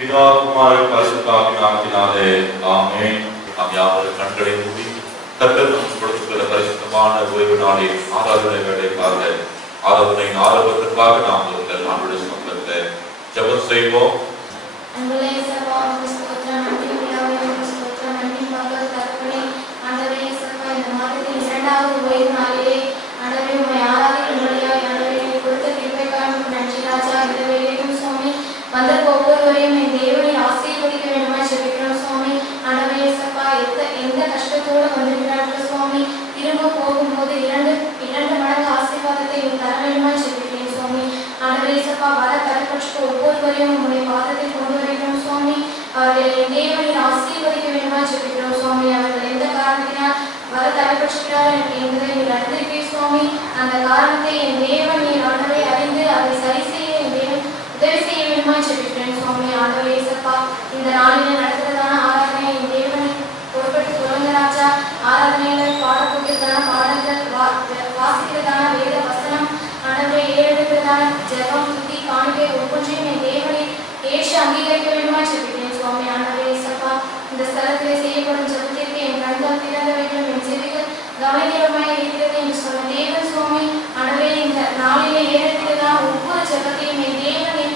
பிதா குமாரன் பரிசுத்தாவின் நாமத்தினாலே ஆமென். நாம் யாவரும் கண்களை மூடி கர்த்தர் நமக்கு கொடுத்துள்ள பரிசுத்தமான ஓய்வு நாளில் ஆராதனை வேலைக்காக ஆராதனையின் ஆரம்பத்திற்காக நாம் இந்த நாளுடைய சமூகத்தை ஜெபம் செய்வோம். எந்த கஷ்டத்தோடு வந்திருக்கிறார்கள் சுவாமி, திரும்ப போகும்போது இரண்டு மடங்கு ஆசீர்வாதத்தை தர வேண்டுமாய் ஜெபிக்கிறேன் சுவாமி. ஆண்டவரே இயேசுப்பா, வர தரப்பட்டு ஒவ்வொருவரையும் உங்களுடைய பாதத்தில் கொண்டு வருகிறோம் சுவாமி. அவர்களை என் தேவனில் ஆசீர்வதிக்க வேண்டுமாய் ஜெபிக்கிறோம் சுவாமி. அவர்கள் எந்த காரணத்தினால் வர தரப்பட்டுகிறார் என்பதை நீர் அறிந்திருக்கிறீர் சுவாமி. அந்த காரணத்தை என் தேவன் நீர் ஆண்டவரை அறிந்து அதை சரி செய்ய என் தேவன் உதவி செய்ய வேண்டுமாய் ஜெபிக்கிறேன் சுவாமி. ஆண்டவரே இயேசுப்பா, இந்த நாளிலே நடக்கிறதான ஆராதனை என் தேவனை பொறுப்பெடுத்து கொள்ளுங்க ராஜா. ஆராதனைகளை பாடக்கூடியதான பாடல்கள், வாசிக்கிறதான வேத வசனம், ஆண்டவரை ஏறெடுக்கிறதான ஜெபம், துதி, காணிக்கை ஒவ்வொன்றையும் என் தேவனை ஏற்று அங்கீகரிக்க வேண்டுமாய் ஜெபிக்கிறேன் சுவாமி. ஆண்டவரே இயேசுப்பா, இந்த ஸ்தலத்திலே செய்யப்படும் ஜெபத்திற்கு என் கண்கள் திறந்த வேண்டும், என் செவிகள் கவனிக்கிறமாய் இருக்கிறது என்று சொன்ன தேவன் சுவாமி. ஆண்டவரே, இந்த நாளிலே ஏறெடுக்கிறதான ஒவ்வொரு ஜெபத்தையும் என் தேவனை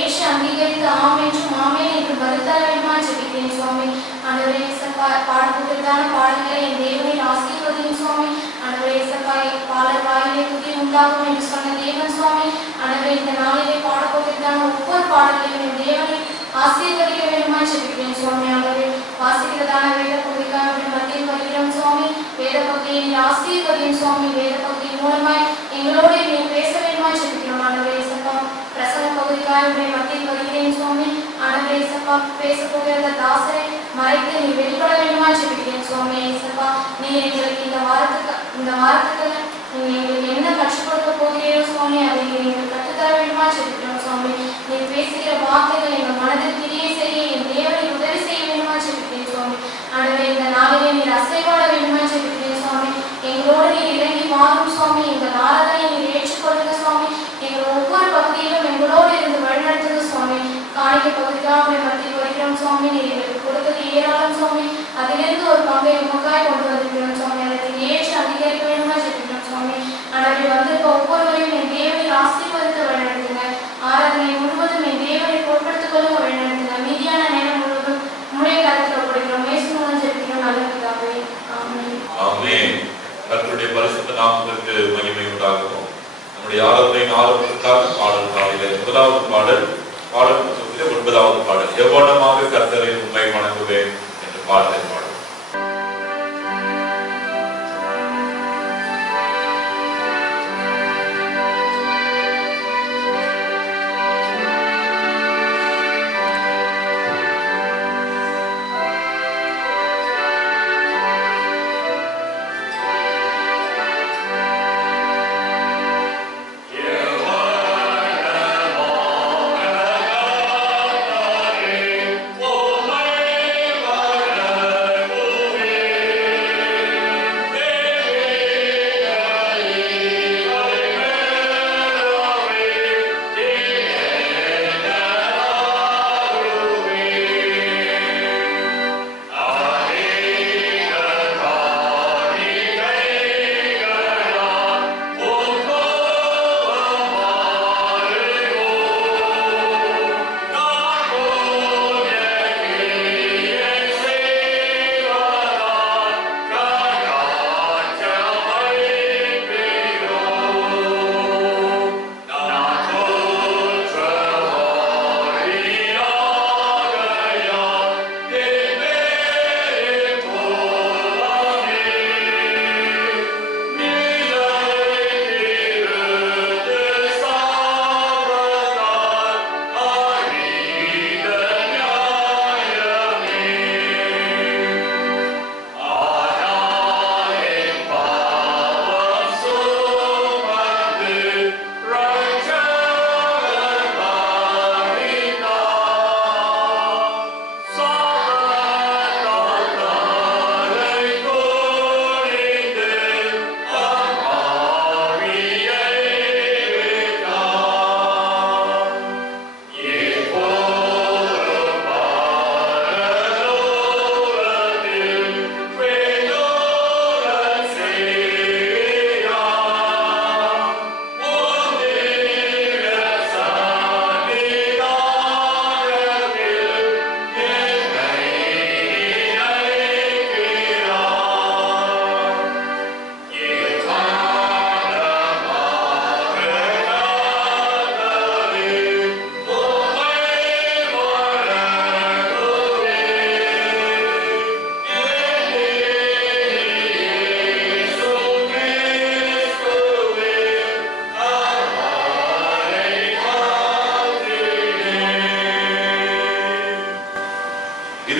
ஏற்று அங்கீகரித்து ஆம் என்றும் ஆமேன் என்று பதில் தர வேண்டுமாய் ஜெபிக்கிறேன் சுவாமி. ஆண்டவரே இயேசுப்பா, பாடக்கூடியதான பாடல்களை என் தேவனின் ஆசீர்வதியும் சுவாமி. ஆண்டவரே இயேசுப்பா, பாடல் வாயிலே புதி உண்டாகும் என்று சொன்ன தேவன் சுவாமி. ஆண்டவரே, இந்த நாளிலே பாடக்கூடியதான ஒவ்வொரு பாடலையும் என் தேவனை ஆசீர்வதிக்க வேண்டுமாய் ஜெபிக்கிறேன் சுவாமி. ஆண்டவரே, வாசிக்கிறதான வேத பகுதிக்காக மத்தியில் வருகிறோம் சுவாமி. வேத பகுதியை ஆசீர்வதியும் சுவாமி. வேத பகுதியின் மூலமாய் எங்களோடு நீ பேச வேண்டுமாய் ஜெபிக்கிறோம். ஆண்டவரே இயேசுப்பா, பிரசன பகுதிக்காக மத்தியில் வருகிறேன் சுவாமி. ஆண்டவரே இயேசுப்பா, பேச போகிற தாசரை மறைத்து நீ வெளிப்பட வேண்டுமாய் ஜெபிக்கிறேன் சுவாமி. இயேசுப்பா, நீ எங்களுக்கு இந்த வாரத்துக்கு நீ எங்களுக்கு என்ன கற்றுக் கொடுக்க போகிறீரோ சுவாமி, அதை நீங்கள் கற்றுத்தர வேண்டுமாய் ஜெபிக்கிறோம் சுவாமி. நீ பேசுகிற வார்த்தைகள் எங்கள் மனதில் கிரியை செய்ய என் தேவனை உதவி செய்ய வேண்டுமாய் ஜெபிக்கிறேன் சுவாமி. ஆண்டவரே, இந்த நாளிலே நீர் அசைவாட வேண்டுமாய் ஜெபிக்கிறேன் சுவாமி. எங்களோடு நீர் இறங்கி வாரும் சுவாமி. எங்கள் ஆராதனை நீர் ஏற்றுக்கொள்ளுங்க சுவாமி. எங்கள் ஒவ்வொரு பகுதியிலும் எங்களோடு இருந்து வழிநடத்துங்க சுவாமி. காணிக்கை பகுதிக்காக மத்தியில் வருகிறோம் சுவாமி. நீர் எங்களுக்கு கொடுத்தது ஏராளம் சுவாமி. அதிலிருந்து ஒரு பங்கை உமக்காய் கொண்டு வந்திருக்கிறோம் சுவாமி. அதை ஏற்று அங்கீகரிக்க வேண்டுமாய் ஜெபிக்கிறோம் சுவாமி. ஆண்டவரே, வந்திருக்க ஒவ்வொருவரையும் என் தேவனை ஆசீர்வதித்து வழிநடத்துங்க. ஆராதனை முழுவதும் என் தேவனை பொருட்படுத்திக் கொள்ள வழிநடத்துங்க. மீதியான நேரம் முழுவதும் உம்முடைய கருத்தில் ஒப்படைக்கிறோம். இயேசு மூலம் ஜெபிக்கிறோம் நல்ல பிதாவே. ஆமென். ஆமென். கர்த்தருடைய பரிசுத்த நாமத்திற்கு மகிமை உண்டாகட்டும். நம்முடைய ஆராதனையின் ஆரம்பத்திற்காக பாடல் காலையில முதலாவது பாடல், பாடல் புத்தகத்திலே 9வது பாடல், எவ்வளமாக கர்த்தரை உண்மை வணங்குவேன் என்று பாடலை பாடல். Yeah.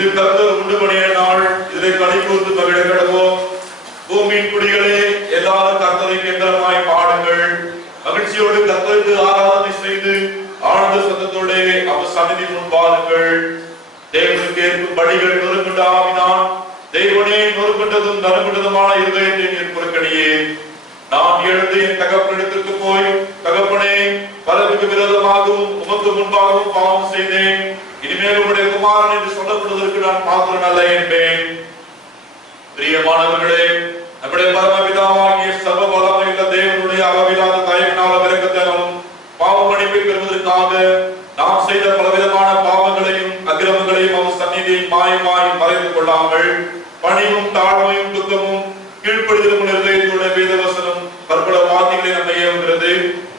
இது கர்த்தர் உண்டு பண்ணிய நாள், இதை களிகூர்ந்து மகிழ கடவோம். பூமியின் குடிகளே, எல்லாரும் கர்த்தரை கேந்திரமாய் பாடுங்கள். மகிழ்ச்சியோடு கர்த்தருக்கு ஆராதனை செய்து ஆழ்ந்த சத்தத்தோட அவர் சந்நிதி முன் பாருங்கள். தேவனுக்கு ஏற்கும் படிகள் நொறுங்குண்ட ஆவினான், தேவனே நொறுங்குண்டதும் நறுங்குண்டதுமான இருதயத்தை நீர் புறக்கணியே. நான் எழுந்து என் தகப்பனிடத்திற்கு போய், தகப்பனே, பலருக்கு விரோதமாகவும் உமக்கு முன்பாகவும் பாவம் செய்தேன், இனிமேல் உம்முடைய குமாரன் என்று சொல்லப்படுவதற்கு நான் பாத்திரன் அல்ல என்பேன். பிரியமானவர்களே, நம்முடைய பரமபிதாவாகிய சர்வ வல்லமையுள்ள தேவனுடைய அளவிலாத தயவினாலும் இரக்கத்தினாலும் பாவ மன்னிப்பை பெறுவதற்காக நாம் செய்த பலவிதமான பாவங்களையும் அக்கிரமங்களையும் அவர் சந்நிதியை மாயமாய் மறைந்து கொள்ளாமல் பணிவும் தாழ்மையும் துக்கமும் கீழ்ப்படுதலும் இருதயத்துடைய வேதவசனம் பற்பல வார்த்தைகளை நம்மை ஏவுகிறது.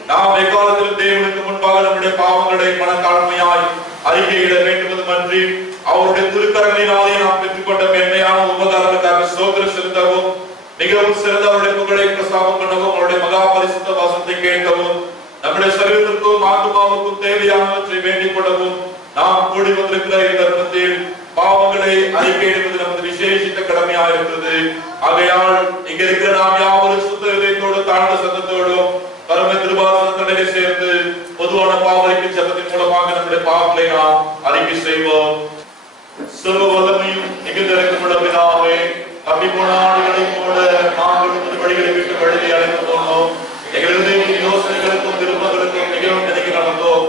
நாம் எக்காலத்திலும் தேவனுக்கு முன்பாக நம்முடைய பாவங்களை மனத்தாழ்மையாய் அறிக்கையிட வேண்டுவதுமன்றி அவருடைய திருக்கரங்களினாலே நாம் பெற்றுக்கொண்ட மேன்மையான உபகாரங்களுக்காக ஸ்தோத்திரம் செலுத்தவும், மிகவும் சிறந்த அவருடைய புகழை பிரஸ்தாபம் பண்ணவும், அவருடைய மகா பரிசுத்த வசனத்தை கேட்கவும், நம்முடைய சரீரத்திற்கும் ஆத்மாவுக்கும் தேவையானவற்றை வேண்டிக் கொள்ளவும் நாம் கூடி வந்திருக்கிற இந்த தருணத்தில் பாவங்களை அறிக்கையிடுவது நமது விசேஷித்த கடமையா இருக்கிறது. ஆகையால் இங்க இருக்கிற நாம் யாவரும் சுத்த இதயத்தோடு தாழ்ந்த சத்தத்தோடும் பரம கிருபாசனத்திலே சேர்ந்து பொதுவான பாவரிப்பு ஜெபத்தின் மூலமாக நம்முடைய பாவங்களை நாம் அறிக்கை செய்வோம். சர்வ வல்லமையும் மிகுந்த இரக்கமுள்ள பிதாவே, தப்பி போன ஆடுகளைப் போல நாங்கள் உமது வழிகளை விட்டு வழியை அழைத்து போனோம். எங்களது யோசனைகளுக்கும் விருப்பங்களுக்கும் மிகவும் நெருங்கி நடந்தோம்.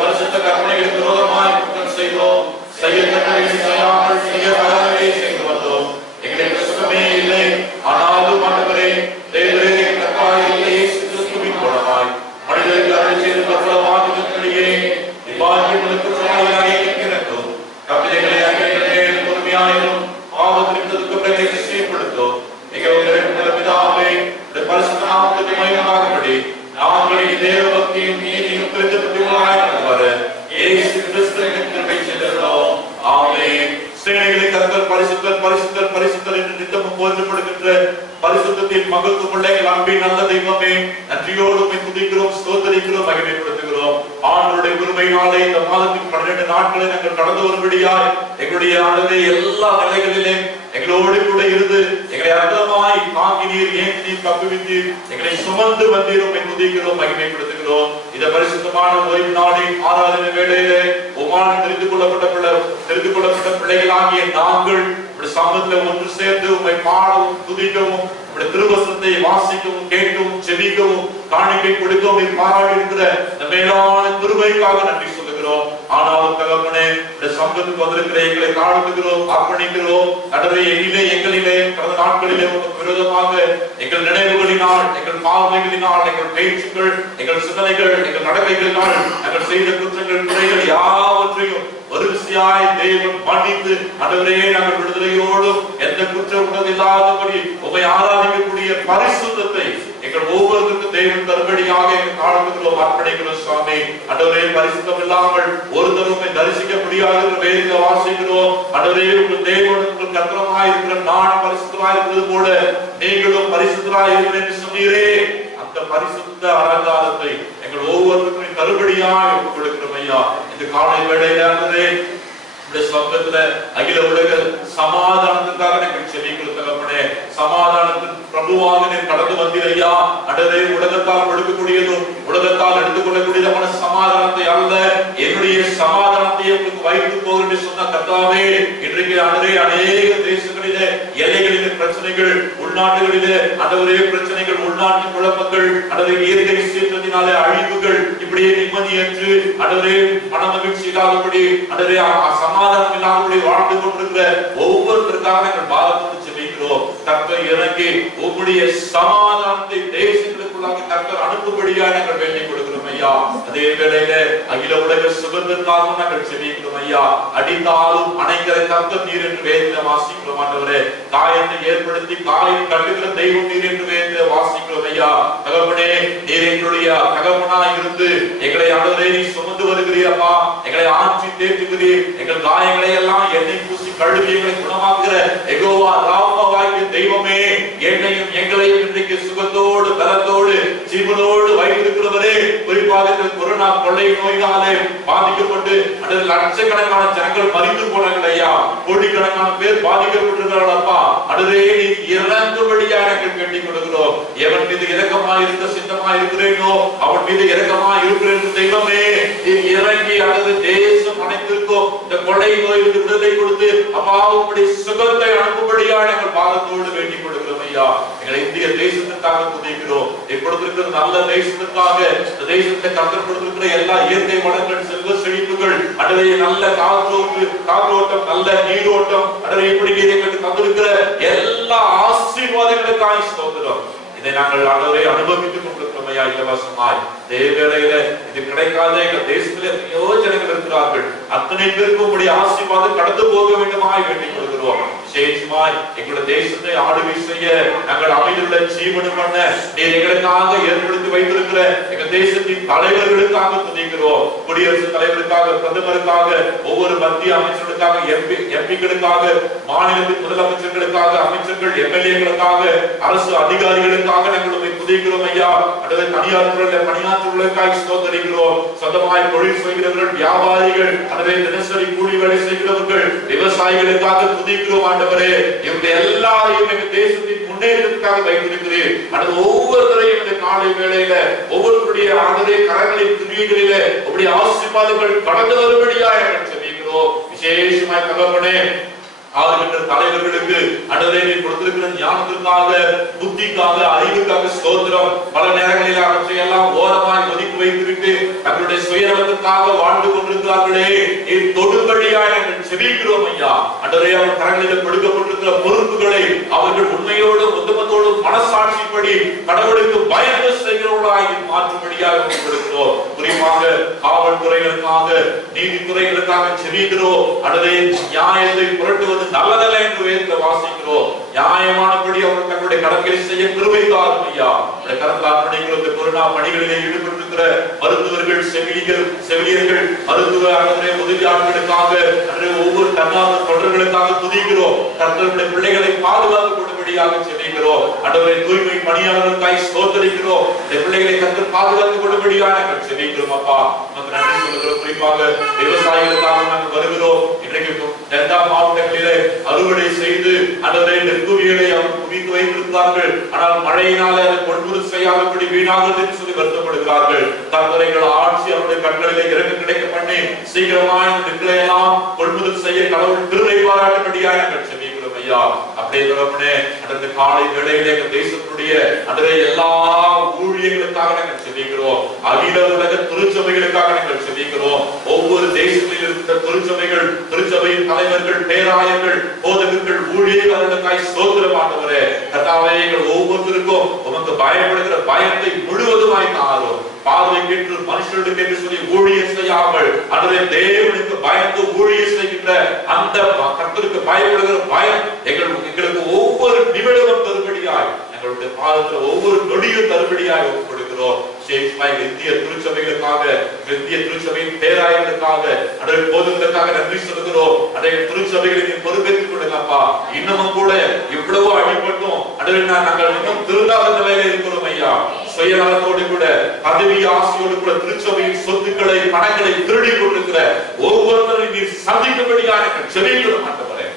பரிசுத்த கற்பனைகளுக்கு விரோதமாய் குற்றம் செய்தோம். செய்யாமல் செய்ய பலவகை செய்து வந்தோம். எங்களுக்கு சுகமே இல்லை. ஆனாலும் ஆண்டவரே, தேவரே, கிறிஸ்துவின் மூலமாய் மனிதர்கள் அருள் செய்து பற்பல வாக்குறுதிகளிலே இவ்வாக்கியங்களுக்கு துணையாய் இருக்கிறோம். கவிதைகளை அங்கீகரிக்க பொறுமையாயிரும் பாவத்திற்கு பிறகு நிச்சயப்படுத்தும். மிகவும் இரக்கமுள்ள பிதாவே, பரிசுத்த நாமத்துக்கு மகிமையாகும்படி நாங்கள் தேவ பக்தியும் நீதியும் பெருக்கப்பட்டவர்களாய் வர இயேசு கிறிஸ்துவின் கிருபை செலுத்துகிறோம். ஆமென். சேனைகளின் கர்த்தர் பரிசுத்தர் பரிசுத்தர் பரிசுத்தர் என்று நித்தமும் போற்றப்படுகின்ற பரிசுத்தத்தின் மகத்துவமுள்ள அன்பின் நல்ல தெய்வமே, நன்றியோடு உம்மை துதிக்கிறோம், ஸ்தோத்திரிக்கிறோம், மகிமைப்படுத்துகிறோம். ஆண்டவருடைய கிருபையினாலே இந்த மாதத்தின் 12 நாட்களை நாங்கள் கடந்து வரும்படியாய் எங்களுடைய ஆண்டவரே எல்லா நிலைகளிலே எங்களோடு கூட இருந்து எங்களை அற்புதமாய் தாங்கினீர், ஏங்கினீர், தப்புவித்தீர், எங்களை சுமந்து வந்தீர். உம்மை துதிக்கிறோம், மகிமைப்படுத்துகிறோம். இந்த பரிசுத்தமான ஓய்வு நாளின் ஆராதனை வேளையிலே உம்மால் தெரிந்து கொள்ளப்பட்ட பிள்ளைகளாகிய நாங்கள் சமூகத்தில் ஒன்று சேர்ந்து உம்மை பாடவும் துதிக்கவும், உம்முடைய திருவசனத்தை வாசிக்கவும் கேட்கவும் செபிக்கவும் காணிக்கை கொடுக்கவும் பாராட்டி இருக்கிற இந்த மேலான கிருபைக்காக நன்றி சொல்லுகிறோம். ஆனாலும் தகப்பனே, இந்த சமூகத்துக்கு வந்திருக்கிற எங்களை தாழ்த்துகிறோம், அர்ப்பணிக்கிறோம். கடவுளே, எங்களிலே கடந்த நாட்களிலே உங்களுக்கு விரோதமாக எங்கள் நினைவுகளினால், எங்கள் பார்வைகளினால், எங்கள் பேச்சுக்கள், எங்கள் சிந்தனைகள், எங்கள் நடக்கைகளினால் நாங்கள் செய்த குற்றங்கள் குறைகள் யாவற்றையும் ஒரு விசையாய் தேவன் மன்னித்து ஆண்டவரே, நாங்கள் விடுதலையோடும் எந்த குற்ற உணர்வு இல்லாதபடி உம்மை ஆராதிக்கக்கூடிய பரிசுத்தத்தை எங்கள் ஒவ்வொருவருக்கும் தேவன் தரும்படியாக தாழ்த்துகிறோம், அர்ப்பணிக்கிறோம். சுவாமி ஆண்டவரே, பரிசுத்தம் இல்லாமல் ஒருத்தரும் உம்மை தரிசிக்க முடியாது என்று வேதத்தை வாசிக்கிறோம். ஆண்டவரே, உங்கள் தேவன் உங்கள் கர்த்தராய் இருக்கிற நான் பரிசுத்தராய் இருக்கிறது போல நீங்களும் பரிசுத்தராய் இருக்கிறேன் என்று சொன்னீரே. அந்த பரிசுத்த அலங்காரத்தை எங்கள் ஒவ்வொருவருக்கும் தருபடியாய் ஒப்புக் கொடுக்கிறோம் ஐயா. இந்த காலை வேளையிலே இந்த சமூகத்துல அகில உலக சமாதானத்துக்காக நாங்கள் செபிக்கிறோம் தகப்பனே. சமாதானத்தின் பிரபுவாக நீர் கடந்து வந்தீர் ஐயா. அடரே, உலகத்தால் கொடுக்கக்கூடியதும் உலகத்தால் எடுத்துக்கொள்ளக்கூடியதான சமாதானத்தை அல்ல, என்னுடைய சமாதானத்தை உங்களுக்கு வைத்து போகிற சொன்ன கர்த்தாவே, இன்றைக்கு அடரே அநேக தேசங்களிலே எல்லைகளிலே பிரச்சனைகள், உள்நாட்டுகளிலே அடரே பிரச்சனைகள், உள்நாட்டு குழப்பங்கள், அடரே இயற்கை சீற்றத்தினாலே அழிவுகள், இப்படியே நிம்மதியற்று அடரே மன மகிழ்ச்சி இல்லாதபடி அடரே சமாதானம் இல்லாதபடி வாழ்ந்து கொண்டிருக்கிற ஒவ்வொருத்தருக்காக நாங்கள் பாரத்தோடு செபிக்கிறோம். கர்த்தர் இறங்கி உம்முடைய சமாதானத்தை தேசங்களுக்குள்ளாக கர்த்தர் அனுப்பும்படியாக நாங்கள் வேண்டிக் கொடுக்கிறோம் ஐயா. அதே வேளையில அகில உலக சுகத்திற்காகவும் நாங்கள் செபிக்கிறோம் ஐயா. அடித்தாலும் அணைக்கிற கர்த்தர் நீர் என்று வேதத்தை வாசிக்கிறோம் ஆண்டவரே. காயத்தை ஏற்படுத்தி காயம் கட்டுகிற தெய்வம் நீர் என்று வேதத்தை வாசிக்கிறோம் ஐயா. தகப்பனே, நீர் எங்களுடைய தகப்பனாய் இருந்து எங்களை ஆண்டவரே நீ சுமந்து வருகிறீரப்பா. எங்களை ஆட்சி தேற்றுகிறீர். எங்கள் காயங்களை எல்லாம் எண்ணெய் பூசி கழுவி எங்களை குணமாக்குகிற யெகோவா ராமாவாகிய தெய்வமே, என்னையும் எங்களையும் இன்றைக்கு சுகத்தோடு பலத்தோடு ஜீவனோடு வைத்திருக்கிறவரே, குறிப்பாக இந்த கொரோனா கொள்ளை நோயினாலே பாதிக்கப்பட்டு அதில் லட்சக்கணக்கான ஜனங்கள் மறித்து போனார்கள் ஐயா, கோடிக்கணக்கான பேர் பாதிக்கப்பட்டிருக்கிறார்கள் அப்பா. அடுத்தே நீ இறங்கும்படியாக நாங்கள் வேண்டிக் கொள்கிறோம். எவன் மீது இரக்கமாய் இருக்க சித்தமாய் இருக்கிறேனோ அவன் மீது இரக்கமாய் இருக்கிறேன் தெய்வமே, நீ இறங்கி அல்லது தேசம் அனைத்திற்கும் இந்த கொள்ளை நோயிலிருந்து விடுதலை கொடுத்து அப்பா உம்முடைய சுகத்தை அனுப்பும்படியாக நாங்கள் பாரத்தோடு வேண்டிக் கொள்கிறோம் ஐயா. எங்களை இந்திய தேசத்திற்காக துதிக்கிறோம். கொடுத்திருக்கிற நல்ல தேசத்திற்காக, இந்த தேசத்தை கர்த்தர் கொடுத்திருக்கிற எல்லா இயற்கை வளங்கள், செல்வ செழிப்புகள், அடுத்த நல்ல காற்றோட்டம், நல்ல நீரோட்டம், அடுத்த இப்படி எங்களுக்கு தந்திருக்கிற எல்லா ஆசீர்வாதங்களுக்காக ஸ்தோத்திரம். இதை நாங்கள் ஆண்டவரே அனுபவித்துக் கொண்டிருக்கிறோம் ஐயா இலவசமாய். தேவையில இது கிடைக்காத எங்கள் தேசத்தில் எத்தனையோ ஜனங்கள் இருக்கிறார்கள். அத்தனை பேருக்கும் உங்களுடைய ஆசீர்வாதம் கடந்து போக வேண்டுமாய் வேண்டிக் கொள்கிறோம். விசேஷமாய் எங்களுடைய தேசத்தை ஆளுகை செய்ய நாங்கள் அமைதியுள்ள ஜீவனம் பண்ண நீர் எங்களுக்காக ஏற்படுத்தி வைத்திருக்கிற எங்கள் தேசத்தின் தலைவர்களுக்காக துதிக்கிறோம். குடியரசுத் தலைவருக்காக, பிரதமருக்காக, ஒவ்வொரு மத்திய அமைச்சர்களுக்காக, எம்பிக்களுக்காக, மாநிலத்தின் முதலமைச்சர்களுக்காக, அமைச்சர்கள், எம்எல்ஏக்களுக்காக, அரசு அதிகாரிகளுக்காக நாங்கள் உம்மை துதிக்கிறோம் ஐயா. அடுத்த தனியார் துறையில் பணியாற்றுவதற்காக ஸ்தோத்திரிக்கிறோம். சொந்தமாய் தொழில் செய்கிறவர்கள், வியாபாரிகள், அடுத்த தினசரி கூலி வேலை செய்கிறவர்கள், விவசாயிகளுக்காக துதிக்கிறோம் ஆண்டவரே. இவங்க எல்லாரையும் எங்கள் தேசத்தின் முன்னேற்றத்துக்காக வைத்திருக்கிறேன். அடுத்த ஒவ்வொருத்தரையும் இந்த காலை வேளையில ஒவ்வொருவருடைய ஆண்டவரே கரங்களின் கிரியைகளிலே உம்முடைய ஆசீர்வாதங்கள் கடந்து வரும்படியாக நாங்கள் ஜெபிக்கிறோம். விசேஷமாய் தகப்பனே, ஆளுகின்ற தலைவர்களுக்கு அடுத்த நீ கொடுத்திருக்கிற ஞானத்திற்காக, புத்திக்காக, அறிவுக்காக ஸ்தோத்திரம். பல நேரங்களில் அவற்றை எல்லாம் ஓரமாய் ஒதுக்கி வைத்துவிட்டு தங்களுடைய சுயநலத்துக்காக வாழ்ந்து கொண்டிருக்கிறார்களே, நீ தொடும்படியாக நாங்கள் செபிக்கிறோம் ஐயா. அன்றே அவர் கரங்களில் கொடுக்கப்பட்டிருக்கிற பொறுப்புகளை அவர்கள் உண்மையோடு உத்தமத்தோடு மனசாட்சிப்படி கடவுளுக்கு பயந்து செய்கிறவர்களாக மாற்றும்படியாக கொடுக்கிறோம். குறிப்பாக காவல்துறைகளுக்காக, நீதித்துறைகளுக்காக செபிக்கிறோம். அடுத்த நியாயத்தை புரட்டுவது நல்லதல்ல என்று வேதத்தை வாசிக்கிறோம். நியாயமானபடி அவர்கள் தங்களுடைய கடமைகளை செய்ய கிருபை தாரும் ஐயா. இந்த கொரோனா பணிகளிலே ஈடுபட்டிருக்கிற மருத்துவர்கள், செவிலியர்கள், மருத்துவ உதவியாளர்களுக்காக, ஒவ்வொரு தன்னார்வ தொடர்களுக்காக துதிக்கிறோம். கர்த்தருடைய பிள்ளைகளை பாதுகாத்துக் கொள்ளும்படியாக செபிக்கிறோம். ஆண்டவரே, தூய்மை பணியாளர்களுக்காய் ஸ்தோத்திரிக்கிறோம். இந்த பிள்ளைகளை கர்த்தர் பாதுகாத்துக் கொள்ளும்படியாக நாங்கள் செபிக்கிறோம் அப்பா. நமக்கு நன்றி சொல்லுகிறோம். குறிப்பாக விவசாயிகளுக்காக நாங்கள் வருகிறோம். இன்றைக்கு டெல்டா மாவட்டங்களிலே அறுவடை செய்து ஆண்டவரே நெற்குவியலை அவர் குவித்து வைத்திருக்கிறார்கள். ஆனால் மழையினால அதை கொள்முதல் செய்யாதபடி வீணாகிறது என்று சொல்லி வருத்தப்படுகிறார்கள். தற்போதைகள் ஆட்சி அவருடைய கண்களிலே இறங்க கிடைக்க பண்ணி சீக்கிரமாக இந்த நெற்களை எல்லாம் கொள்முதல் செய்ய கடவுள் கிருபை பாராட்டும்படியாக நாங்கள் செபிக்கிறோம் ஐயா. அப்படியே தகப்பனே, அந்த காலை வேளையிலே தேசத்துடைய அந்த எல்லா ஊழியர்களுக்காக நாங்கள் செபிக்கிறோம். அகில உலக திருச்சபைகளுக்காக நாங்கள் செபிக்கிறோம். ஒவ்வொரு தேசத்தில் இருக்கிற திருச்சபைகள், திருச்சபையின் தலைவர்கள், பேராயர்கள், போதகர்கள், ஊழியர்களுக்காய் ஸ்தோத்திரம் ஆண்டவரே. கர்த்தாவே, எங்கள் ஒவ்வொருத்தருக்கும் உமக்கு பயப்படுகிற பயத்தை முழுவதுமாய் தாரும். பார்வைக்கேற்று மனுஷர்களுக்கு என்று சொல்லி ஊழியம் செய்யாமல் அதுவே தேவனுக்கு பயந்து ஊழியம் செய்கின்ற அந்த கர்த்தருக்கு பயப்படுகிற பயம் எங்களுக்கு ஒவ்வொரு நிமிடமும் தருபடியாய், எங்களுடைய பாதத்தில் ஒவ்வொரு நொடியும் தருபடியாய் ஒப்புக்கொடுக்கிறோம். இந்திய திருச்சபைகளுக்காக, இந்திய திருச்சபையின் பேராயர்களுக்காக, அதற்கு போதகர்களுக்காக நன்றி சொல்கிறோம். அதை திருச்சபைகளை பொறுப்பேற்றுக் கொள்ளுங்கப்பா. இன்னமும் கூட இவ்வளவு அடிபட்டோம், நாங்கள் இன்னும் திருந்தாத நிலையில இருக்கிறோம் ஐயா. சுயநலத்தோடு கூட, பதவி ஆசையோடு கூட திருச்சபையின் சொத்துக்களை, பணங்களை திருடி கொண்டிருக்கிற ஒவ்வொருத்தரையும் நீர் சந்திக்கும்படியாக செபிக்கிறோம் ஆண்டவரே.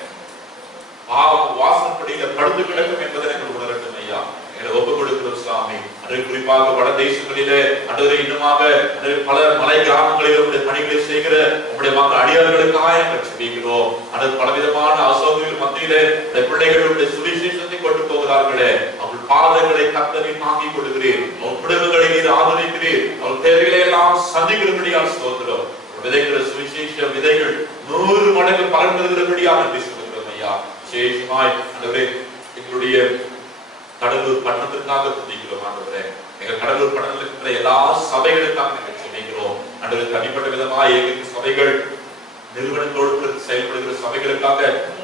பாவம் வாசற்படியில படுத்து கிடக்கும் என்பதை நாங்கள் உணரட்டும் ஐயா. எங்களை ஒப்புக் கொடுக்கிறோம் சுவாமி. அது குறிப்பாக வட தேசங்களிலே அன்றைய இன்னுமாக பல மலை கிராமங்களில் உங்களுடைய பணிகளை செய்கிற உங்களுடைய மக்கள் அடியார்களுக்காக நாங்கள் செபிக்கிறோம். அது பலவிதமான அசௌகரியங்கள் மத்தியிலே பிள்ளைகளுடைய சுவிசேஷத்தை கொண்டு போகிறார்களே, அவர்கள் பாதங்களை கர்த்தரில் தாங்கிக் கொள்கிறீர். அவர்கள் குடும்பங்களை நீர் ஆதரிக்கிறீர். அவர்கள் தேவைகளை எல்லாம் சந்திக்கிறபடியாக ஸ்தோத்திரம். விதைக்கிற சுவிசேஷ விதைகள் 100 மடங்கு பலன் தருகிறபடியாக நன்றி சொல்கிறோம் ஐயா. விசேஷமாய் எங்களுடைய கடலூர் பட்டணத்திற்காக துதிக்கிறோம் ஆண்டவரே. எங்கள் கடலூர் பட்டணத்தில் இருக்கிற எல்லா சபைகளுக்காக நாங்கள் செபிக்கிறோம் ஆண்டவரே. தனிப்பட்ட விதமாக எங்களுக்கு சபைகள் நிறுவனங்களோடு செயல்படுகிற சபைகளுக்காக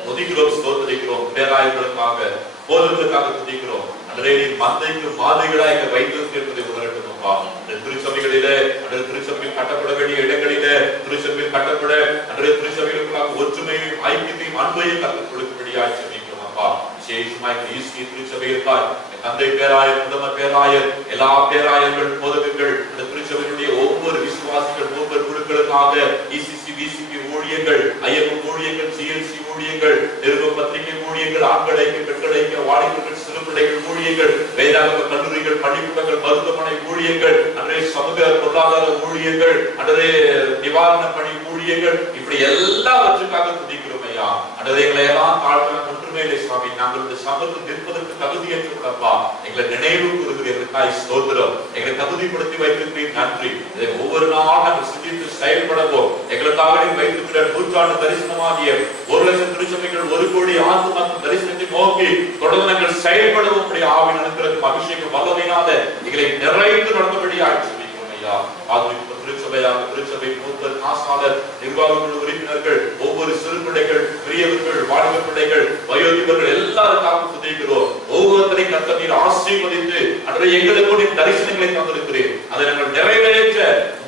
துதிக்கிறோம், ஸ்தோத்திரிக்கிறோம். பேராயர்களுக்காக, போதகர்களுக்காக துதிக்கிறோம். ஆண்டவரே, நீர் மந்தைக்கு மாதிரிகளாக எங்கள் வைத்திருக்க என்பதை உணரட்டும். அப்பா. இந்த திருச்சபைகளிலே அந்த திருச்சபையில் கட்டப்பட வேண்டிய இடங்களிலே திருச்சபையில் கட்டப்பட அந்த திருச்சபைகளுக்குள்ளாக ஒற்றுமையும் ஐக்கியத்தையும் அன்பையும் கற்றுக் கொடுக்கும்படியாய் ஜெபிக்கிறோம் அப்பா. விசேஷமாய் ஈஸ்வரி திருச்சபையிற்காய் தந்தை பேராயர், பிரதமர் பேராயர், எல்லா பேராயர்கள், போதகர்கள், அந்த திருச்சபையினுடைய ஒவ்வொரு விசுவாசிகள், ஒவ்வொரு குழுக்களுக்காக இசிசி, விசிபி ஊழியர்கள், ஐஎம்எம் ஊழியர்கள், சிஎல்சி ஊழியர்கள், நிருப பத்திரிகை ஊழியர்கள், ஆண்களைக்கு, பெண்களைக்கு, வாலிபர்கள், சிறுபிள்ளைகள் ஊழியர்கள், வேதாகம கல்லூரிகள், பள்ளிக்கூடங்கள், மருத்துவமனை ஊழியர்கள், அன்றைய சமூக பொருளாதார ஊழியர்கள், அன்றைய நிவாரண பணி ஊழியர்கள், இப்படி எல்லாவற்றுக்காக துதிக்கிறோம் ஐயா. அன்றைய எங்களை எல்லாம் தாழ்வு ஒன்றுமே இல்லை சுவாமி. நாங்கள் இந்த சமூகத்தில் நிற்பதற்கு தகுதியேற்றப்படப்பா. எங்களை நினைவு கூறுகிறதற்காய் ஸ்தோத்திரம். எங்களை தகுதிப்படுத்தி வைத்திருக்கிறீர், நன்றி. இதை ஒவ்வொரு நாளும் நாங்கள் சிந்தித்து செயல்படவும் எங்களுக்காக வைத்திருக்கிற நூற்றாண்டு தரிசனமாகிய 1,00,000 திருச்சபைகள் 1 கோடி ஆத்துமாக்கள் தரிசனத்தை நோக்கி தொடர்ந்து நாங்கள் செயல்படவும் அப்படி ஆவி நடக்கிறது அபிஷேகம் வல்லமையினால எங்களை நிறைந்து நடந்தபடியாக ஜெபிக்கிறோம் ஐயா. ஆத்மிக திருச்சபையாக திருச்சபை மூப்பர், ஆசாரியர், நிர்வாகங்கள், உறுப்பினர்கள், ஒவ்வொரு சிறு பிள்ளைகள், பெரியவர்கள், வாலிப பிள்ளைகள், வயோதிபர்கள் எல்லாருக்காக துதிக்கிறோம். ஒவ்வொருத்தரையும் கர்த்தர் நீர் ஆசீர்வதித்து அன்றைய எங்களுக்கு தரிசனங்களை தந்திருக்கிறேன். அதை நாங்கள் நிறைவேற்ற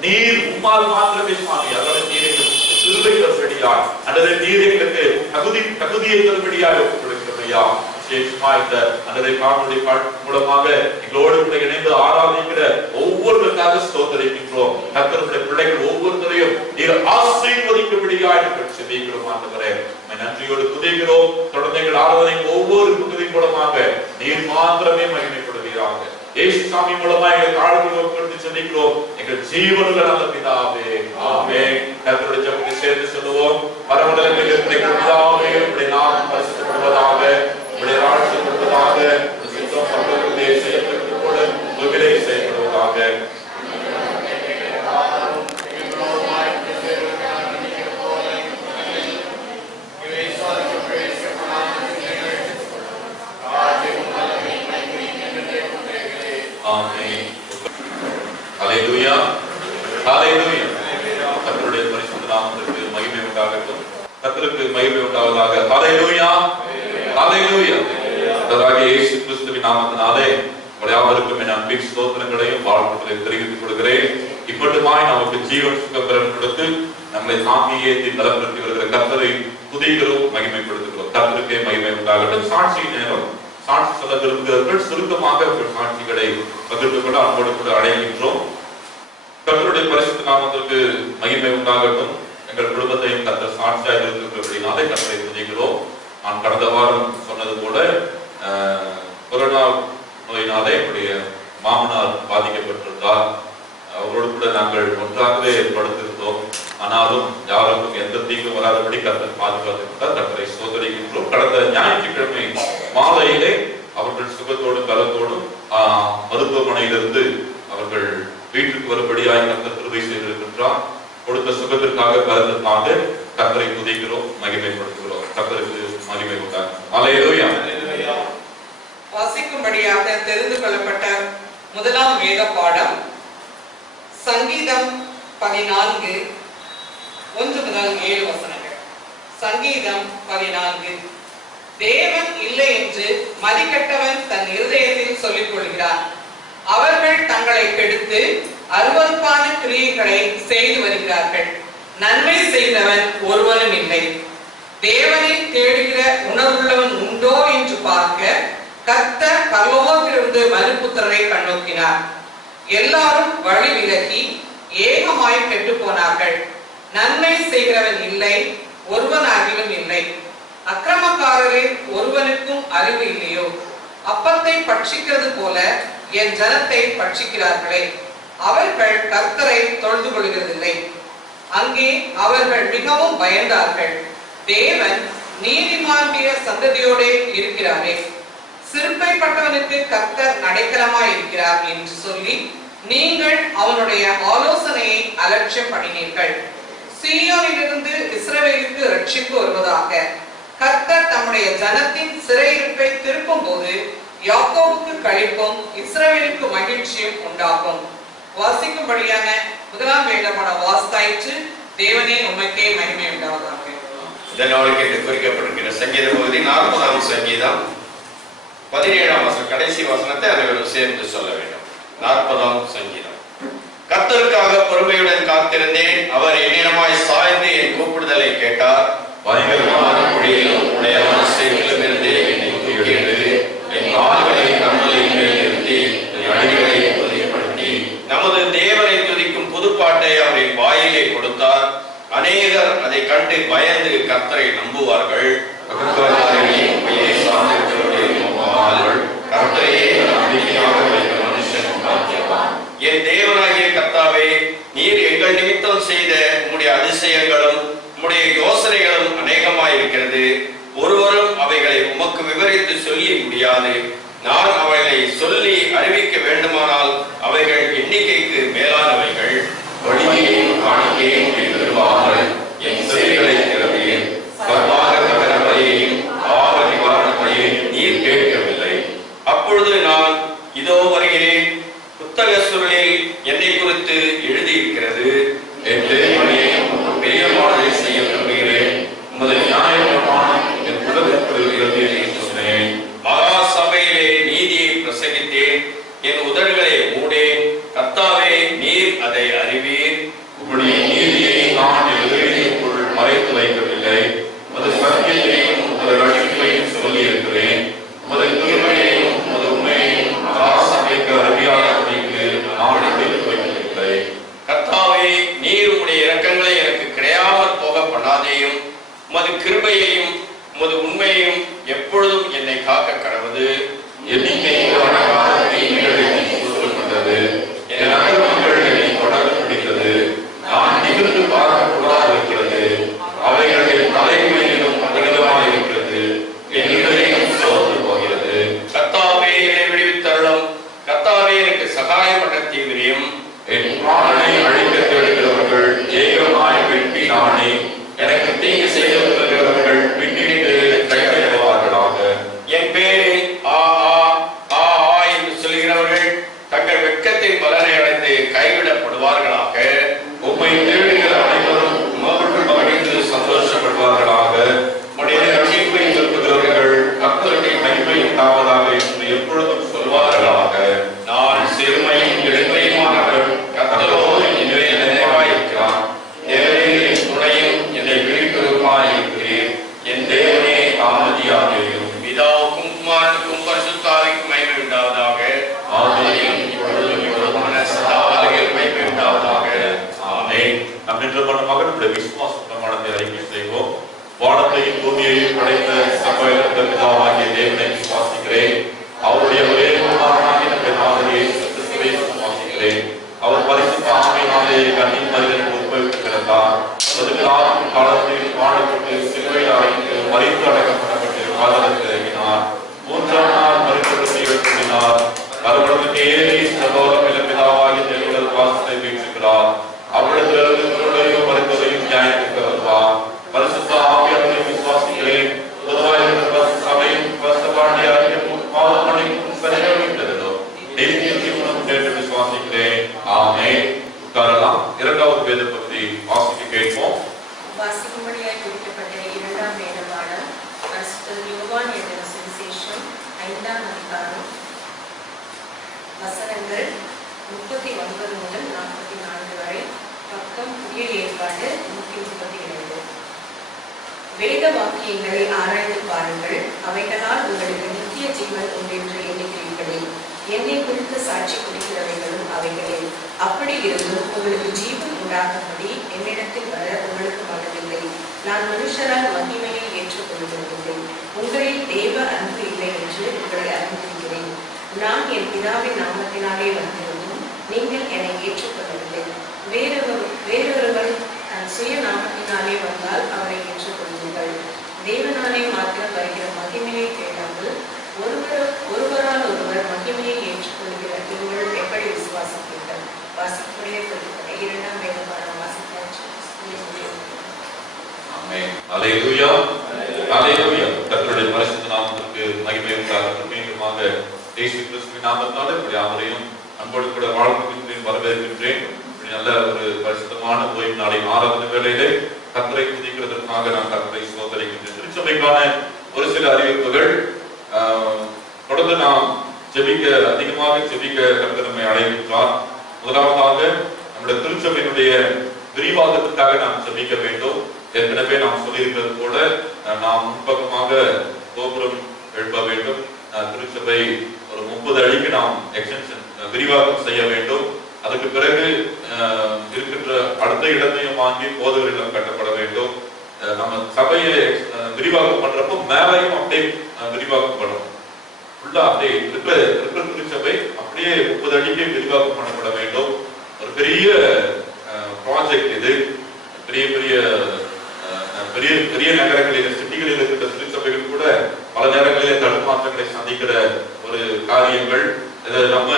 நீர் உம்மால் மாத்திரமே சுவாமி. அதனால நீர் எங்களுக்கு கிருபை தரும்படியாய், அன்றைய நீர் எங்களுக்கு தகுதியை தரும்படியாக கொடுக்கிறோம் ஐயா. இந்த அன்றைய காணொளி மூலமாக எங்களோடு கூட இணைந்து ஆராதிக்கிற ஒவ்வொருவருக்காக ஸ்தோத்திரிக்கிறோம். கர்த்தருடைய பிள்ளைகள் ஒவ்வொருத்தரையும் நீர் ஆசீர்வதிக்கும்படியாய் ஜெபிக்கிறோம் ஆண்டவரே. நன்றியோடு துதிக்கிறோம். தொடர்ந்து எங்கள் ஆராதனை ஒவ்வொரு பகுதி மூலமாக நீர் மாத்திரமே மகிமைப்படுவீராக. இயேசு சாமி மூலமா எங்கள் தாழ்மையோடு ஜெபிக்கிறோம் எங்கள் ஜீவனுள்ள நல்ல பிதாவே, ஆமென். கர்த்தருடைய ஜெபத்தை சேர்ந்து சொல்லுவோம். பரமண்டலத்தில் இருக்கிற பிதாவே, உம்முடைய நாமம் பரிசுத்தப்படுவதாக, உம்முடைய ராஜ்யம் வருவதாக, சித்தம் பரலோகத்திலே செய்யப்படுவது போல பூமியிலே செய்யப்படுவதாக. ஆமென். ஹல்லேலூயா, ஹல்லேலூயா. கர்த்தருடைய பரிசுத்த நாமத்திற்கு மகிமை உண்டாகட்டும். கர்த்தருக்கு மகிமை உண்டாவதாக. ஹல்லேலூயா, ஹல்லேலூயா. கர்த்தராகிய இயேசு கிறிஸ்துவின் நாமத்தினாலே உங்கள் யாவருக்கும் என் அன்பின் ஸ்தோத்திரங்களையும் வாழ்த்துக்களையும் தெரிவித்துக் கொள்கிறேன். இப்பட்டுமாய் நமக்கு ஜீவன் சுகபலன் கொடுத்து நம்மளை தாங்கி ஏற்றி பலப்படுத்தி வருகிற கர்த்தரை துதிக்கிறோம், மகிமைப்படுத்துகிறோம். கர்த்தருக்கே மகிமை உண்டாகட்டும். சாட்சி நேரம். சாட்சி சொல்ல விரும்புகிறவர்கள் சுருக்கமாக உங்கள் சாட்சிகளை பகிர்ந்து கொள்ள அன்போடு கூட அடைகின்றோம். கர்த்தருடைய பரிசுத்த நாமத்திற்கு மகிமை உண்டாகட்டும். எங்கள் குடும்பத்தையும் கர்த்தர் சாட்சியாக இருக்கிறபடினாலே கர்த்தரை துதிக்கிறோம். நான் கடந்த வாரம் சொன்னது போல கொரோனா நோயினாலே என்னுடைய மாமனார் பாதிக்கப்பட்டிருந்தார். அவரோடு கூட நாங்கள் ஒன்றாகவே படுத்திருந்தோம். ஆனாலும் யாருக்கும் எந்த தீங்கும் வராதபடி கர்த்தர் பாதுகாத்திருந்தார். கர்த்தரை சோதரிக்கின்றோம். கடந்த ஞாயிற்றுக்கிழமை மாலையிலே அவர்கள் சுகத்தோடும் பலத்தோடும் மருத்துவமனையிலிருந்து அவர்கள் வீட்டுக்கு வரும்படியாய் கர்த்தர் கிருபை செய்திருக்கின்றார். கொடுத்த சுகத்திற்காக பலத்திற்காக கர்த்தரை துதிக்கிறோம், மகிமைப்படுத்துகிறோம். கர்த்தருக்கு மகிமை உண்டாகும். ஹல்லேலூயா. வாசிக்கும்படியாக தெரிந்து கொள்ளப்பட்ட முதலாம் வேத பாடம் சங்கீதம் 14 1 முதல் 7 வசனங்கள். சங்கீதம் 14. தேவன் இல்லை என்று மதிக்கட்டவன் தன் இருதயத்தில் சொல்லிக் கொள்கிறான். அவர்கள் தங்களை கெடுத்து அருவருப்பான கிரியைகளை செய்து வருகிறார்கள். நன்மை செய்தவன் ஒருவனும் இல்லை. தேவனை தேடுகிற உணர்வுள்ளவன் உண்டோ என்று பார்க்க கர்த்தர் பரலோகத்திலிருந்து மனுபுத்திரரை கண்ணோக்கினார். எல்லாரும் வழி விலகி ஏகமாய் கெட்டு போனார்கள். நன்மை செய்கிறவன் இல்லை, ஒருவனாகிலும் இல்லை. அக்கிரமக்காரரில் ஒருவனுக்கும் அறிவு இல்லையோ? அப்பத்தை பட்சிக்கிறது போல என் ஜனத்தை பட்சிக்கிறார்களே. அவர்கள் கர்த்தரை தொழுது கொள்கிறதில்லை. அங்கே அவர்கள் மிகவும் பயந்தார்கள். தேவன் நீதிமானுடைய சந்ததியோடு இருக்கிறாரே. சிறுமைப்பட்டவனுக்கு கர்த்தர் அடைக்கலமாய் இருக்கிறார் என்று சொல்லி நீங்கள் அவனுடைய ஆலோசனையை அலட்சியம் பண்ணினீர்கள். சீயோனிலிருந்து இஸ்ரவேலுக்கு ரட்சிப்பு வருவதாக. கர்த்தர் தம்முடைய ஜனத்தின் சிறையிருப்பை திருப்பும் போது யாக்கோபுக்கு களிப்பும் இஸ்ரவேலுக்கு மகிழ்ச்சியும் உண்டாகும். வாசிக்கும்படியான முதலாம் வேதமான வாஸ்தாயிற்று. தேவனே உமக்கே மகிமை உண்டாவதாக. இந்த நாளுக்கு என்று குறிக்கப்பட்டிருக்கிற சங்கீத பகுதி 40ஆம் சங்கீதம் 17ஆம் வசனம். கடைசி வசனத்தை அனைவரும் சேர்ந்து சொல்ல வேண்டும். 40ஆம் சங்கீதம். கர்த்தருக்காக பொறுமையுடன் காத்திருந்தேன். அவர் என்னிடமாய் சாய்ந்து என் கூப்பிடுதலை கேட்டார். பயங்கரமான குழியிலும் உடையான சேற்றிலும் இருந்து என்னை தூக்கி எடுத்து என் கால்களை கண்மலையின் மேல் நிறுத்தி என் அடிகளை உறுதிப்படுத்தி நமது தேவனை துதிக்கும் புதுப்பாட்டை அவரின் வாயிலே கொடுத்தார். அநேகர் அதை கண்டு பயந்து கர்த்தரை நம்புவார்கள். கர்த்தரையே நம்பிக்கையாக வைத்த மனுஷன் பாக்கியவான். என் தேவனாகிய கர்த்தாவே, நீர் எங்கள் நிமித்தம் செய்த உம்முடைய அதிசயங்களும் உம்முடைய யோசனைகளும் அநேகமாயிருக்கிறது. ஒருவரும் அவைகளை உமக்கு விவரித்து சொல்லி முடியாது. நான் அவைகளை சொல்லி அறிவிக்க வேண்டுமானால் அவைகள் எண்ணிக்கைக்கு மேலானவைகள். வழியையும் காணிக்கையும் பெறுவார்கள். என் செவிகளை திறவேன். கர்மாகத்தையும் பாவ நிவாரணத்தையும் நீர் கேட்கவில்லை. அப்பொழுது நான் இதோ வருகிறேன், புத்தக சுருளில் என்னை குறித்து எழுதியிருக்கிறது. என் தேவனே, பெரியமானதை செய்ய விரும்புகிறேன். உமது நியாயப்பிரமாணம் என் உள்ளத்தில் எழுதியிருக்கிறேன். மகா சபையிலே நீதியை பிரசங்கித்தேன். என் உதடுகளை மூடேன். கர்த்தாவே, நீர் அதை அறிவீர். உம்முடைய நீதியை நான் என் இதயத்திற்குள் மறைத்து வைக்கவில்லை. உமது சத்தியத்தையும் உமது ரட்சிப்பையும் சொல்லியிருக்கிறேன். உமது கிருபையையும் உமது உண்மையையும் மகா சபைக்கு அறிவியாதபடிக்கு நான் எடுத்து வைக்கவில்லை. கர்த்தாவே, நீர் உம்முடைய இரக்கங்களை எனக்கு கிடையாமல் போக பண்ணாதேயும். உமது கிருபையையும் உமது உண்மையையும் எப்பொழுதும் என்னை காக்க கடவுது. எண்ணிக்கைக்கு அழகான தீமைகள் என்னை சூழ்ந்துள்ளது. என் அக்கிரமங்கள் என்னை தொடர்ந்து பிடித்தது. நான் நிகழ்ந்து பார்க்கக்கூடாது இருக்கிறது. அவைகள் என் தலைமையிலும் அதிகமாக இருக்கிறது. என் இதயம் சோர்ந்து போகிறது. கர்த்தாவே, என்னை விடுவித்தருளும். கர்த்தாவே, எனக்கு சகாயம் பண்ண தீவிரியும். என் பிராணனை அழிக்க தேடுகிறவர்கள் ஏகமாய் வெட்டி நானே. எனக்கு தீங்கு செய்து வருகிறவர்கள் பின்னிட்டு கைவிடுவார்களாக. என் பேரில் ஆ ஆ ஆ என்று சொல்கிறவர்கள் தங்கள் வெட்கத்தின் பலனை அடைந்து கைவிடப்படுவார்களாக. உம்மை தேடுகிற அனைவரும் உமக்குள் மகிழ்ந்து சந்தோஷப்படுவார்களாக. உம்முடைய ரட்சிப்பை சொல்லுகிறவர்கள் கர்த்தருடைய மகிமை உண்டாவதாக என்று எப்பொழுதும் சொல்வார்களாக. நான் சிறுமையும் எளிமையுமானவர். கர்த்தரோடு என்னை நினைவாயிருக்கிறார். தேவரீர் துணையும் என்னை விழிப்புறுமாயிருக்கிறீர். என் தேவனே, தாமதியாகியும். பிதாவுக்கும் குமாரனுக்கும் பரிசுத்தாவிக்கும் மகிமை உண்டாவதாக. ஆதியிலும் இப்பொழுதும் எப்பொழுதுமான சதா காலங்களிலும் மகிமை உண்டாவதாக. ஆமென். நம் இன்று பண்ண மகனுடைய விசுவாச பிரமாணத்தை அறிக்கை செய்வோம். வானத்தையும் பூமியையும் படைத்த சர்வவல்லமையுள்ள பிதாவாகிய தேவனை விசுவாசிக்கிறேன். அவருடைய ஒரே குமாரனாகிய நம்முடைய நாதர் இயேசு கிறிஸ்துவை விசுவாசிக்கிறேன். அவர் பரிசுத்த ஆவியினாலே கன்னியின் மரியாதைக்கு உட்பட்டு பிறந்தார். காலத்தில் வாழப்பட்டு சிலுவையில் அறைந்து மரித்து அடக்கப்படப்பட்டு பாதாளத்தில் இறங்கினார். 3ஆம் நாள் மரித்தெழுந்து எழுப்பினார். மறுபடியும் ஏறி சர்வவல்லமையுள்ள பிதாவாகிய தேவனுடைய வாசத்தை வீற்றிருக்கிறார். அவ்விடத்திலிருந்து உங்களுடையும் மரித்ததையும் நியாயத்திற்கு வருவார். பரிசுத்த ஆவியானவரை விசுவாசிக்கிறேன். பொதுவாக சபையும் பரிசுத்தவான்களாகிய பாவமன்னிப்பும் பரிசுத்தமும் நித்திய கேட்டு விசுவாசிக்கிறேன். ஆமென். உட்காரலாம். 2வது வேத பகுதி வாசிக்க கேட்போம். வாசிக்கும்படியாய் குறிக்கப்பட்ட 2ஆம் வேத பாடம் பரிசுத்த யோவான் எழுதின சுவிசேஷம் 5ஆம் அதிகாரம் வசனங்கள் 39 முதல் 44 வரை. பக்கம் புதிய ஏற்பாடு 132. வேத வாக்கியங்களை ஆராய்ந்து பாருங்கள். அவைகளால் உங்களுக்கு நித்திய ஜீவன் உண்டென்று எண்ணுகிறீர்களே. என்னை குறித்து சாட்சி கொடுக்கிறவைகளும் அவைகளே. அப்படி இருந்தும் உங்களுக்கு ஜீவன் உண்டாகும்படி என்னிடத்தில் வர உங்களுக்கு மனதில்லை. நான் மனுஷரால் மகிமையை ஏற்றுக்கொள்கிறதில்லை. உங்களில் தேவ அன்பு இல்லை என்று உங்களை அறிந்திருக்கிறேன். நான் என் பிதாவின் நாமத்தினாலே வந்திருந்தும் நீங்கள் என்னை ஏற்றுக்கொள்ளவில்லை. வேறொருவர் தன் சுய நாமத்தினாலே வந்தால் அவரை ஏற்றுக்கொள்வீர்கள். தேவனாலே மாத்திரம் வருகிற மகிமையை தேடாமல் ஒருவரால் ஒருவர் மகிமையை ஏற்றுக்கொள்கிற நீங்கள் எப்படி விசுவாசிப்பீர்கள்? வாசிப்புடைய குறிப்பிட்ட 2ஆம் வேத பாடம் வாசித்தாச்சு. ஆமென். அல்லேலூயா. அல்லேலூயா. கர்த்தருடைய பரிசுத்த நாமத்திற்கு மகிமை உண்டாகட்டும். மீண்டுமாக இயேசு கிறிஸ்துவின் நாமத்தால் இப்படி யாவரையும் அன்போடு கூட வாழ்த்துகின்றேன், வரவேற்கின்றேன். நல்ல ஒரு பரிசுத்தமான ஓய்வு நாளை ஆராதனை வேளையிலே கர்த்தரை துதிக்கிறதற்காக நான் கர்த்தரை ஸ்தோத்திரிக்கின்றேன். திருச்சபைக்கான ஒரு சில அறிவிப்புகள். தொடர்ந்து நாம் ஜெபிக்க அதிகமாக ஜெபிக்க கர்த்தர் நம்மை அழைக்கின்றார். முதலாவதாக நம்முடைய திருச்சபையினுடைய விரிவாக்கத்துக்காக நாம் ஜெபிக்க வேண்டும். ஏற்கனவே நாம் சொல்லியிருக்கிறது போல நாம் முன்பக்கமாக கோபுரம் எழுப்ப வேண்டும். திருச்சபை ஒரு 30 அடிக்கு நாம் எக்ஸ்டென்ஷன் விரிவாக்கம் செய்ய வேண்டும். அதுக்கு பிறகு இருக்கின்ற அடுத்த இடத்தையும் வாங்கி போதகர் இல்லம் கட்டப்பட வேண்டும். நம்ம சபையை விரிவாக்கம் பண்றப்போ மேலையும் அப்படியே விரிவாக்கம் பண்ணணும். ஃபுல்லா அப்படியே இருக்கிற திருச்சபை அப்படியே 30 அடிக்கு விரிவாக்கம் பண்ணப்பட வேண்டும். ஒரு பெரிய ப்ராஜெக்ட் இது. பெரிய பெரிய பெரிய பெரிய நகரங்களில் சிட்டிகளில் இருக்கிற திருச்சபைகள் கூட பல நேரங்களிலே தடுமாற்றங்களை சந்திக்கிற ஒரு காரியங்கள். நம்ம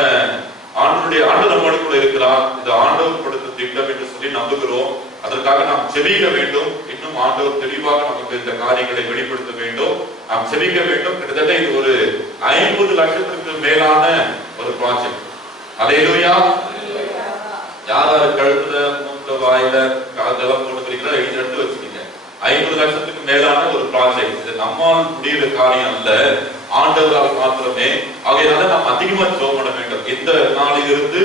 ஆண்டு நம்மோடு கூட இருக்கிறார். இது ஆண்டவர் கொடுத்த திட்டம் என்று சொல்லி நம்புகிறோம். அதற்காக நாம் செபிக்க வேண்டும். இன்னும் ஆண்டவர் தெளிவாக நமக்கு இந்த காரியங்களை வெளிப்படுத்த வேண்டும். நாம் செபிக்க வேண்டும். கிட்டத்தட்ட இது ஒரு 50 லட்சத்திற்கு மேலான ஒரு ப்ராஜெக்ட். அல்லேலூயா. யார் கழுத்துல மூக்குல வாயில காதெல்லாம் போட்டுக்கிறீங்களோ எழுதி எடுத்து வச்சுக்கீங்க. 50 லட்சத்துக்கு மேலான ஒரு ப்ராஜெக்ட். இது நம்மால் முடிகிற காரியம் அல்ல, ஆண்டவரால் மாத்திரமே. ஆகையினால நாம் அதிகமா ஜெபம் பண்ண வேண்டும். இந்த நாளிலிருந்து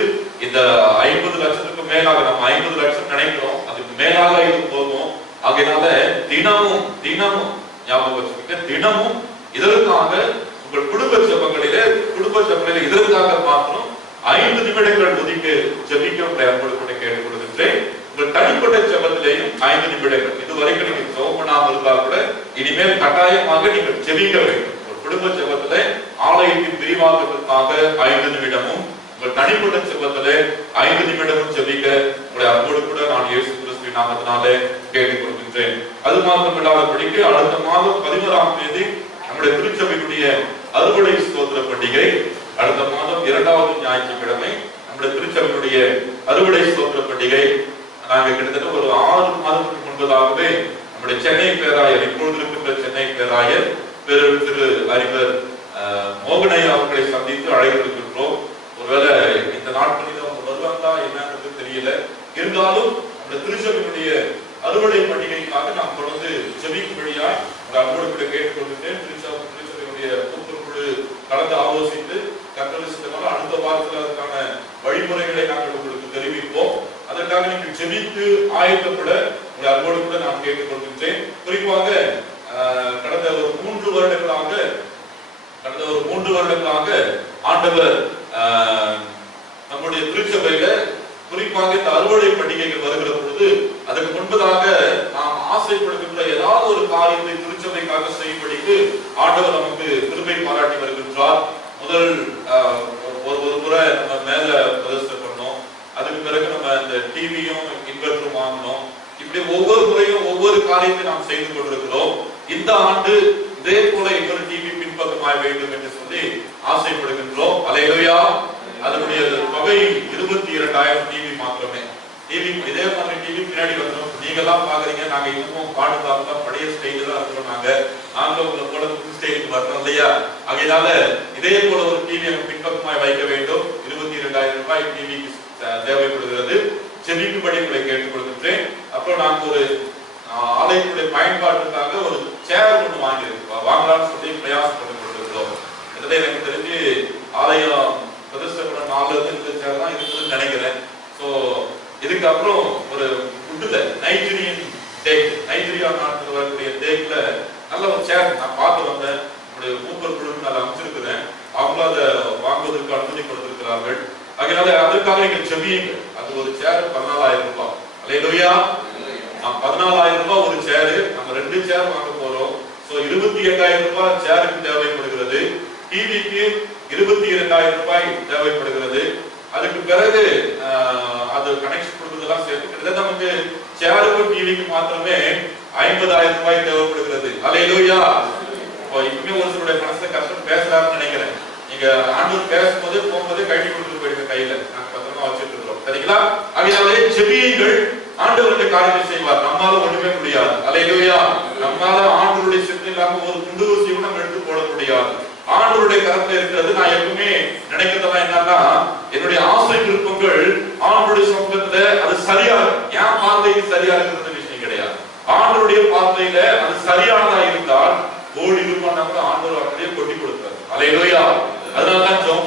இந்த 50 லட்சத்துக்கு மேலாக நம்ம 50 லட்சம் நினைக்கிறோம், அதுக்கு மேலாக இது போகும். ஆகையினால தினமும் ஞாபகம் வச்சுக்கோங்க, தினமும் இதற்காக உங்கள் குடும்ப ஜெபங்களிலே இதற்காக மாத்திரம் 5 நிமிடங்கள் ஒதுக்கி ஜெபிக்க அன்போடு கேட்டுக் கொடுக்கின்றேன். உங்கள் தனிப்பட்ட ஜெபத்திலேயும் 5 நிமிடங்கள். இதுவரைக்கும் நீங்க ஜெபம் பண்ணாமல் இருந்தால் கூட இனிமேல் கட்டாயமாக நீங்கள் ஜெபிக்க வேண்டும். ஒரு குடும்ப ஜெபத்திலே ஆலயத்தின் விரிவாக்கத்திற்காக 5 நிமிடமும், உங்கள் தனிப்பட்ட ஜெபத்திலே 5 நிமிடமும் ஜெபிக்க உங்களுடைய அன்போடு கூட நான் இயேசு கிறிஸ்துவின் நாமத்தினாலே கேட்டுக் கொடுக்கின்றேன். அது மாத்திரமில்லாதபடிக்கு அடுத்த மாதம் 11ஆம் தேதி நம்முடைய திருச்சபையினுடைய அறுவடை ஸ்தோத்திர பண்டிகை. அடுத்த மாதம் 2வது ஞாயிற்றுக்கிழமை நம்முடைய திருச்சபையினுடைய அறுவடை ஸ்தோத்திர பண்டிகை. நாங்கள் கிட்டத்தட்ட ஒரு 6 மாதத்துக்கு முன்பதாகவே நம்முடைய சென்னை பேராயர், இப்பொழுது இருக்கின்ற சென்னை பேராயர் திரு அறிவர் மோகனையா அவர்களை சந்தித்து அழைத்திருக்கின்றோம். ஒருவேளை இந்த நாட்களில் அவங்க வருவாங்களா என்னன்றது தெரியல. இருந்தாலும் அந்த திருச்சபையினுடைய அறுவடை பண்டிகைக்காக நாம் தொடர்ந்து ஜெபிக்கும்படியாய் அன்போடு கூட கேட்டுக்கொள்கிறேன். திருச்சபையினுடைய கூட்டுக்குழு கலந்து ஆலோசித்து கற்றலிசித்தனால அடுத்த வாரத்தில் அதுக்கான வழிமுறைகளை நாங்கள் உங்களுக்கு தெரிவிப்போம். அதற்காக நீங்கள் ஜெபித்து ஆயத்தப்பட உங்களை அன்போடு கூட நான் கேட்டுக்கொள்கின்றேன். குறிப்பாக கடந்த ஒரு 3 வருடங்களாக ஆண்டவர் நம்முடைய திருச்சபையில குறிப்பாக இந்த அறுவடை பண்டிகைகள் வருகிற பொழுது அதுக்கு முன்பதாக நாம் ஆசைப்படுகின்ற ஏதாவது ஒரு காரியத்தை திருச்சபைக்காக செய்யும்படிக்கு ஆண்டவர் நமக்கு கிருபை பாராட்டி வருகின்றார். முதல் ஒரு முறை நம்ம மேல பிரதிஷ்டை பண்ணோம். அதுக்கு பிறகு நம்ம இந்த டிவியும் இன்வெர்டரும் வாங்கினோம். இப்படி ஒவ்வொரு முறையும் ஒவ்வொரு காரியத்தை நாம் செய்து கொண்டிருக்கிறோம். இந்த ஆண்டு இதே போல இன்னொரு டிவி பின்பக்கமாய் வேண்டும் என்று சொல்லி ஆசைப்படுகின்றோம். அல்லேலூயா. அதனுடைய தொகை 22,000 டிவி மாத்திரமே. டிவி இதே மாதிரி டிவி பின்னாடி வரணும். நீங்க எல்லாம் பாக்குறீங்க, நாங்க இன்னமும் பாடுதாங்க பழைய ஸ்டைல தான் இருக்கிறோம். நாங்க உங்களை போல புது ஸ்டைலுக்கு வரணும் இல்லையா? அதனால இதே போல ஒரு டிவி பின்பக்கமாய் வைக்க வேண்டும். 22,000 ரூபாய் டிவிக்கு தேவைப்படுகிறது. செபிக்கும்படி உங்களை கேட்டுக்கொள்கின்றேன். அப்புறம் நாங்க ஒரு ஆலயத்துடைய பயன்பாட்டுக்காக ஒரு சேர் ஒன்று வாங்கலாம்னு சொல்லி பிரயாசப்பட்டு கொண்டிருக்கிறோம். இதுல எனக்கு தெரிஞ்சு ஆலயம் பிரதிஷ்டப்பட 4 சேர் தான் இருக்குதுன்னு நினைக்கிறேன். ஸோ இதுக்கப்புறம் ஒரு ஃபுட்டுல நைஜீரியா நாட்டில் வரக்கூடிய தேக்ல நல்ல ஒரு சேர் நான் பார்த்து வந்தேன். நம்முடைய மூப்பர் குழுக்கு நான் அமைச்சிருக்கிறேன். அவங்களும் அதை வாங்குவதற்கு அனுமதி கொடுத்திருக்கிறார்கள். அதனால அதற்காக நீங்க செபியுங்கள். அது ஒரு சேர் 14,000 ரூபாய். அல்லேலூயா. 14,000 ரூபாய் ஒரு சேரு. நம்ம 2 சேர் வாங்க போறோம். ஸோ 28,000 ரூபாய் சேருக்கு தேவைப்படுகிறது. டிவிக்கு 22,000 ரூபாய் தேவைப்படுகிறது. அதுக்கு பிறகு அது கனெக்ஷன் கொடுக்கறதெல்லாம் சேர்த்து கிட்டத்தட்ட நமக்கு சேருக்கும் டிவிக்கு மாத்திரமே 50,000 ரூபாய் தேவைப்படுகிறது. அல்லேலூயா. இப்பவுமே ஒரு சிலருடைய மனசுல கஷ்டம் பேசுறாருன்னு நினைக்கிறேன். நீங்க ஆண்டவர் பேசும்போது போகும்போதே கட்டி கொடுத்துட்டு போயிடுங்க கையில. நாங்க பத்திரமா வச்சுட்டு இருக்கிறோம். சரிங்களா? அதனாலே ஜெபியுங்கள். ஆண்டவருடைய காரியத்தை செய்வார். நம்மால ஒண்ணுமே முடியாது. அல்லேலூயா. நம்மால ஆண்டவருடைய சித்தம் இல்லாம ஒரு குண்டு ஊசி கூட நம்ம எடுத்து போட முடியாது. ஆண்டவருடைய கரத்துல இருக்கிறது. நான் எப்பவுமே நினைக்கிறதெல்லாம் என்னன்னா, என்னுடைய ஆசை விருப்பங்கள் ஆண்டவருடைய சமூகத்துல அது சரியா என் பார்வைக்கு சரியா இருக்கிறது விஷயம் கிடையாது. ஆண்டவருடைய பார்வையில அது சரியானதா இருந்தால் கோடி ரூபாய் கூட ஆண்டவர் அப்படியே கொட்டி கொடுத்தார். அல்லேலூயா. அதனாலதான் ஜெபம்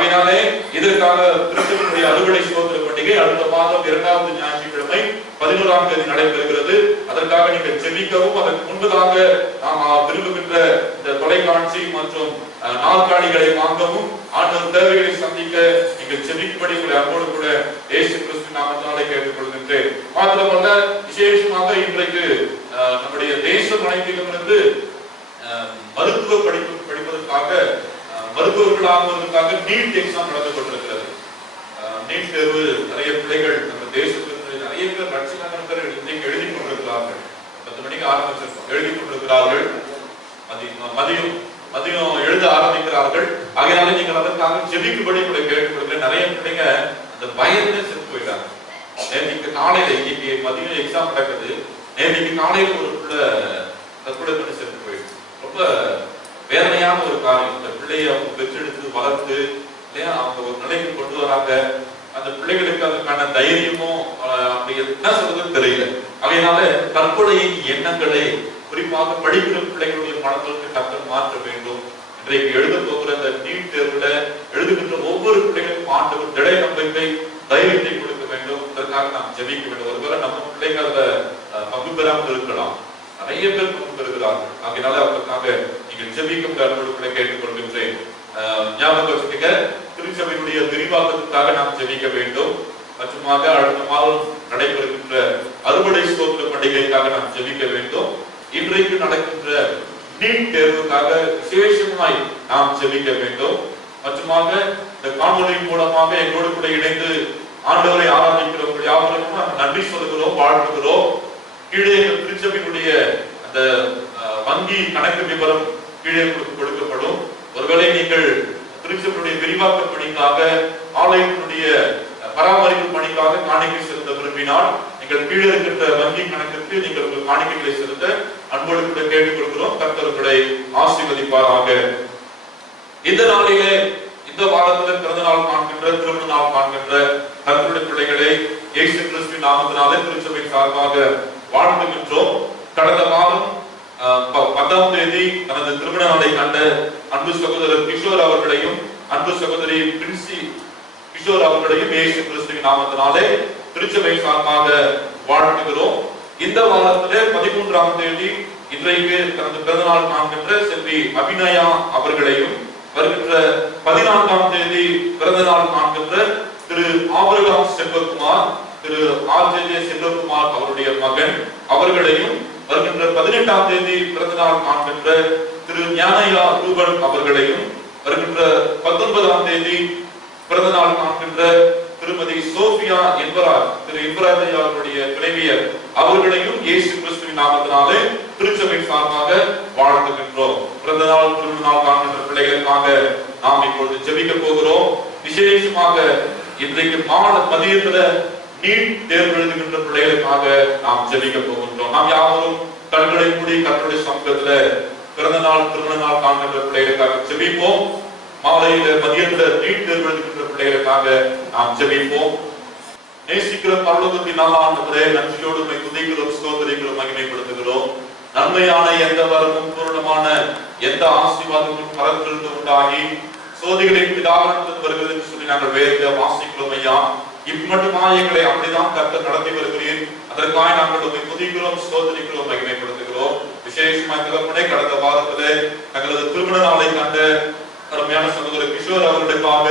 ஆகையினாலே இதற்காக கிறிஸ்துவனுடைய அறுவடை சோதனை பண்டிகை அடுத்த மாதம் 2வது ஞாயிற்றுக்கிழமை 11ஆம் தேதி நடைபெறுகிறது. அதற்காக நீங்கள் ஜெபிக்கவும், அதற்கு முன்பதாக நாம் விரும்புகின்ற இந்த தொலைக்காட்சி மற்றும் நாற்காலிகளை வாங்கவும், ஆண்டவர் தேவைகளை சந்திக்க நீங்கள் ஜெபிக்கும்படி உங்களை அன்போடு கூட இயேசு கிறிஸ்து நாமத்தினாலே கேட்டுக்கொள்கின்றேன். மாத்திரமல்ல, விசேஷமாக இன்றைக்கு நம்முடைய தேசம் அனைத்திலுமிருந்து மருத்துவ படிப்பதற்காக மருத்துவர்களாகுவதற்காக நீட் எக்ஸாம் நடந்து கொண்டிருக்கிறது. நீட் தேர்வு நிறைய பிள்ளைகள் நம்ம தேசத்திலிருந்து நிறைய பேர் லட்சக்கணக்கான பேர் இன்றைக்கு எழுதி கொண்டிருக்கிறார்கள். 10 மணிக்கு ஆரம்பிச்சிருக்கோம், எழுதி கொண்டிருக்கிறார்கள். மதியம் எழுத ஆரம்பிக்கிறார்கள். ஆகையால நீங்கள் அதற்காக ஜெபிக்கும்படி கூட கேட்டுக்கொள்கிறேன். நிறைய பிள்ளைங்க அந்த பயத்துல செத்து போயிட்டாங்க. நேற்று காலையில, இன்னைக்கு மதியம் எக்ஸாம் நடக்குது, நேற்று காலையில ஒரு பிள்ளை தற்கொலை பண்ணி செத்து போயிடுச்சு. ரொம்ப வேதனையான ஒரு காரியம். அந்த பிள்ளையை அவங்க பெற்றெடுத்து வளர்த்து இல்லையா அவங்க ஒரு நிலைக்கு கொண்டு வராங்க. அந்த பிள்ளைகளுக்கு அதுக்கான தைரியமும் அப்படி என்ன சொல்றதுன்னு தெரியல. அதனால தற்கொலையின் எண்ணங்களை குறிப்பாக படிக்கிற பிள்ளைகளுடைய மனதிற்கு கர்த்தர் மாற்ற வேண்டும். இன்றைக்கு எழுத போகிற அந்த நீட் தேர்வுல எழுதுகின்ற ஒவ்வொரு பிள்ளைகளுக்கும் ஆண்டவர் திட நம்பிக்கை, தைரியத்தை கொடுக்க வேண்டும். அதற்காக நாம் ஜெபிக்க வேண்டும். ஒருவேளை நம்ம பிள்ளைங்க அதுல பங்கு பெறாமல் இருக்கலாம், நிறைய பேர் பங்கு பெறுகிறார்கள். அதனால அவர்களுக்காக நீங்கள் ஜெபிக்கும் அன்போடு கேட்டுக்கொள்கின்றேன். ஞாபகம் வச்சுக்க, திருச்சபையினுடைய விரிவாக்கத்துக்காக நாம் ஜெபிக்க வேண்டும். மற்றுமாக அடுத்த மாதம் நடைபெறுகின்ற அறுவடை ஸ்தோத்திர பண்டிகைக்காக நாம் ஜெபிக்க வேண்டும். இன்றைக்கு நடக்கின்ற நீட் தேர்வுக்காக விசேஷமாய் நாம் ஜெபிக்க வேண்டும். மற்றுமாக இந்த காணொலி மூலமாக எங்களோடு கூட இணைந்து ஆண்டவரை ஆராதிக்கிறவர்கள் யாவருக்கும் நாம் நன்றி சொல்கிறோம், வாழ்த்துகிறோம். கீழே திருச்சபையினுடைய அந்த வங்கி கணக்கு விவரம் கீழே கொடுக்கப்படும். ஒருவேளை நீங்கள் திருச்சபையுடைய விரிவாக்க பணிக்காக, ஆலயத்தினுடைய பராமரிப்பு பணிக்காக காணிக்கை செலுத்த விரும்பினால் நீங்கள் கீழே இருக்கின்ற வங்கி கணக்கிற்கு நீங்கள் உங்கள் காணிக்கைகளை செலுத்த அன்போடு கூட கேட்டுக்கொள்கிறோம். கர்த்தர் உங்களை ஆசீர்வதிப்பாராக. இந்த நாளிலே, இந்த வாரத்தில் பிறந்த நாள் காண்கின்ற, திருமண நாள் காண்கின்ற கர்த்தருடைய பிள்ளைகளை இயேசு கிறிஸ்துவின் நாமத்தினாலே திருச்சபை சார்பாக வாழ்த்துகின்றோம். கடந்த மாதம் 10ஆம் தேதி தனது திருமண நாளை கண்ட அன்பு சகோதரர் கிஷோர் அவர்களையும் அன்பு சகோதரி பிரின்சி கிஷோர் அவர்களையும் இயேசு கிறிஸ்துவின் நாமத்தினாலே திருச்சபை சார்பாக வாழ்த்துகிறோம். இந்த வாரத்திலே 13ஆம் தேதி இன்றைக்கு தனது பிறந்த நாள் காண்கின்ற செல்வி அபிநயா அவர்களையும், வருகின்ற 14ஆம் தேதி பிறந்த நாள் காண்கின்ற திரு ஆபிரகாம் செல்வகுமார், திரு ஆர்ஜே செல்வகுமார் அவருடைய மகன் அவர்களையும், வருகின்ற 18ஆம் தேதி பிறந்த நாள் காண்கின்ற திரு ஞானையா ரூபன் அவர்களையும், வருகின்ற 19ஆம் தேதி பிறந்த நாள் காண்கின்ற திருமதி சோபியா என்பரார், திரு இப்ராஹிம் அவர்களுடைய துணைவியர் அவர்களையும் இயேசு கிறிஸ்துவின் நாமத்தினாலே திருச்சபை சார்பாக வாழ்த்துகின்றோம். பிறந்த நாள், திருமண நாள் காண்கின்ற பிள்ளைகளுக்காக நாம் இப்பொழுது ஜெபிக்க போகிறோம். விசேஷமாக இன்றைக்கு மதியத்துல நீட் தேர்வு எழுதுகின்ற பிள்ளைகளுக்காக நாம் ஜெபிக்க போகின்றோம். நாம் யாவரும் கண்களை மூடி கர்த்தருடைய சமூகத்துல பிறந்த நாள், திருமண நாள் காண்கின்ற பிள்ளைகளுக்காக ஜெபிப்போம். மாலையில மதியத்துல நீட் தேர்வு எழுதுகின்ற பிள்ளைகளுக்காக நாம் ஜெபிப்போம். நேசிக்கிற பரலோகத்தின் நல்ல ஆண்டவரே, நன்றியோடு உம்மை துதிக்கிறோம், ஸ்தோத்திரிக்கிறோம், மகிமைப்படுத்துகிறோம். நன்மையான எந்த வரமும் பூரணமான எந்த ஆசீர்வாதமும் பரத்திலிருந்து உண்டாகி சோதிகளின் பிதாவிடமிருந்து வருகிறது என்று சொல்லி நாங்கள் வேத வாசிக்கிறோம் ஐயா. இம்மட்டுமா எங்களை அப்படிதான் கர்த்தர் நடத்தி வருகிறீர். அதற்காக நாங்கள் உம்மை துதிக்கிறோம், ஸ்தோத்திரிக்கிறோம், மகிமைப்படுத்துகிறோம். விசேஷமாக தகப்பனே, கடந்த வாரத்திலே தங்களது திருமண நாளை கண்ட அருமையான சகோதரர் கிஷோர் அவர்களுக்காக,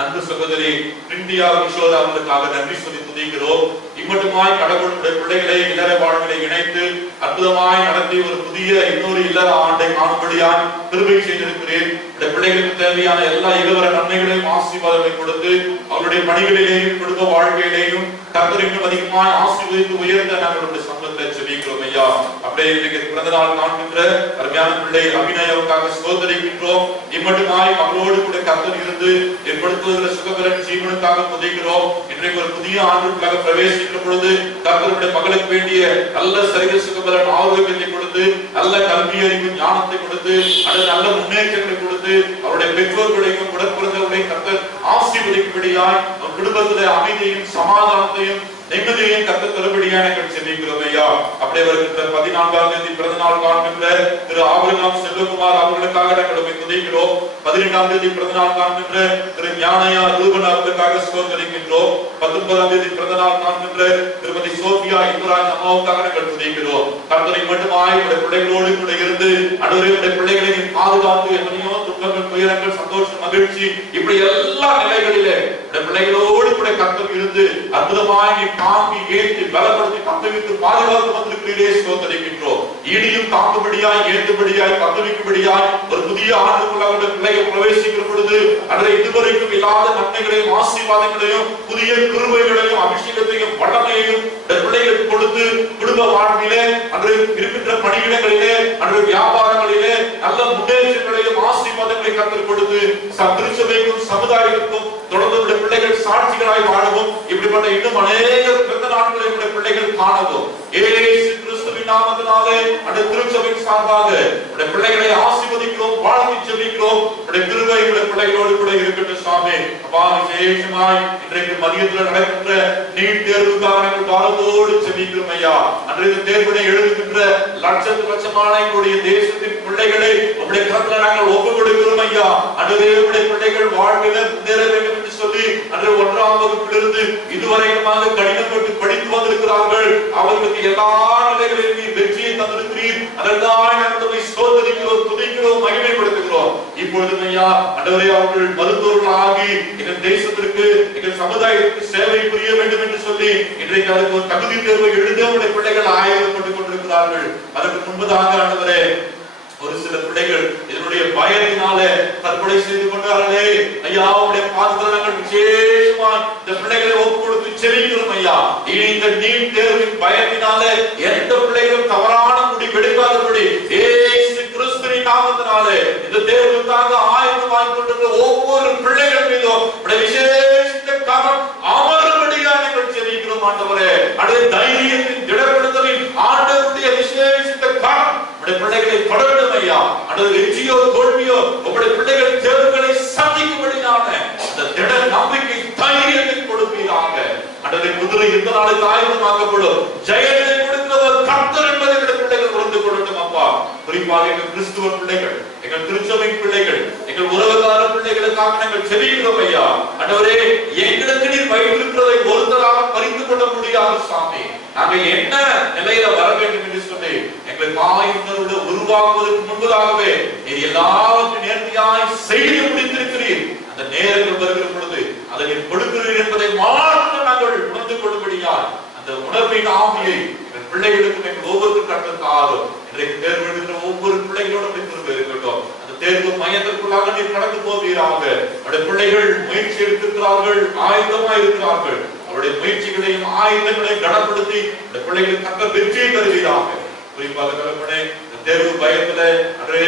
அன்பு சகோதரி பிரிந்தியா கிஷோர் அவர்களுக்காக நன்றி சொல்லி துதிக்கிறோம். இம்மட்டுமாய் கடவுளுடைய பிள்ளைகளை இல்லற வாழ்விலை இணைத்து அற்புதமாய் நடத்தி ஒரு புதிய இன்னொரு இல்லற ஆண்டை காணும்படியாய் கிருபை செய்திருக்கிறேன். இந்த பிள்ளைகளுக்கு தேவையான எல்லா இகவர நன்மைகளையும் ஆசீர்வாதங்களை கொடுத்து அவருடைய பணிகளிலேயும் குடும்ப வாழ்க்கையிலேயும் கர்த்தர் இன்னும் அதிகமாய் ஆசீர்வதித்து உயர்ந்த நாங்களுடைய சம்பளத்தை ஜெபிக்கிறோம் ஐயா. அப்படியே இன்றைக்கு பிறந்த நாள் காண்கின்ற அருமையான பிள்ளை அபிநயாவுக்காக ஸ்தோத்திரிக்கின்றோம். இம்மட்டுமாய் அவரோடு கூட கர்த்தர் இருந்து ஏற்படுத்துகிற சுகபலன் ஜீவனுக்காக துதிக்கிறோம். இன்றைக்கு ஒரு புதிய ஆண்டுக்குள்ளாக பிரவேசிக்கிற பொழுது கர்த்தருடைய மகளுக்கு வேண்டிய நல்ல சரீர சுகபலன் ஆரோக்கியத்தை கொடுத்து, நல்ல கல்வி அறிவு ஞானத்தை கொடுத்து, அல்லது நல்ல முன்னேற்றங்களை கொடுத்து, அவருடைய பெற்றோர்களையும் உடற்பிறந்தவர்களையும் கர்த்தர் ஆசீர்வதிக்கும்படியாய் குடும்பத்திலே அமைதியையும் சமாதானத்தையும் நிம்மதியையும் கர்த்தர் தரும்படியாக நாங்கள் செபிக்கிறோம் ஐயா. அப்படியே வருகின்ற 14ஆம் தேதி பிறந்த நாள் காண்கின்ற திரு ஆபிரகாம் செல்வகுமார் அவர்களுக்காக நாங்கள் துதிக்கிறோம். 15ஆம் தேதி பிறந்த நாள் காண்கின்ற திரு ஞானயா ரூபன் அவர்களுக்காக ஸ்தோத்திரிக்கின்றோம். 19ஆம் தேதி பிறந்த நாள் காண்கின்ற திருமதி சோபியா இப்ராஹிம் அம்மாவுக்காக நாங்கள் துதிக்கிறோம். கர்த்தரை மட்டுமாய் உடைய பிள்ளைகளோடு கூட இருந்து அன்றுவரே பிள்ளைகளையும் பாதுகாத்து எத்தனையோ துக்கங்கள், துயரங்கள், சந்தோஷம், மகிழ்ச்சி இப்படி எல்லா நிலைகளிலே பிள்ளைகளோடு கூட கர்த்தர் இருந்து அற்புதமாய் நீ தாங்கி ஏற்றி பலப்படுத்தி தப்புவித்து பாதுகாத்து வந்திருக்கிறீரே ஸ்தோத்திரிக்கின்றோம். இனியும் தாங்கும்படியாய் ஏற்றும்படியாய் தப்புவிக்கும்படியாய் ஒரு புதிய ஆண்டுக்குள்ள பிள்ளைகள் பிரவேசிக்கிற பொழுது அன்றைய இதுவரைக்கும் இல்லாத நன்மைகளையும் ஆசீர்வாதங்களையும் புதிய கிருபைகளையும் அபிஷேகத்தையும் வல்லமையையும் பிள்ளைகளுக்கு கொடுத்து குடும்ப வாழ்விலே அன்றைய இருக்கின்ற பணியிடங்களிலே அன்றைய வியாபாரங்களிலே நல்ல முன்னேற்றங்களையும் ஆசீர்வாதங்களை கற்றுக் கொடுத்து திருச்சபைக்கும் சமுதாயத்திற்கும் தொடர்ந்து பிள்ளைகள் சாட்சிகளாய் வாழவும் இப்படிப்பட்ட இன்னும் அநேக பிறந்த நாட்களை பிள்ளைகள் காணவும் இயேசு கிறிஸ்துவின் நாமத்தினாலே அந்த திருச்சபையின் சார்பாக பிள்ளைகளை ஆசீர்வதிக்கிறோம், வாழ்த்தி ஜெபிக்கிறோம். கிருபை பிள்ளைகளோடு கூட இருக்கட்டும் சுவாமி. அப்பா விசேஷமாய் இன்றைக்கு மதியத்தில் நடக்கின்ற நீட் தேர்வுக்காக நாங்கள் பாரத்தோடு ஜெபிக்கிறோம் ஐயா. அன்றைய தேர்வினை எழுதுகின்ற லட்சமான எங்களுடைய தேசத்தின் பிள்ளைகளை உங்களுடைய கரத்தில் நாங்கள் ஒப்புக் கொடுக்கிறோம் ஐயா. அன்றைய பிள்ளைகள் வாழ்வில முன்னேற வேண்டும் என்று சொல்லி அன்றைய 1ஆம் வகுப்பிலிருந்து இதுவரையிலுமாக கடினப்பட்டு படித்து வந்திருக்கிறார்கள். அவர்களுக்கு எல்லா நிலைகளிலும் நீ வெற்றியை தந்திருக்கிறீர். அதற்காக நாங்கள் ஸ்தோத்திரிக்கிறோம், துதிக்கிறோம், மகிமைப்படுத்துகிறோம். இப்பொழுது ஐயா ஆண்டவரே அவர்கள் மருத்துவர்கள் ஆகி எங்கள் தேசத்திற்கு எங்கள் சமுதாயத்திற்கு சேவை புரிய வேண்டும் என்று சொல்லி இன்றைக்கு அதற்கு ஒரு தகுதி தேர்வை எழுத உடைய பிள்ளைகள் ஆயத்தப்பட்டுக் கொண்டிருக்கிறார்கள். அதற்கு முன்பதாக ஆண்டவரே ஒரு சில பிள்ளைகள் இதனுடைய பயத்தினால தற்கொலை செய்து கொண்டார்களே ஐயா, அவருடைய பாதத்தில் நாங்கள் விசேஷமா இந்த பிள்ளைகளை ஒப்பு கொடுத்து செபிக்கிறோம் ஐயா. இந்த நீட் தேர்வின் பயத்தினால எந்த பிள்ளைகளும் தவறான முடிவு எடுக்காதபடி இயேசு கிறிஸ்துவின் நாமத்தினாலே இந்த தேர்வுக்காக ஆயத்தமாகிக் கொண்டிருக்கிற ஒவ்வொரு பிள்ளைகள் மீதும் விசேஷ கரம் அமரும்படியாக நாங்கள் செபிக்கிறோம் ஆண்டவரே. அதே தைரியத்தின் திடப்படுத்தலின் ஆண்டவருடைய விசேஷித்த கரம் பிள்ளைகளை தொடரணும் ஐயா. அந்த வெற்றியோ தோல்வியோ உங்களுடைய பிள்ளைகள் தேர்வுகளை சந்திக்கும்படியான அந்த திட நம்பிக்கை தைரியத்தை கொடுப்பீராக. அந்த குதிரை இந்த நாளுக்கு ஆயுதமாக்கப்படும், ஜெயத்தை கொடுக்கிறவர் கர்த்தர் என்பதை பிள்ளைகள் உணர்ந்து கொள்ளட்டும் அப்பா. குறிப்பாக எங்கள் கிறிஸ்துவ பிள்ளைகள், எங்கள் திருச்சபை பிள்ளைகள், எங்கள் உறவுகார பிள்ளைகளுக்காக நாங்கள் செபிக்கிறோம் ஐயா. ஆண்டவரே எங்களுக்கு நீர் வைத்திருக்கிறதை ஒருத்தராக பறித்து கொள்ள முடியாது சாமி. நாங்க என்ன நிலையில வர வேண்டும் என்று சொல்லி எங்களை தாயுணர்வோடு உருவாக்குவதற்கு முன்பதாகவே நீர் எல்லாவற்றையும் நேர்த்தியாய் செய்து முடித்திருக்கிறீர். அந்த நேரங்கள் வருகிற பொழுது அதை நீர் கொடுக்கிறீர் என்பதை மாற்றம் நாங்கள் உணர்ந்து கொள்ளும்படியால் அந்த உணர்வின் ஆவியை எங்கள் பிள்ளைகளுக்கும் எங்கள் ஒவ்வொரு கட்டத்தாரும் இன்றைக்கு தேர்வு எழுதுகிற ஒவ்வொரு பிள்ளைகளோட திரும்ப இருக்கட்டும். அந்த தேர்வு மையத்திற்குள்ளாக நீர் கடந்து போவீராக. அவருடைய பிள்ளைகள் முயற்சி எடுத்திருக்கிறார்கள், ஆயுதமா இருக்கிறார்கள். அவருடைய முயற்சிகளையும் ஆயுதங்களையும் கனப்படுத்தி இந்த பிள்ளைகளுக்கு தக்க வெற்றியை தருவீராக. குறிப்பாக கலப்படை தேர்வு பயத்துல அன்றே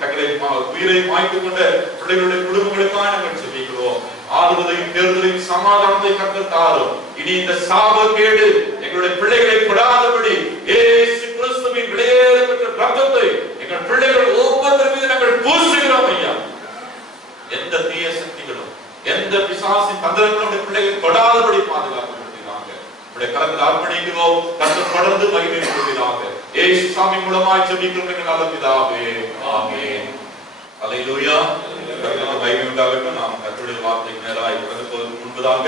தங்களை உயிரை மாய்த்து கொண்ட பிள்ளைகளுடைய குடும்பங்களுக்காக நாங்கள் செபிக்கிறோம். ஆறுவதையும் தேர்தலையும் சமாதானத்தை கர்த்தர் தாரும். இனி இந்த சாபக்கேடு எங்களுடைய பிள்ளைகளை படாதபடி இயேசு கிறிஸ்துவின் விலையேறப்பட்ட ரத்தத்தை எங்கள் பிள்ளைகள் ஒவ்வொருத்தர் மீது நாங்கள் பூசுகிறோம் ஐயா. எந்த தீய சக்திகளும் எந்த பிசாசின் தந்திரங்களுடைய பிள்ளைகள் படாதபடி பாதுகாக்கப்படுகிறாங்க. உடைய கரத்தில் அர்ப்பணிக்கிறோம். கர்த்தர் தொடர்ந்து மகிமைப்படுகிறாங்க. இயேசு சாமி மூலமாய் ஜெபிக்கிறோம் எங்கள் நல்ல பிதாவே, ஆமென். அல்லேலூயா. கர்த்தருக்கு மகிமை உண்டாகட்டும். நாம் கர்த்தருடைய வார்த்தைக்கு நேராய் கடந்து போவதற்கு முன்பதாக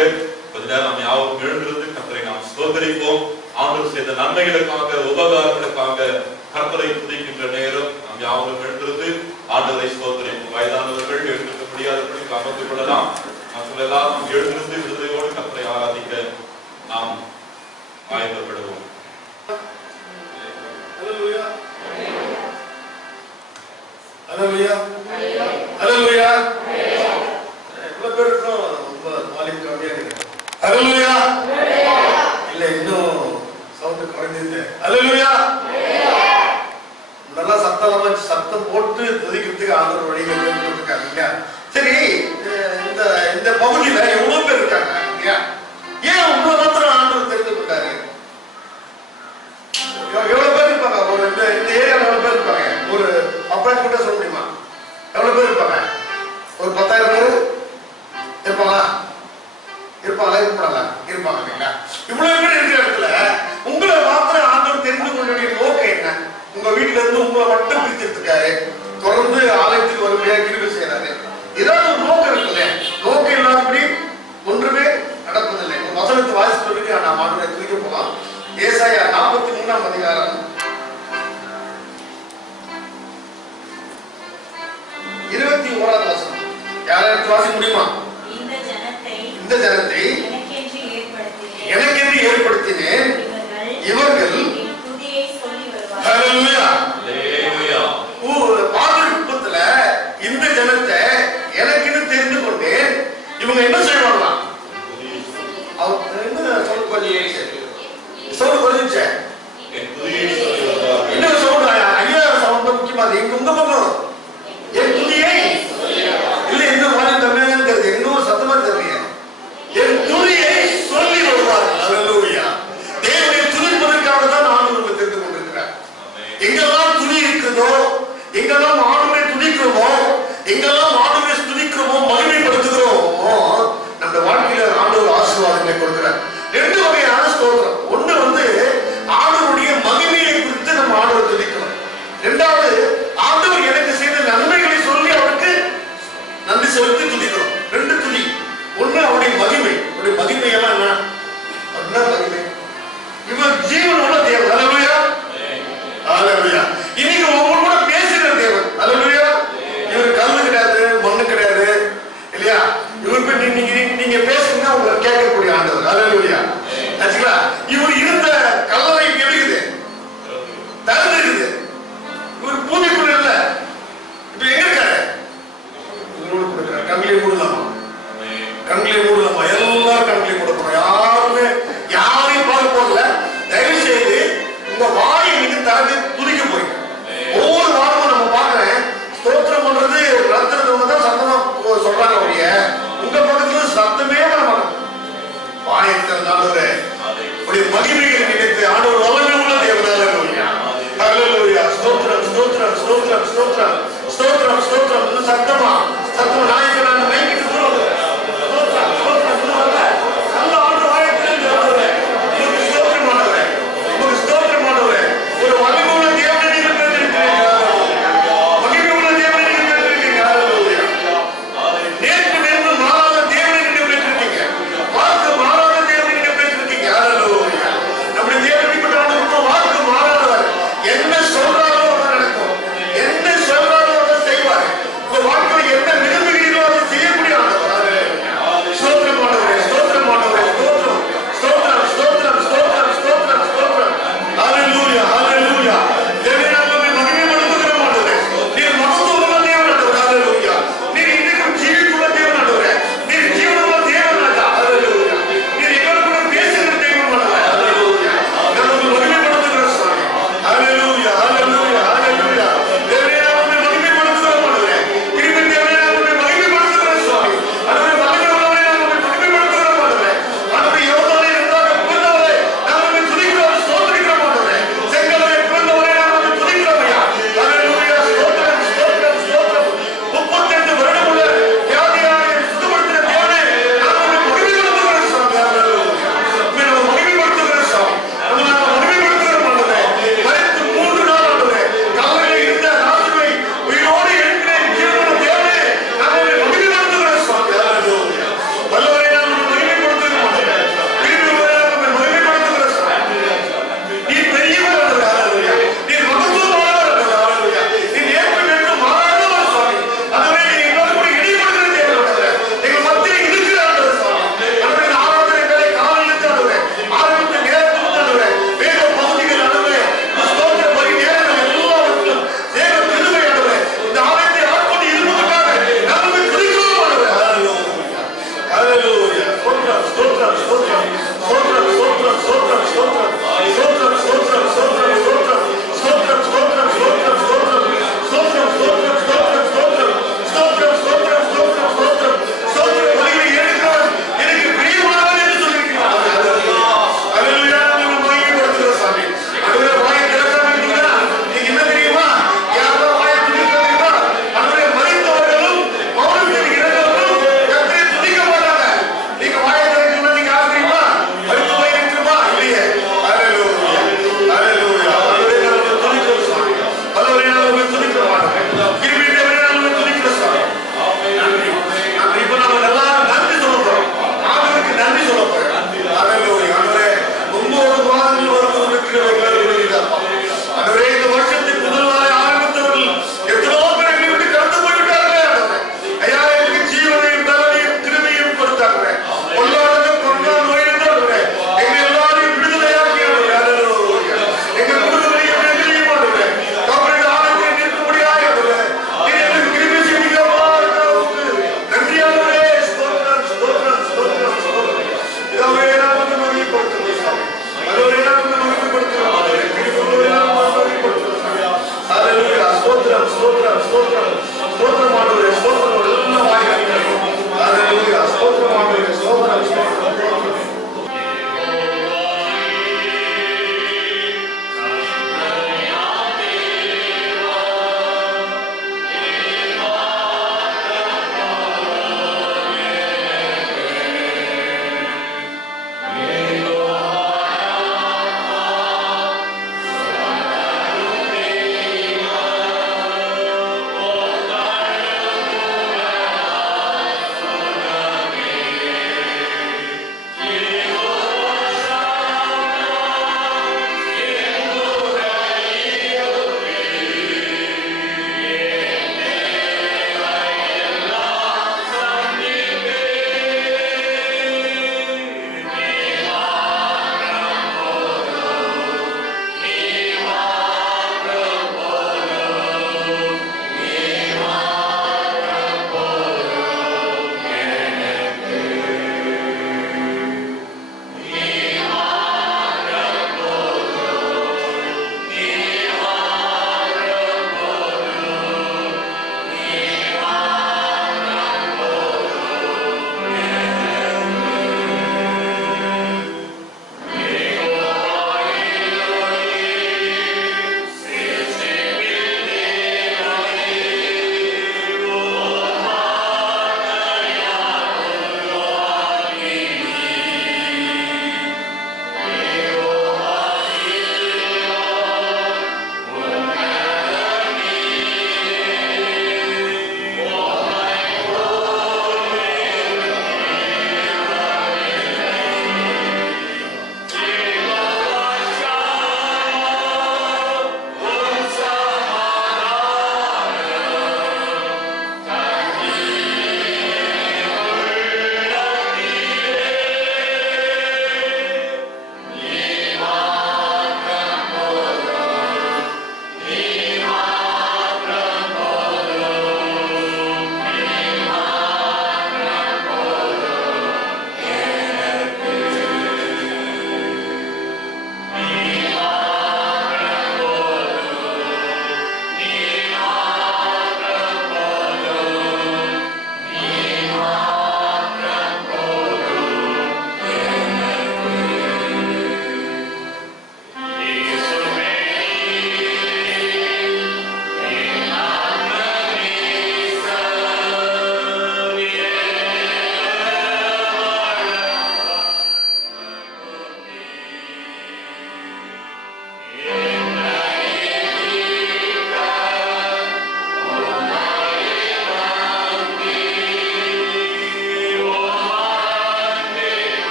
கொஞ்ச நேரம் நாம் யாவும் எழுந்திருந்து கர்த்தரை நாம் ஸ்தோத்திரிப்போம். ஆண்டவர் செய்த நன்மைகளுக்காக, உபகாரங்களுக்காக கர்த்தரை துதிக்கின்ற நேரம் நாம் யாவும் எழுந்திருந்து ஆண்டவரை ஸ்தோத்திரிப்போம். வயதானவர்கள் எழுந்திருக்க முடியாதபடி அமர்ந்து கொள்ளலாம். மற்ற எல்லாரும் நாம் எழுந்திருந்து விடுதலையோடு கர்த்தரை ஆராதிக்க நாம் ஆயத்தப்படுவோம். Hallelujah. Hallelujah. Hallelujah. எவ்வளவு பேர் இருக்கோம்? ரொம்ப வாலிப கம்மியா இருக்கு. Hallelujah. இல்ல இன்னும் சவுண்ட் குறைஞ்சிருது. Hallelujah. நல்லா சத்தம் போட்டு துதிக்கிறதுக்கு ஆண்டவர் வழிகள் இருக்காங்க. சரி, இந்த இந்த பகுதியில எவ்வளவு பேர் இருக்காங்க? ஏன் உங்களை மாத்திரம் ஆண்டவர் தெரிந்து கொண்டாரு? எவ்வளவு பேர் இருப்பாங்க? ஒரு இந்த ஏரியாவில் எவ்வளவு பேர் இருப்பாங்க? ஒரு அப்ராக்சிமேட்டா சொல்ல முடியுமா? எவ்வளவு பேர் இருப்பாங்க? ஒரு 10,000 பேர் இருப்பாங்களா? இருப்பாங்க இல்லைங்களா? இவ்வளவு பேர் இருக்கிற இடத்துல உங்களை மாத்திரம் ஆண்டவர் தெரிந்து கொள்ள வேண்டிய நோக்கம் என்ன? உங்க வீட்டுல இருந்து உங்களை மட்டும் பிரிச்சிருக்காரு, தொடர்ந்து ஆலயத்துக்கு வரும்படியா கிருபை செய்யறாரு. ஏதாவது ஒரு நோக்கம் இருக்குல்ல, நோக்கம் இல்லாதபடி ஒன்றுமே நடப்பதில்லை. வசனத்தை வாசிப்பதற்கு நாம் ஆண்டவரை துதிக்க போகலாம். ஏசாயா 43ஆம் அதிகாரம் 21ஆவது வசனம். யாராவது வாசிக்க முடியுமா? இந்த ஜனத்தை எனக்கென்று ஏற்படுத்தினேன், இவர்கள் பாதுகாப்புல இந்த ஜனத்தை எனக்குன்னு தெரிந்து கொண்டேன். இவங்க என்ன செய்வாங்களா? என்ன சொல்ற ஐயா சவுண்ட் முக்கியமா எங்க உங்க பக்கம் என் துதியை இல்ல எந்த மாதிரி தமிழ் தெரியுது, இன்னும் சத்தமா தெரியல. என் துதியை சொல்லி வருவார்கள். அல்லேலூயா. தேவனை துதிப்பதற்காக தான் நான் உங்களுக்கு தெரிந்து கொண்டிருக்கிறேன். எங்கெல்லாம் துதி இருக்குதோ, எங்கெல்லாம் ஆண்டவரை துதிக்கிறோமோ, எங்கெல்லாம் ஆண்டவரை துதிக்கிறோமோ, மகிமைப்படுத்துகிறோமோ, நம்ம வாழ்க்கையில ஆண்டவர் ஆசீர்வாதங்களை கொடுக்கிறார். ரெண்டு வகையான ஸ்தோத்திரம். ஒண்ணு ஆண்டவருடைய மகிமையை குறித்து நம்ம ஆண்டவரை துதிக்கிறோம். இரண்டாவது ஆண்டவர் எனக்கு செய்த நன்மைகளை சொல்லி அவருக்கு நன்றி செலுத்தி துதிக்கிறோம். ரெண்டு துதி. ஒண்ணு அவருடைய மகிமை. அவருடைய மகிமை எல்லாம் என்ன? அப்படின்னா மகிமை இவர் ஜீவன் உள்ள தேவன். அல்லேலூயா. அல்லேலூயா. இன்னைக்கு உங்க கூட பேசுகிற தேவன். அல்லேலூயா. இவர் கல்லு கிடையாது, மண்ணு கிடையாது, இல்லையா? இவருக்கு நீங்க பேசுங்க உங்களை கேட்கக்கூடிய ஆண்டவர். அல்லேலூயா. ஆச்சுங்களா? இவர் இருந்த கல்லறை கெடுக்குது, தகுந்துருக்குது. இவர் பூமிக்குள்ள இல்ல, இப்ப எங்க இருக்காரு? கண்களை மூடலாமா? கண்களை மூடலாமா? எல்லாரும் கண்களை மூடணும். யாரையும் பார்க்க போகல. தயவு செய்து உங்க வாயை நீங்க திறந்து துதிக்க போறீங்க. ஒவ்வொரு வாரமும் நம்ம பாக்குறேன், ஸ்தோத்திரம் பண்றது நடத்துறவங்க தான் சத்தமா சொல்றாங்க. ஒழிய உங்க பக்கத்துல சத்தமே வர மாட்டாங்க. வாயை திறந்தாண்டவரே உடைய மகிமைகளை நினைத்து ஆண்டவர் வல்லமை உள்ள தேவனாக இருக்கிறார். அல்லேலூயா. ஸ்தோத்திரம் ஸ்தோத்திரம் ஸ்தோத்திரம் ஸ்தோத்திரம் ஸ்தோத்திரம் ஸ்தோத்திரம். இன்னும் சத்தமா சத்தமா நாயகன் நான் மைக்கிட்டு சொல்லுவாங்க. ஸ்தோத்திரம் ஸ்தோத்திரம் சொல்லுவாங்க. நல்ல ஆண்டவர் வாயை திறந்து ஆண்டவரே உங்களுக்கு ஸ்தோத்திரம் ஆண்டவரே, உங்களுக்கு ஸ்தோத்திரம் ஆண்டவரே. ஒரு வல்லமை உள்ள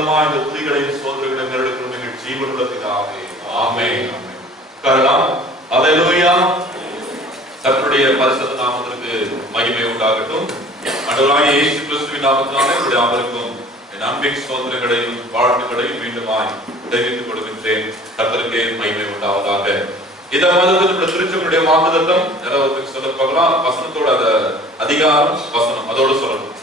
மூலமா இந்த துதிகளையும் சோதனைகளையும் நேரிடுகிறோம் எங்கள் ஜீவனுள்ள பிதாவே. ஆமென். கரலாம். அல்லேலூயா. கர்த்தருடைய பரிசுத்த நாமத்திற்கு மகிமை உண்டாகட்டும். ஆண்டவராகிய இயேசு கிறிஸ்துவின் நாமத்தினாலே உங்களுடைய அனைவருக்கும் என் அன்பின் சோதனைகளையும் வாழ்த்துக்களையும் மீண்டுமாய் தெரிவித்துக் கொடுக்கின்றேன். கர்த்தருக்கே மகிமை உண்டாவதாக. இந்த மாதத்தில் திருச்சபையுடைய வாக்குத்தத்தம் நிறைவேற்றி சொல்ல போகலாம். வசனத்தோட அந்த அதிகாரம் வசனம் அதோடு சொல்லணும்.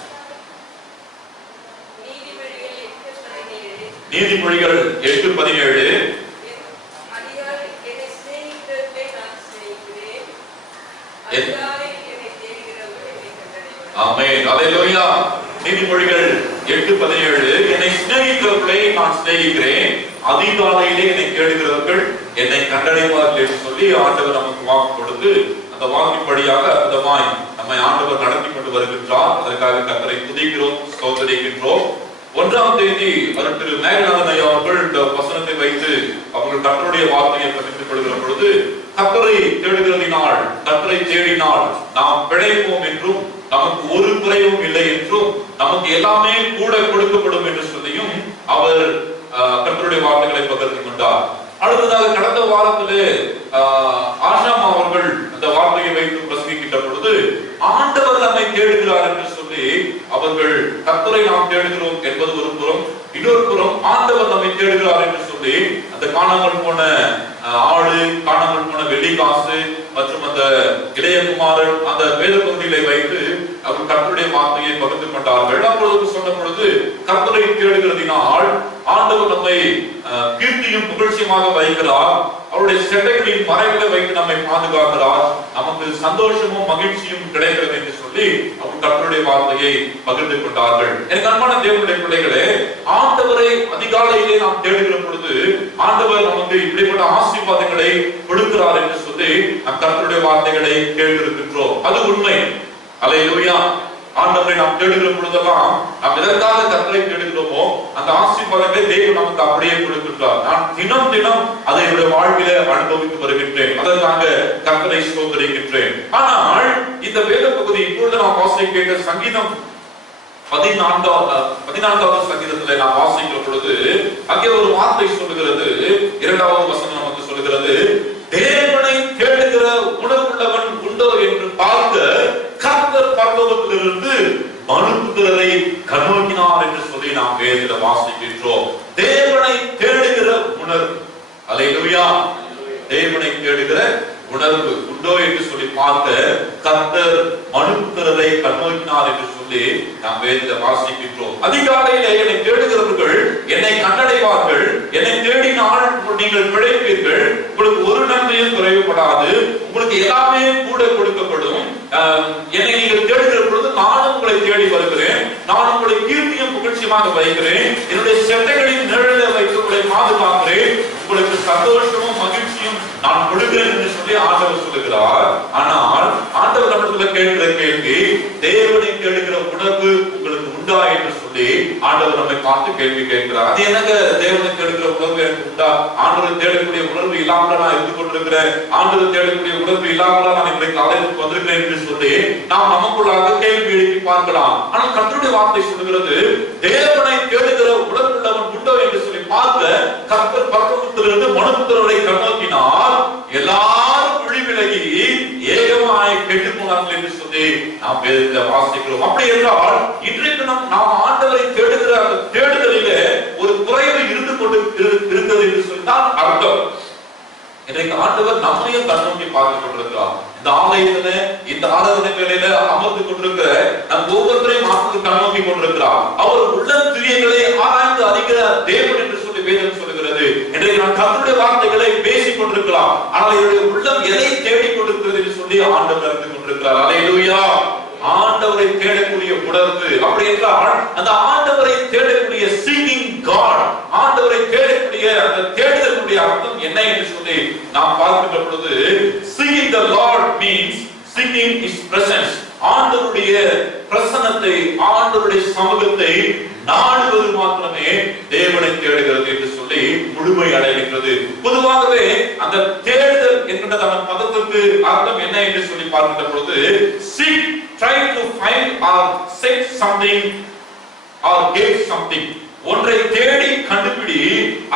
நீதிமொழிகள் 8:17. ஆமென். அல்லேலூயா. நீதிமொழிகள் 8:17. என்னை சிநேகிக்கிறவர்களை நான் சிநேகிக்கிறேன், அதிகாலையிலே என்னை தேடுகிறவர்கள் என்னை கண்டடைவார்கள் என்று சொல்லி ஆண்டவர் நமக்கு வாக்கு கொடுத்து அந்த வாக்கின்படியாக அற்புதமாய் நம்மை ஆண்டவர் நடத்தி கொண்டு வருகின்றார். அதற்காக கர்த்தரை துதிக்கிறோம், ஸ்தோத்திரிக்கின்றோம். 1ஆம் தேதி திரு மேகநாதன் ஐயா அவர்கள் இந்த வசனத்தை வைத்து அவர்கள் கர்த்தருடைய வார்த்தையை பகிர்ந்து கொள்கிற பொழுது, கர்த்தரை தேடுகிறதினால், கர்த்தரை தேடினால் நாம் பிழைப்போம் என்றும், நமக்கு ஒரு குறைவும் இல்லை என்றும், நமக்கு எல்லாமே கூட கொடுக்கப்படும் என்று சொல்லியும் அவர் கர்த்தருடைய வார்த்தைகளை பகிர்ந்து கொண்டார். அடுத்ததாக கடந்த வாரத்திலே ஆஷாமா அவர்கள் அந்த வார்த்தையை வைத்து பிரசங்கிக்கின்ற பொழுது, ஆண்டவர் நம்மை தேடுகிறார் என்று சொல்லி அவர்கள் கர்த்தரை நாம் தேடுகிறோம் என்பது ஒரு புறம், இன்னொரு புறம் ஆண்டவர் நம்மை தேடுகிறார் என்று சொல்லி அந்த காணாமல் போன ஆடு, காணாமல் போன வெள்ளி காசு மற்றும் அந்த இளையகுமாரன் அந்த வேத பகுதிகளை வைத்து அவர் கர்த்தருடைய வார்த்தையை பகிர்ந்து கொண்டார்கள். அப்பொழுது சொன்ன பொழுது, கர்த்தரை தேடுகிறதினால் ஆண்டவர் நம்மை கீர்த்தியும் புகழ்ச்சியுமாக வைக்கிறார், அவருடைய செட்டைகளின் மறைகளை வைத்து நம்மை பாதுகாக்கிறார், நமக்கு சந்தோஷமும் மகிழ்ச்சியும் கிடைக்கிறது என்று சொல்லி அவர் கர்த்தருடைய வார்த்தையை பகிர்ந்து கொண்டார்கள். எனக்கு அன்பான தேவனுடைய பிள்ளைகளே, ஆண்டவரை அதிகாலையிலே நாம் தேடுகிற பொழுது ஆண்டவர் நமக்கு இப்படிப்பட்ட ஆசீர்வாதங்களை கொடுக்கிறார் என்று சொல்லி நம் கர்த்தருடைய வார்த்தைகளை கேட்டிருக்கின்றோம். அது உண்மை. அல்லேலூயா. ஆண்டவரை நாம் தேடுகிற பொழுதெல்லாம் நாம் எதற்காக கர்த்தரை தேடுகிறோமோ அந்த ஆசீர்வாதங்களை தேவன் நமக்கு அப்படியே கொடுக்கின்றார். நான் தினம் தினம் அதை என்னுடைய வாழ்வில அனுபவித்து வருகின்றேன். அதற்காக கர்த்தரை ஸ்தோத்திரிக்கின்றேன். ஆனால் இந்த வேத பகுதி இப்பொழுது நாம் வாசிக்க கேட்ட சங்கீதம் 14வது சங்கீதத்திலே நாம் வாசிக்கிற பொழுது அங்கே ஒரு வார்த்தை சொல்லுகிறது. 2வது வசனம் நமக்கு சொல்லுகிறது, தேவனை தேடுகிற உணர்வுள்ளவன் உண்டோ என்று பார்க்க கர்த்தர் பரலோகத்திலிருந்து மனுபுத்திரரை கண்ணோக்கினார் என்று சொல்லி நாம் வேதத்தில் வாசிக்கின்றோம். தேவனை தேடுகிற உணர்வு. அல்லேலூயா. தேவனை தேடுகிற உணர்வு உண்டோ என்று சொல்லி பார்க்க கர்த்தர் மனுபுத்திரரை கண்ணோக்கினார் என்று சொல்லி நாம் வேதத்தில் வாசிக்கின்றோம். அதிகாலையிலே என்னை தேடுகிறவர்கள் என்னை கண்டடைவார்கள், என்னை தேடினால் நீங்கள் பிழைப்பீர்கள், உங்களுக்கு ஒரு நன்மையும் குறைவுபடாது, உங்களுக்கு எல்லாமே கூட கொடுக்கப்படும். என்னை நீங்கள் தேடுகிற பொழுது நானும் உங்களை தேடி வருகிறேன், நான் உங்களை கீர்த்தியும் புகழ்ச்சியமாக வைக்கிறேன், என்னுடைய செட்டைகளின் நிழலை வைத்து உங்களை பாதுகாக்கிறேன், உங்களுக்கு சந்தோஷமும் மகிழ்ச்சியும் நான் கொடுக்கிறேன் என்று சொல்லி ஆண்டவர் சொல்லுகிறார். ஆனால் ஆண்டவர் நம்மிடத்தில் கேட்கிற கேள்வி, தேவனை தேடுகிற உணர்வு உங்களுக்கு உண்டா என்று சொல்லி ஆண்டவர் நம்மை பார்த்து கேள்வி கேட்கிறார். அது எனக்கு தேவனை தேடுகிற உணர்வு எனக்கு உண்டா? ஆண்டவரை தேடக்கூடிய உணர்வு இல்லாமல் நான் இருந்து கொண்டிருக்கிறேன், ஆண்டவரை தேடக்கூடிய உணர்வு இல்லாமல் நான் இன்றைக்கு ஆலயத்துக்கு வந்திருக்கிறேன் என்று சொல்லி நாம் நமக்குள்ளாக கேள்வி எழுப்பி பார்க்கலாம். ஆனால் கர்த்தருடைய வார்த்தை சொல்லுகிறது, தேவனை தேடுகிற உணர்வுள்ளவன் உண்டோ என்று சொல்லி பார்க்க கர்த்தர் பரலோகத்திலிருந்து மனுபுத்திரரை கண்ணோக்கினார், எல்லாரும் குழி விலகி ஏகமாய் கெட்டு போனார்கள் என்று சொல்லி நாம் வேதத்தில் வாசிக்கிறோம். அப்படி என்றால் இன்றைக்கு நாம் ஆண்டவரை தேடுகிற அந்த தேடுதலிலே ஒரு குறைவு இருந்து கொண்டு இருக்கிறது என்று சொன்னால் அர்த்தம். இன்றைக்கு ஆண்டவர் நம்மையும் கண்ணோக்கி பார்த்துக் கொண்டிருக்கிறார். இந்த ஆலயத்தில இந்த ஆராதனை வேளையில அமர்ந்து கொண்டிருக்கிற நம் ஒவ்வொருவரையும் ஆண்டவர் கண்ணோக்கி கொண்டிருக்கிறார். அவர் உள்ள திரியங்களை ஆராய்ந்து அறிகிற தேவன் என்று சொல்லி வேதம் சொல்லுகிறது. இன்றைக்கு நான் கர்த்தருடைய வார்த்தைகளை பேசிக் கொண்டிருக்கலாம், ஆனால் என்னுடைய உள்ளம் எதை தேடிக் கொண்டிருக்கிறது என்று சொல்லி ஆண்டவர் அறிந்து கொண்டிருக்கிறார். அல்லேலூயா. ஆண்டவரை தேடக்கூடிய உணர்வு. அப்படி என்றால் அந்த ஆண்டவரை தேடக்கூடிய சீக்கிங் காட், ஆண்டவரை தேடக்கூடிய அந்த தேடுதலுடைய அர்த்தம் என்ன என்று சொல்லி நாம் பார்க்கின்ற பொழுது, seeking the Lord means seeking his presence. ஆண்டவருடைய பிரசன்னத்தை, ஆண்டவருடைய சமூகத்தை நாடுவது மாத்திரமே தேவனை தேடுகிறது என்று சொல்லி முழுமை அடைகின்றது. பொதுவாகவே அந்த தேடுதல் என்கின்ற அதன் பதத்திற்கு அர்த்தம் என்ன என்று சொல்லி பார்க்கின்ற பொழுது, seek, try to find or seek something or get something. ஒன்றை தேடி கண்டுபிடி,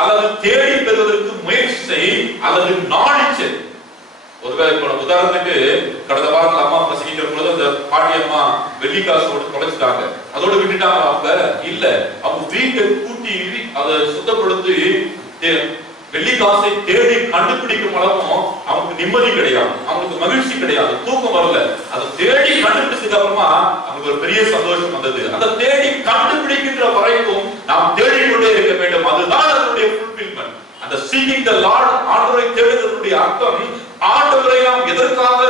அல்லது தேடி பெறுவதற்கு முயற்சி செய், அல்லது நாடி செய். ஒருவேளை உதாரணத்துக்கு கடந்த வாரத்தில் அம்மா பிரசங்கிக்கிற பொழுது அந்த பாட்டி அம்மா வெள்ளிக்காசோடு தொலைச்சிட்டாங்க. அதோடு விட்டுட்டாங்க அவங்க இல்ல, அவங்க வீட்டை கூட்டி அதை சுத்தப்படுத்தி வெள்ளிக்காசை தேடி கண்டுபிடிக்கும் அளவும் அவங்களுக்கு நிம்மதி கிடையாது, அவங்களுக்கு மகிழ்ச்சி கிடையாது, தூக்கம் வரல. அதை தேடி கண்டுபிடிச்சதுக்கு அப்புறமா அவங்களுக்கு ஒரு பெரிய சந்தோஷம் வந்தது. அதை தேடி கண்டுபிடிக்கின்ற வரைக்கும் நாம் தேடிக்கொண்டே இருக்க வேண்டும். அதுதான் அதனுடைய ஃபுல்ஃபில்மென்ட். அந்த சீக்கிங் தி லார்ட், ஆண்டவரை தேடுவதனுடைய அர்த்தம் ஆண்டவரை நாம் எதற்காக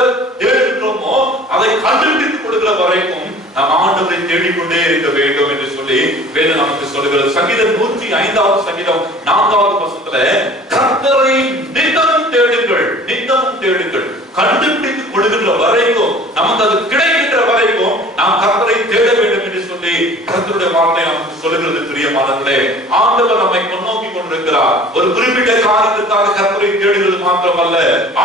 தேடுகிறோமோ அதை கண்டுபிடித்துக் கொடுக்கிற வரைக்கும் நாம் ஆண்டவரை தேடிக்கொண்டே இருக்க வேண்டும் என்று சொல்லி வேதம் நமக்கு சொல்லுகிறது. சங்கீதம் 105வது சங்கீதம் 4வது வசனத்துல கர்த்தரை நித்தமும் தேடுங்கள், நித்தமும் தேடுங்கள், கண்டுபிடித்துக் கொடுக்கின்ற வரைக்கும், நமக்கு அது கிடைக்கின்ற வரைக்கும் நாம் கர்த்தரை தேட வேண்டும் என்று சொல்லி கர்த்தருடைய வார்த்தை நமக்கு சொல்லுகிறது. பிரியமானவர்களே, ஆண்டவர் நம்மை முன்னோக்கி கொண்டிருக்கிறார். ஒரு குறிப்பிட்ட காரியத்திற்காக கர்த்தரை தேடுகிறது மாத்திரமல்ல,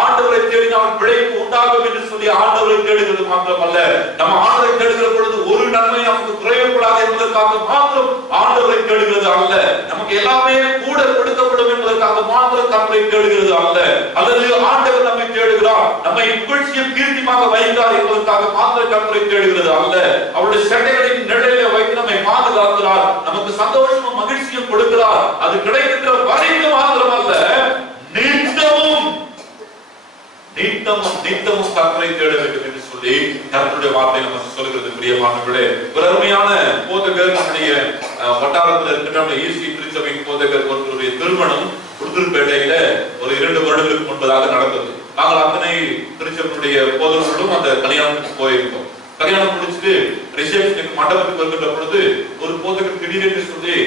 ஆண்டவரை தேடினால் பிழைப்பு உண்டாகும் என்று சொல்லி ஆண்டவரை தேடுகிறது மாத்திரமல்ல, நம்ம ஆண்டவரை தேடுகிற பொழுது ஒரு நன்மை நமக்கு குறையக்கூடாது என்பதற்காக மாத்திரம் ஆண்டவரை தேடுகிறது அல்ல, நமக்கு எல்லாமே கூட கொடுக்கப்படும் என்பதற்காக மாத்திரம் கர்த்தரை தேடுகிறது அல்ல, அல்லது ஆண்டவர் நம்மை தேடுகிறார், நம்மை புகழ்ச்சியும் கீர்த்திமாக வைக்கிறார் என்பதற்காக மாத்திரம் கர்த்தரை தேடுகிறது அல்ல, அவருடைய சட்டைகளின் நிழலில் வைத்து நம்மை பாதுகாக்கிறார், நமக்கு சந்தோஷமும் மகிழ்ச்சியும் கொடுக்கிறார். அது கிடைக்கின்ற வரைக்கும் மாத்திரமல்ல, நித்தமும் நித்தமும் நித்தமும் கர்த்தரை தேட வேண்டும் என்று சொல்லி கர்த்தருடைய வார்த்தை நமக்கு சொல்கிறது. பிரியமானவர்களே, ஒரு அருமையான போதகர் நம்முடைய வட்டாரத்தில் இருக்கின்ற ஈஸ்வரி திருச்சபையின் போதகர் ஒருவருடைய திருமணம் புதுப்பேட்டையில ஒரு 2 வருடங்களுக்கு முன்பதாக நடந்தது. நாங்கள் அத்தனை திருச்சபையுடைய போதகர்களும் அந்த கல்யாணத்துக்கு போயிருக்கோம். கல்யாணம் முடிச்சுட்டு ரிசப்ஷனுக்கு மண்டபத்துக்கு வருகின்ற பொழுது ஒரு போதகர் திடீரென்று சொல்லி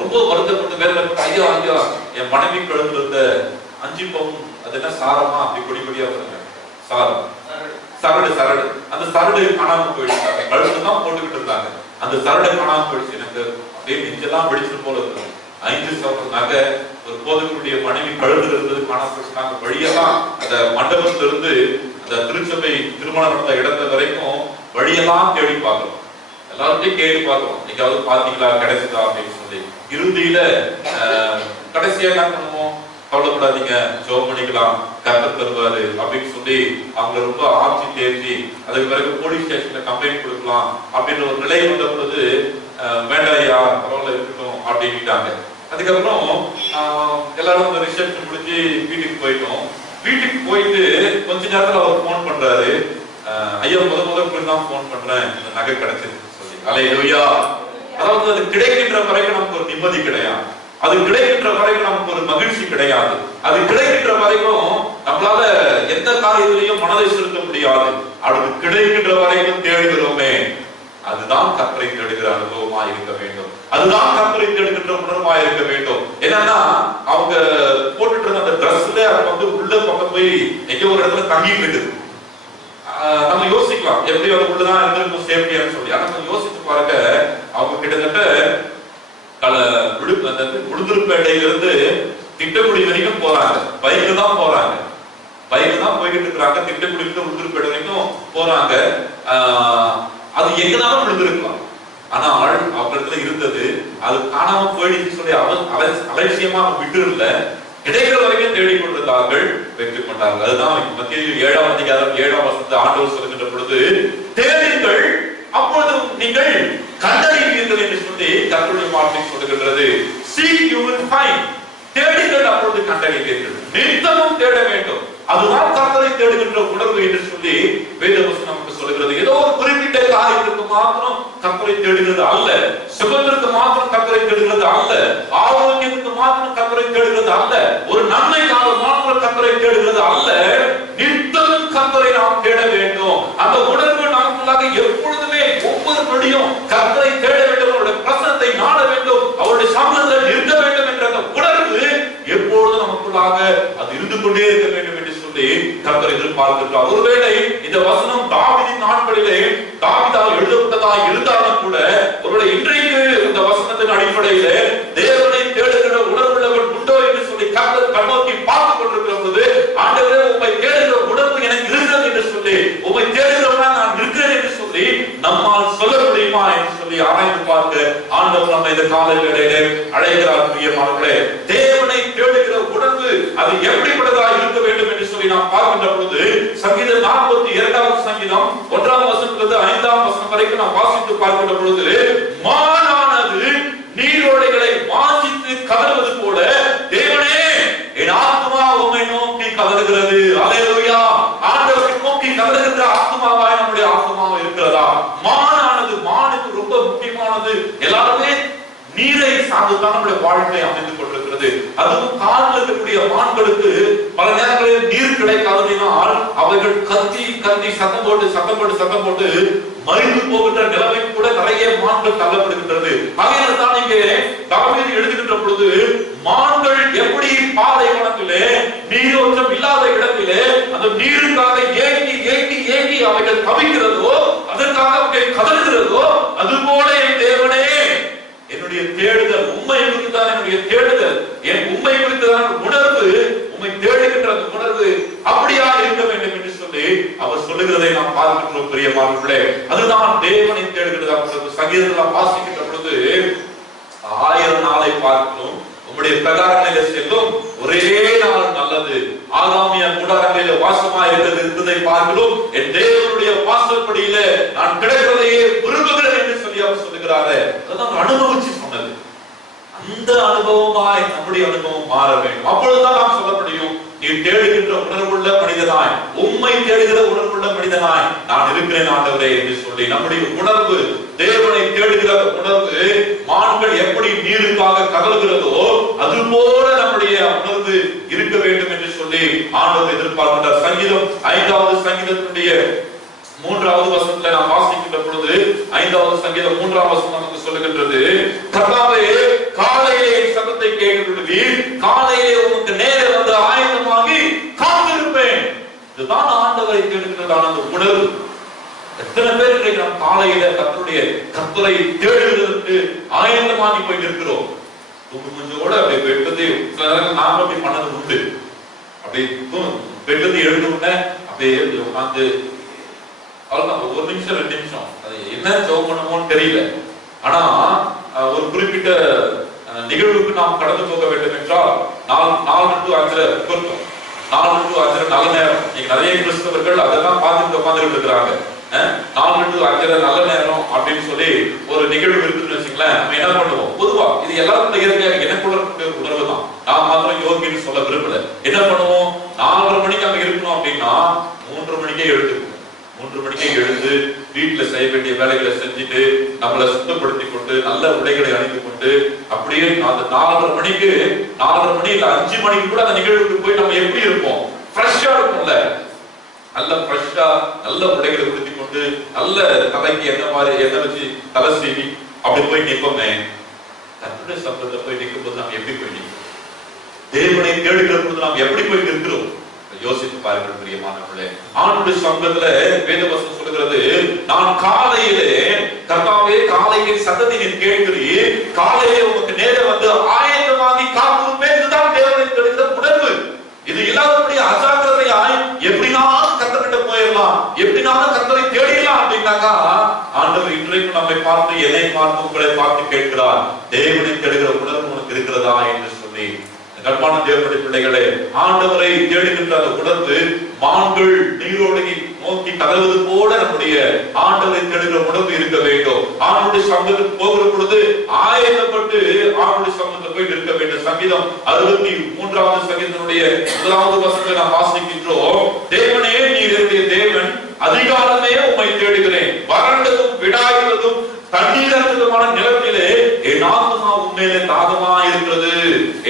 ரொம்ப வருத்தப்பட்டு வேலை, ஐயா ஐயா என் மனைவி கழுத்துல இருந்த 5 பவுன், அது என்ன சாரமா அப்படி கொடியா வருங்க, சாரம் சரடு சரடு, அந்த சரடு காணாம போயிடுச்சாங்க. கழுத்து தான் போட்டுக்கிட்டு இருந்தாங்க, அந்த சரடு காணாம போயிடுச்சு. எனக்கு அப்படியே நெஞ்செல்லாம் வெடிச்சிட்டு போல இருந்தது. 5 சவரன் நகை ஒரு போதகருடைய மனைவி கழுத்துல இருந்தது காணாம போயிடுச்சு. நாங்க வழியெல்லாம் அந்த மண்டபத்துல இருந்து அந்த திருச்சபை திருமணம் நடந்த இடத்த வரைக்கும் வழியெல்லாம் தேடி பார்க்கிறோம், எல்லாத்தையும் கேட்டு பார்க்கிறோம், நீங்காவது பாத்தீங்களா, கிடைச்சதா அப்படின்னு சொல்லி. இறுதியில கடைசியா என்ன பண்ணுவோம், கவலைப்படாதீங்க, ஜெபம் பண்ணிக்கலாம், கர்த்தர் தருவாரு அப்படின்னு சொல்லி அவங்க ரொம்ப ஆட்சி தேர்ச்சி, அதுக்கு பிறகு போலீஸ் ஸ்டேஷன்ல கம்ப்ளைண்ட் கொடுக்கலாம் அப்படின்ற ஒரு நிலை வந்த பொழுது வேண்டாயா பரவாயில்ல இருக்கட்டும் அப்படின்ட்டாங்க. அதுக்கப்புறம் எல்லாரும் அந்த ரிசப்ஷன் முடிஞ்சு வீட்டுக்கு போயிட்டோம். வீட்டுக்கு போயிட்டு கொஞ்ச நேரத்துல அவர் போன் பண்றாரு, ஐயா முதல் தான் போன் பண்றேன், இந்த நகை கிடைச்சிருக்கு சொல்லி. அல்லேலூயா. அதாவது அது கிடைக்கின்ற வரைக்கும் நமக்கு ஒரு நிம்மதி கிடையாது, அது கிடைக்கின்ற வரைக்கும் நமக்கு ஒரு மகிழ்ச்சி கிடையாது, அது கிடைக்கின்ற வரைக்கும் நம்மளால எந்த காரியத்திலையும் மனதை செலுத்த முடியாது. அது கிடைக்கின்ற வரைக்கும் தேடுகிறோமே, அதுதான் கர்த்தரை தேடுகிற அனுபவமா இருக்க வேண்டும், அதுதான் கர்த்தரை தேடுகின்ற உணர்வா இருக்க வேண்டும். என்னன்னா அவங்க போட்டுட்டு இருந்த அந்த டிரெஸ்ல அவங்க உள்ள பக்கம் போய் எங்க ஒரு இடத்துல தங்கிட்டு இருக்குது. நம்ம யோசிக்கலாம் எப்படி அது உள்ளதான் இருந்திருக்கும் சேஃப்டியான்னு சொல்லி. ஆனா நம்ம யோசிச்சு பாருங்க, அவங்க கிட்டத்தட்ட உளுந்தூர்பேட்டையிலிருந்து திட்டக்குடி வரைக்கும் போறாங்க, பைக்கு தான் போறாங்க, பைக்கு தான் போய்கிட்டு இருக்கிறாங்க. திட்டக்குடியிலிருந்து உளுந்தூர்பேட்டை வரைக்கும் போறாங்க. அது எங்கதான் விழுந்திருக்கலாம், ஆனா அவர்கிட்ட இருந்தது அது காணாம போயிடுச்சு சொல்லி அலட்சியமா விட்டு இல்ல, கிடைக்கிற வரைக்கும் தேடிக்கொண்டிருந்தார்கள், பெற்றுக் கொண்டார்கள். அதுதான் மத்திய 7ஆம் அதிகாரம் 7ஆம் வசனத்தை ஆண்டவர் சொல்கின்ற பொழுது, தேடுங்கள் அப்பொழுது நீங்கள் கண்டறிவீர்கள் என்று சொல்லி கர்த்தருடைய வார்த்தை சொல்லுகின்றது. Seek you will find. தேடுங்கள் அப்பொழுது கண்டறிவீர்கள். நித்தமும் தேட வேண்டும், அதுதான் கர்த்தரை தேடுகின்ற உணர்வு என்று சொல்லி வேதவசனம் நமக்கு சொல்லுகிறது. ஏதோ ஒரு குறிப்பிட்ட காரியத்திற்கு மாத்திரம் கர்த்தரை தேடுகிறது அல்ல, சுகத்திற்கு மாத்திரம் கர்த்தரை தேடுகிறது அல்ல, ஆரோக்கியத்துக்கு மாத்திரம் கர்த்தரை தேடுகிறது அல்ல, ஒரு நன்மைக்காக மாத்திரம் கர்த்தரை தேடுகிறது அல்ல, நித்தமும் கர்த்தரை நாம் தேட வேண்டும். அந்த உணர்வு நமக்குள்ளாக எப்பொழுதுமே ஒவ்வொரு நொடியும் கர்த்தரை தேட வேண்டும், அவருடைய பிரசன்னத்தை நாட வேண்டும், அவருடைய சமூகத்தில் இருக்க வேண்டும் என்ற அந்த உணர்வு எப்பொழுதும் நமக்குள்ளாக அது இருந்து கொண்டே இருக்க வேண்டும் என்று சொல்லி கர்த்தர் எதிர்பார்க்கிறார். ஒருவேளை இந்த வசனம் தாவீதின் நாட்களிலே தாவீதால் எழுதப்பட்டதாக இருந்தாலும் கூட, ஒருவேளை இன்றைக்கு இந்த வசனத்தின் அடிப்படையில தேவனை தேடுகிற உணர்வுள்ளவன் உண்டோ என்று சொல்லி கர்த்தர் கண்ணோக்கி பார்த்துக் கொண்டிருக்கிற போது, ஆண்டவரே உம்மை தேடுகிற உணர்வு எனக்கு இருக்கிறது என்று சொல்லி, உம்மை தேடுகிறவனா நான் இருக்கிறேன் என்று சொல்லி நம்மால் சொல்ல முடியுமா என்று சொல்லி ஆராய்ந்து பார்க்க ஆண்டவர் நம்ம இந்த கால வேளையிலே அழைக்கிறார். பிரியமானவர்களே, தேவனை தேடுகிற உணர்வு அது எப்படிப்பட்டதா இருக்க வேண்டும் என்று சொல்லி நாம் பார்க்கின்ற பொழுது சங்கீதம் 42வது சங்கீதம் 1ஆம் வசனத்திலிருந்து 5ஆம் வசனம் வரைக்கும் நாம் வாசித்து பார்க்கின்ற பொழுது, மானானது நீரோடைகளை வாஞ்சித்து கதறுவது போல தேவனே என் ஆத்துமா உம்மை நோக்கி கதறுகிறது. அல்லேலூயா. ஆண்டவரை நோக்கி கதறுகின்ற ஆத்துமாவாய் நம்முடைய ஆத்துமாவை இருக்கிறதா? மானானது, மானுக்கு ரொம்ப முக்கியமானது. எல்லாருமே நீரை சார்ந்துதான் நம்முடைய வாழ்க்கை அமைந்து கொண்டிருக்கிறது. அதுவும் காலில் இருக்கக்கூடிய மான்களுக்கு பல நேரங்களில் நீர் கிடைக்காததினால் அவைகள் கத்தி கத்தி சத்தம் போட்டு மறித்து போகின்ற நிலைமை கூட நிறைய மான்கள் தள்ளப்படுகின்றது. ஆகையால் தான் இங்கே தாவீது எழுதுகின்ற பொழுது, மான்கள் எப்படி பாலைவனத்திலே நீரோட்டம் இல்லாத இடத்திலே அந்த நீருக்காக ஏங்கி ஏங்கி ஏங்கி அவைகள் தவிக்கிறதோ, அதற்காக அவைகள் கதறுகிறதோ, அதுபோல என் தேவனே என்னுடைய தேடுதல் உம்மை குறித்தான். என்னுடைய தேடுதல் என் உம்மை குறித்ததான உணர்வு, உம்மை தேடுகின்ற அந்த உணர்வு அப்படியா இருக்க வேண்டும் என்று சொல்லி அவர் சொல்லுகிறதை நாம் பார்க்கின்றோம். பிரியமானவர்களே, அதுதான் தேவனை தேடுகிறதா. சங்கீதத்தில் வாசிக்கின்ற பொழுது 1000 நாளை பார்க்கிறோம், உம்முடைய பிரகாரங்களிலே செல்லும் ஒரே நாள் நல்லது, ஆகாமிய கூடாரங்களிலே வாசமாய் இருக்கிறதை பார்க்கிறோம், என் தேவனுடைய வாசற்படியில நான் கிடைக்கிறதையே விரும்புகிறேன் என்று சொல்லி அவர் சொல்லுகிறாரு. அதான் அனுபவிச்சு சொன்னது. அந்த அனுபவமாய் நம்முடைய அனுபவம் மாற வேண்டும். அப்பொழுதுதான் நாம் சொல்ல முடியும், நீ தேடுகின்ற உணர்வுள்ள மனிதனாய், உம்மை தேடுகிற உணர்வுள்ள மனிதனாய் நான் இருக்கிறேன் ஆண்டவரே என்று சொல்லி நம்முடைய உணர்வு, தேவனை தேடுகிற உணர்வு, மான்கள் எப்படி நீருக்காக கதறுகிறதோ அதுபோல நம்முடைய உணர்வு இருக்க வேண்டும் என்று சொல்லி ஆண்டவர் எதிர்பார்க்கிறார். சங்கீதம் 5வது சங்கீதத்தினுடைய 3வது வசனத்துல நாம் வாசிக்கின்ற பொழுது 5வது சங்கீதம் 3ஆம் வசனம் நமக்கு சொல்லுகின்றது, கர்த்தாவே காலையிலே சத்தத்தை கேட்கிறீர், காலையிலே உமக்கு நேரே வந்து ஆயத்தமாகி காத்திருப்பேன். இதுதான் ஆண்டவரை தேடுகிறதான அந்த உணர்வு. எத்தனை பேர் இன்றைக்கு நாம் காலையில கர்த்தரை தேடுகிறதற்கு ஆயத்தமாகி போய் நிற்கிறோம். கொஞ்சோட அப்படி பெட்டது நாம அப்படி பண்ணது உண்டு. அப்படி பெட்டது எழுதுன அப்படியே உட்காந்து அவ்வளவுதான், 1 நிமிஷம் 2 நிமிஷம் அது என்ன ஜெபம் பண்ணணும்னு தெரியல. ஆனா ஒரு குறிப்பிட்ட நிகழ்வுக்கு நாம் கடந்து போக வேண்டும் என்றால் 4 to 5 பொருத்தம், 4 to 5 நல்ல நேரம். நீங்க நிறைய கிறிஸ்தவர்கள் அதெல்லாம் பார்த்துட்டு உட்காந்துட்டு இருக்கிறாங்க. 4 to 5 நல்ல நேரம் அப்படின்னு சொல்லி ஒரு நிகழ்வு இருக்குன்னு வச்சுங்களேன். நம்ம என்ன பண்ணுவோம்? பொதுவா இது எல்லாருக்கும் இயற்கையாக எனக்குள்ள உணர்வு தான், நான் மாத்திரம் யோகின்னு சொல்ல விரும்பல. என்ன பண்ணுவோம்? 4:30 மணிக்கு அங்க இருக்கணும் அப்படின்னா 3:30 மணிக்கே எழுதுவோம். 3 மணிக்கே எழுந்து வீட்டுல செய்ய வேண்டிய வேலைகளை செஞ்சுட்டு நம்மளை சுத்தப்படுத்திக் கொண்டு நல்ல உடைகளை அணிந்து கொண்டு அப்படியே அந்த 4:30 மணிக்கு 4:30 மணி இல்ல 5 மணிக்கு கூட அந்த நிகழ்வுக்கு போய் நம்ம எப்படி இருப்போம்? ஃப்ரெஷ்ஷா இருக்கும்ல, நல்ல ஃப்ரெஷ்ஷா நல்ல உடைகளை உடுத்தி கொண்டு நல்ல தலைக்கு என்ன வச்சு தலை சீவி அப்படி போய் நிற்போமே. கர்த்தருடைய சத்தத்தை போய் நிற்கும் போது நாம் எப்படி போய் நிற்போம்? தேவனை தேடுகிற பொழுது நாம் எப்படி போய் நிற்கிறோம்? யோசித்து பாருங்கள் பிரியமானவர்களே. ஆண்டுடைய சங்கத்துல வேதவசனம் சொல்லுகிறது, நான் காலையிலே கர்த்தாவே காலையிலே சத்தத்தை நீர் கேட்கிறீர், காலையிலே உமக்கு நேரே வந்து ஆயத்தமாகி காத்திருப்பேன். இதுதான் தேவனை தேடுகிற உணர்வு. இது இல்லாதபடி அஜாக்கிரதையாய் எப்படினாலும் கர்த்தர்கிட்ட போயிடலாம், எப்படினாலும் கர்த்தரை தேடிடலாம் அப்படின்னாக்கா ஆண்டவர் இன்றைக்கு நம்மை பார்த்து என்னை பார்த்து உங்களை பார்த்து கேட்கிறார், தேவனை தேடுகிற உணர்வு உனக்கு இருக்கிறதா என்று சொல்லி. கர்ப்பான தேவனுடைய பிள்ளைகளே, ஆண்டவரை தேடுகின்ற அந்த உணர்வு மான்கள் நீரோடையை நோக்கி கதறுவது போல நம்முடைய ஆண்டவரை தேடுகிற உணர்வு இருக்க வேண்டும். ஆண்டவருடைய சமூகத்துக்கு போகிற பொழுது ஆயத்தப்பட்டு ஆண்டவருடைய சமூகத்தில் போய் நிற்க வேண்டும். சங்கீதம் 63வது சங்கீதத்தினுடைய 1வது வசனத்தை நாம் வாசிக்கின்றோம், தேவனே நீர் என்னுடைய தேவன், அதிகாலமே உம்மை தேடுகிறேன், வறண்டதும் விடாய்கிறதும் தண்ணீரற்றதுமான நிலத்திலே என் ஆத்துமா உண்மையிலே தாகமா இருக்கிறது,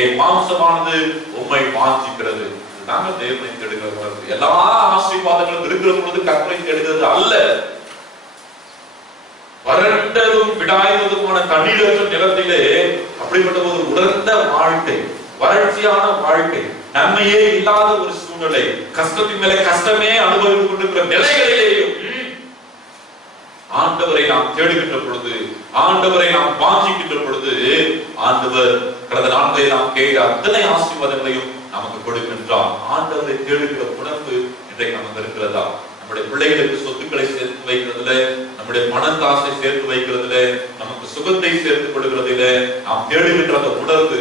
என் மாம்சமானது உம்மை வாஞ்சிக்கிறது. நாங்க தேவனை தேடுகிற எல்லா ஆசீர்வாதங்களும் இருக்கிற பொழுது கர்த்தரை தேடுகிறது அல்ல. வறண்டதும் விடாய்கிறதுமான தண்ணீரற்ற நிலத்திலே அப்படிப்பட்ட ஒரு உலர்ந்த வாழ்க்கை, வறட்சியான வாழ்க்கை, நன்மையே இல்லாத ஒரு சூழ்நிலை, கஷ்டத்தின் மேலே கஷ்டமே அனுபவித்துக் கொண்டிருக்கிற நிலைகளிலேயும் ஆண்டவரை நாம் தேடுகின்ற பொழுது, ஆண்டவரை நாம் வாஞ்சிக்கின்ற பொழுது ஆண்டவர் கடந்த நாட்களை நாம் கேட்ட அத்தனை ஆசீர்வாதங்களையும் நமக்கு கொடுக்கின்றார். ஆண்டவரை தேடுகிற உணர்வு இன்றைக்கு நமக்கு இருக்கிறதா? நம்முடைய பிள்ளைகளுக்கு சொத்துக்களை சேர்த்து வைக்கிறதுல நம்முடைய மனக்காசை சேர்த்து வைக்கிறதுல, நமக்கு சுகத்தை சேர்த்துக் கொள்கிறதில, நாம் தேடுகின்ற அந்த உணர்வு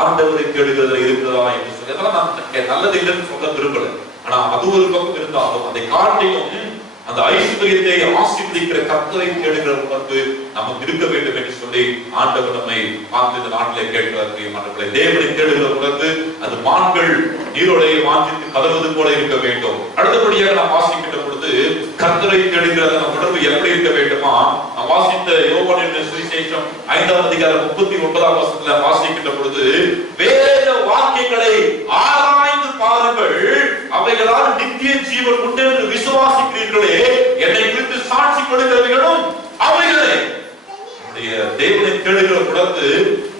ஆண்டவரை தேடுகிறதுல இருக்கிறதா என்று சொல்லி, அதெல்லாம் நான் நல்லது இல்லைன்னு சொல்ல விரும்பல. ஆனா அது ஒரு பக்கம் இருந்தாலும் அதை காட்டிலும் அந்த ஐஸ்வர்யத்தை ஆசீர்வதிக்கிற கர்த்தரை தேடுகிற உணர்வு நமக்கு இருக்க வேண்டும் என்று சொல்லி ஆண்டவர் நம்மை பார்த்து இந்த நாட்டிலே கேட்கிறார். பிரியமானவர்களே, தேவனை தேடுகிற உணர்வு அது மான்கள் நீரோடையை வாஞ்சித்து கதறுவது போல இருக்க வேண்டும். அடுத்தபடியாக நாம் வாசிக்கின்ற பொழுது கர்த்தரை தேடுகிற அந்த உணர்வு எப்படி இருக்க வேண்டுமா? நாம் வாசித்த யோவானின் சுவிசேஷம் 5ஆம் அதிகாரம் 39ஆம் வசனத்துல வாசிக்கின்ற பொழுது, வேத வாக்கியங்களை ஆராய்ந்து பாருங்கள், அவைகளால் நித்திய ஜீவன் உண்டு என்று விசுவாசிக்கிறீர்களே, என்னை குறித்து சாட்சி கொடுக்கிறவர்களும் அவைகளே. தேவனை தேடுகிற உணர்வு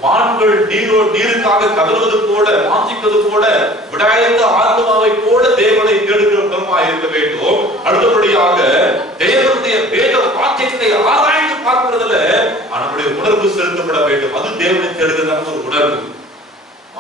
மான்கள் நீருக்காக கதறுவது போல, வாஞ்சிப்பது போல, விடாயத்த ஆத்மாவை போல தேவனை தேடுகிற உணர்வாக இருக்க வேண்டும். அடுத்தபடியாக தேவனுடைய வேத வாக்கியத்தை ஆராய்ந்து பார்க்கிறதுல நம்முடைய உணர்வு செலுத்தப்பட வேண்டும். அது தேவனை தேடுகிற ஒரு உணர்வு.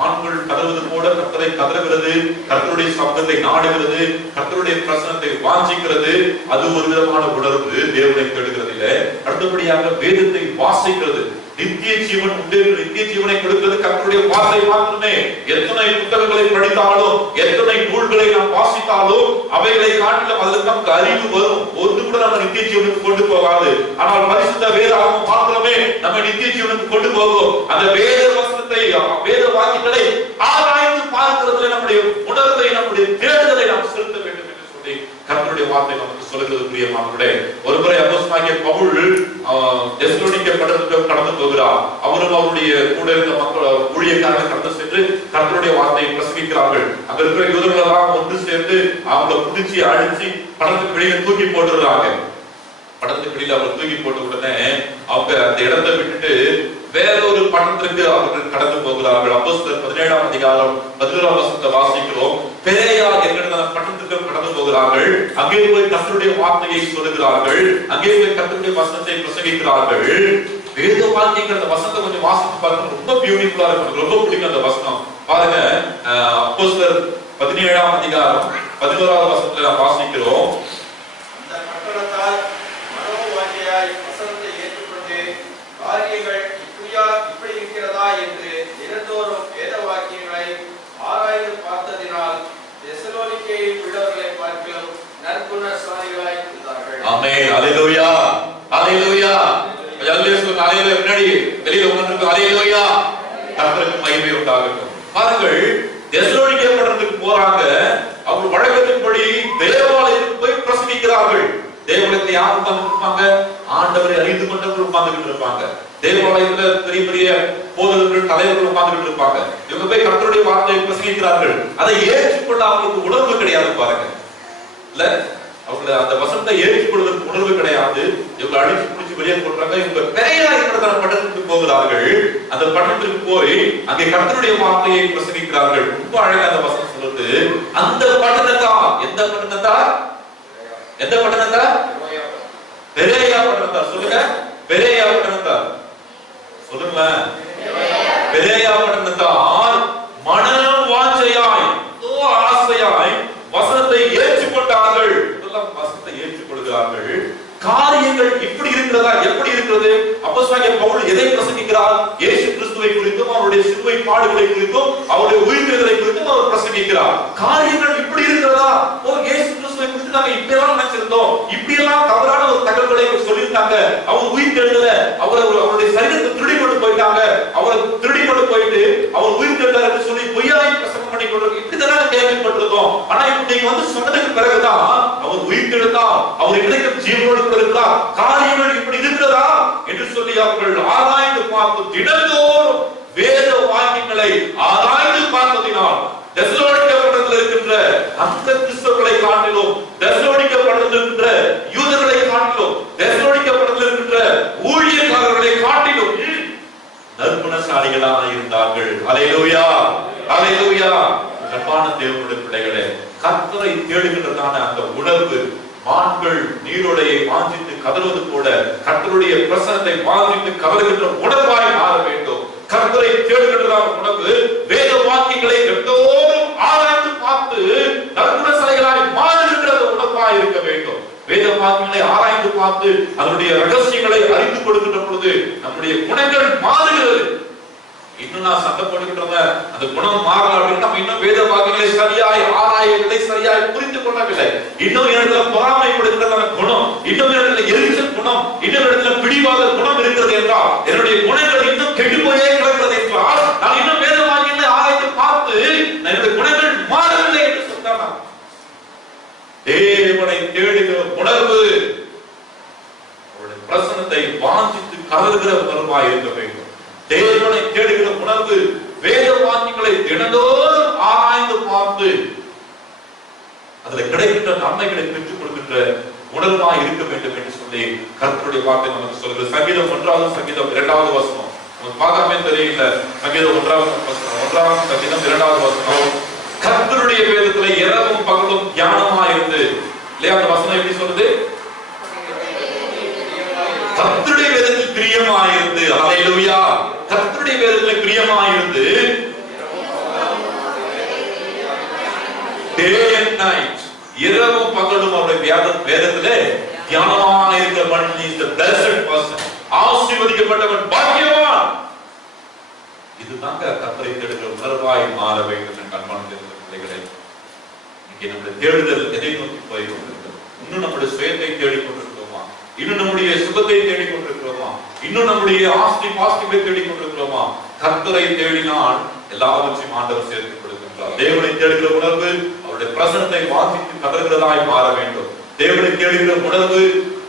ஆண்கள் கதறுவது போல கர்த்தரை கதறுகிறது, கர்த்தருடைய சப்தத்தை நாடுகிறது, கர்த்தருடைய பிரசன்னத்தை வாஞ்சிக்கிறது. அது ஒரு விதமான உணர்வு தேவனை தேடுகிறதில்லை. அடுத்தபடியாக வேதத்தை வாசிக்கிறது. நித்திய ஜீவன் உண்டு, நித்திய ஜீவனை கொடுக்கிறது கர்த்தருடைய வார்த்தை மாத்திரமே. எத்தனை புத்தகங்களை படித்தாலும், எத்தனை நூல்களை நாம் வாசித்தாலும் அவைகளை காட்டிலும் அதில் நமக்கு அறிவு வரும். ஒன்று கூட நம்ம நித்திய ஜீவனுக்கு கொண்டு போகாது. ஆனால் பரிசுத்த வேதாகமம் மாத்திரமே நம்ம நித்திய ஜீவனுக்கு கொண்டு போகும். அந்த வேத வசனத்தை, வேத வாக்கியங்களை ஆராய்ந்து பார்க்கிறதுல நம்முடைய உணர்வை, நம்முடைய தேடுதலை நாம் செலுத்த வேண்டும் என்று சொல்லி கர்த்தருடைய வார்த்தை நமக்கு சொல்லுகிறது. பிரியமானவர்களே, ஒருமுறை அப்போஸ்தலனாகிய பவுல் தெசலோனிக்கே பட்டணத்துக்கு கடந்து போகிறார். அவரும் அவருடைய கூட இருந்த மக்கள் ஊழியக்காரர்கள் கடந்து சென்று கர்த்தருடைய வார்த்தையை பிரசங்கிக்கிறார்கள். அங்க இருக்கிற யூதர்கள் எல்லாம் ஒன்று சேர்ந்து அவங்க புடிச்சு அழிச்சு படத்துக்கு வெளியே தூக்கி போட்டுறாங்க. படத்துக்கு வெளியில அவர் தூக்கி போட்ட உடனே அவங்க அந்த இடத்தை விட்டுட்டு வேற ஒரு பட்டணத்திற்கு அவர்கள் கடந்து போகிறார்கள். அப்போஸ்தலர் 17ஆம் அதிகாரம் 11ஆம் வசனத்தை வாசிக்கிறோம். பெரேயா என்கிற பட்டணத்திற்கு கடந்து போகிறார்கள். அங்கே போய் கர்த்தருடைய வார்த்தையை சொல்லுகிறார்கள். அங்கே போய் கர்த்தருடைய வசனத்தை பிரசங்கிக்கிறார்கள். வேத வாக்கியங்கள் அந்த வசனத்தை கொஞ்சம் வாசித்து பார்க்க ரொம்ப பியூட்டிஃபுல்லா இருக்கும். ரொம்ப பிடிக்கும் அந்த வசனம். பாருங்க, அப்போஸ்தலர் 17ஆம் அதிகாரம் 11ஆம் வசனத்துல நாம் வாசிக்கிறோம். அந்த பட்டணத்தார் மனோவாஞ்சியாய் வசனத்தை ஏற்றுக்கொண்டு காரியங்கள் இப்படி இருக்கிறதா என்று தினந்தோறும் வேத வாக்கியங்களை ஆராய்ந்து பார்த்ததினால் தெசலோனிக்கேயில் உள்ளவர்களை பார்க்கிலும் நற்குணசாலிகளாய் இருந்தார்கள். ஆமென். அல்லேலூயா, அல்லேலூயா. அல்லேலூயா, அல்லேலூயா. முன்னாடி வெளியில உட்கார்ந்து அல்லேலூயா. கர்த்தருக்கு மகிமை உண்டாகட்டும். பாருங்கள், தெசலோனிக்கே பட்டணத்துக்கு போறாங்க. அவங்க வழக்கத்தின்படி தேவாலயத்துக்கு போய் பிரசங்கிக்கிறார்கள். தேவாலயத்தை யார் உட்கார்ந்து இருப்பாங்க? ஆண்டவரை அறிந்து கொண்டவர்கள் உட்கார்ந்துட்டு இருப்பாங்க. தேவாலயத்துல பெரிய பெரிய போதகர்கள், தலைவர்கள் உட்கார்ந்துட்டு இருப்பாங்க. இவங்க போய் கர்த்தருடைய வார்த்தையை பிரசங்கிக்கிறார்கள். அதை ஏற்றுக்கொள்ள அவங்களுக்கு உணர்வு கிடையாது. பாருங்க, இல்ல அவங்க அந்த வசனத்தை ஏற்றுக்கொள்வதற்கு உணர்வு கிடையாது. இவங்க அடிச்சு பிடிச்சு வெளியே போடுறாங்க. இவங்க பெரிய பட்டணத்துக்கு போகிறார்கள். அந்த பட்டணத்துக்கு போய் அங்கே கர்த்தருடைய வார்த்தையை பிரசங்கிக்கிறார்கள். ரொம்ப அழகா அந்த வசனம் சொல்லுது. அந்த பட்டணத்தா, எந்த பட்டணத்தா? எந்த பட்டணத்தா? பெரேயா பட்டணத்தா. சொல்லுங்க, பெரேயா பட்டணத்தா. சொல்லுங்க, பெரேயா பட்டணத்தார் மனம் வாஞ்சையாய், ஆசையாய் வசனத்தை ஏற்றுக்கொண்டார்கள். வசனத்தை ஏற்றுக்கொள்கிறார்கள். காரியங்கள் இப்படி இருக்கிறதா? எப்படி இருக்கிறது? அப்போஸ்தலனாகிய பவுல் எதை பிரசங்கிக்கிறார்? இயேசு கிறிஸ்துவை குறித்தும், அவருடைய சிலுவை பாடுகளை குறித்தும், அவருடைய உயிர்த்தெழுதலை குறித்தும் அவர் பிரசங்கிக்கிறார். காரியங்கள் இப்படி இருக்கிறதா? ஓ, இயேசு கிறிஸ்துவை குறித்து நாங்க இப்படி எல்லாம் நினைச்சிருந்தோம், இப்படி எல்லாம் தவறான ஒரு தகவல்களை சொல்லியிருக்காங்க. அவர் உயிர்த்தெழுதல, அவருடைய சரீரத்தை திருடி கொண்டு போயிட்டாங்க, அவரை திருடி கொண்டு போயிட்டு அவர் உயிர்த்தெழுதார் என்று சொல்லி பொய்யாய் பிரசங்கம் பண்ணி கொண்டிருக்கோம். இப்படிதான் கேள்விப்பட்டிருந்தோம். ஆனா இப்ப நீங்க வந்து சொன்னதுக்கு பிறகுதான் அவர் உயிர்த்தெழுந்தார், அவர் கிடைக்கும் ஜீவனோடு இருக்கிறார், காரியங்கள் இப்படி இருக்கிறதா என்று சொல்லி அவர்கள் ஆராய்ந்து பார்த்து தினந்தோறும் வேத வாக்கியங்களை ஆராய்ந்து பார்த்ததினால் தெசலோனிக்கே பட்டணத்தில் இருக்கின்ற அந்த கிறிஸ்தவர்களை காட்டிலும், தெசலோனிக்கே பட்டணத்தில் இருக்கின்ற யூதர்களை காட்டிலும், தெசலோனிக்கே பட்டணத்தில் இருக்கின்ற ஊழியக்காரர்களை காட்டிலும் நற்குணசாலிகளாக இருந்தார்கள். அல்லேலூயா, அல்லேலூயா. அன்பான தேவனுடைய பிள்ளைகளே, கர்த்தரை தேடுகின்றதான அந்த உணர்வு மான்கள் நீரோடையை வாஞ்சித்து கதறுவது போல கர்த்தருடைய பிரசன்னத்தை வாஞ்சித்து கதறுகின்ற உணர்வாய் மாற வேண்டும். கர்த்தரை தேடுகின்றதான உணர்வு வேத வாக்கியங்களை எல்லோரும் ஆராய்ந்து பார்த்து நற்குணசாலிகளாய் மாறுகின்ற உணர்வாய் இருக்க வேண்டும். வேத வாக்கியங்களை ஆராய்ந்து பார்த்து பார்த்து அதனுடைய ரகசியங்களை அறிந்து கொடுக்கின்ற பொழுது நம்முடைய குணங்கள் மாறுகிறது. இன்னும் நான் சண்டை போட்டுக்கிட்டு அந்த குணம் மாறல அப்படின்னு நம்ம இன்னும் வேத வாக்கியங்களை சரியாய் ஆராயவில்லை, சரியாய் புரிந்து கொள்ளவில்லை. இன்னும் இடத்துல பொறாமைப்படுகிற குணம், இன்னும் இடத்துல எரிச்சல் குணம், இன்னும் இடத்துல பிடிவாத குணம் இருக்கிறது என்றால் என்னுடைய குணங்கள் இன்னும் கெட்டு போயே கிடக்கிறது என்றால் நான் இன்னும் வேத வாக்கியங்களை ஆராய்ந்து பார்த்து என்னுடைய குணங்கள் மாறவில்லை என்று சொன்னார். தேவனை தேடுகிற உணர்வு அவருடைய பிரசன்னத்தை வாஞ்சித்து கலருகிற உணர்வாய் இருக்க வேண்டும். தேவனை தேடுகிற உணர்வு வேத வாக்கியங்களை தினந்தோறும் ஆராய்ந்து பார்த்து அதுல கிடைக்கின்ற நன்மைகளை பெற்றுக் கொடுக்கின்ற உணர்வாய் இருக்க வேண்டும் என்று சொல்லி கர்த்தருடைய வார்த்தை நமக்கு சொல்கிறது. சங்கீதம் 1 சங்கீதம் 2 வசனம் நமக்கு பார்க்காமே தெரியல. சங்கீதம் 1 சங்கீதம் 2 வசனம், கர்த்தருடைய வேதத்துல இரவும் பகலும் தியானமா இருந்து, இல்லையா? அந்த வசனம் எப்படி சொல்றது? கர்த்தருடைய வேதத்தில் பிரியமாயிருந்து, அல்லேலூயா, கர்த்தருடைய வேதத்தில் பிரியமாயிருந்து day and night, இரவும் பகலும் அவருடைய வேதத்திலே தியானமாக இருக்கிற மனுஷன் is the blessed person, ஆசீர்வதிக்கப்பட்டவன், பாக்கியவான். இதுதாங்க கர்த்தரை தேடுகிற உணர்வாய் மாற வேண்டும் என்ற அன்பான பிள்ளைகளே. இங்கே நம்முடைய தேடுதல் எதை நோக்கி போய் கொண்டிருக்கிறது? இன்னும் நம்முடைய சுயத்தை தேடிக்கொண்டிருக்கிறோமா? இன்னும் நம்முடைய சுகத்தை தேடிக்கொண்டிருக்கிறோமா? இன்னும் நம்முடைய ஆஸ்தி பாஸ்திகளை தேடிக்கொண்டிருக்கிறோமா? கர்த்தரை தேடினால் எல்லாவற்றையும் ஆண்டவர் சேர்த்து கொடுக்கின்றார். தேவனை தேடுகிற உணர்வு அவருடைய பிரசன்னத்தை வாசித்து கதறுகிறதாய் மாற வேண்டும். தேவனை தேடுகிற உணர்வு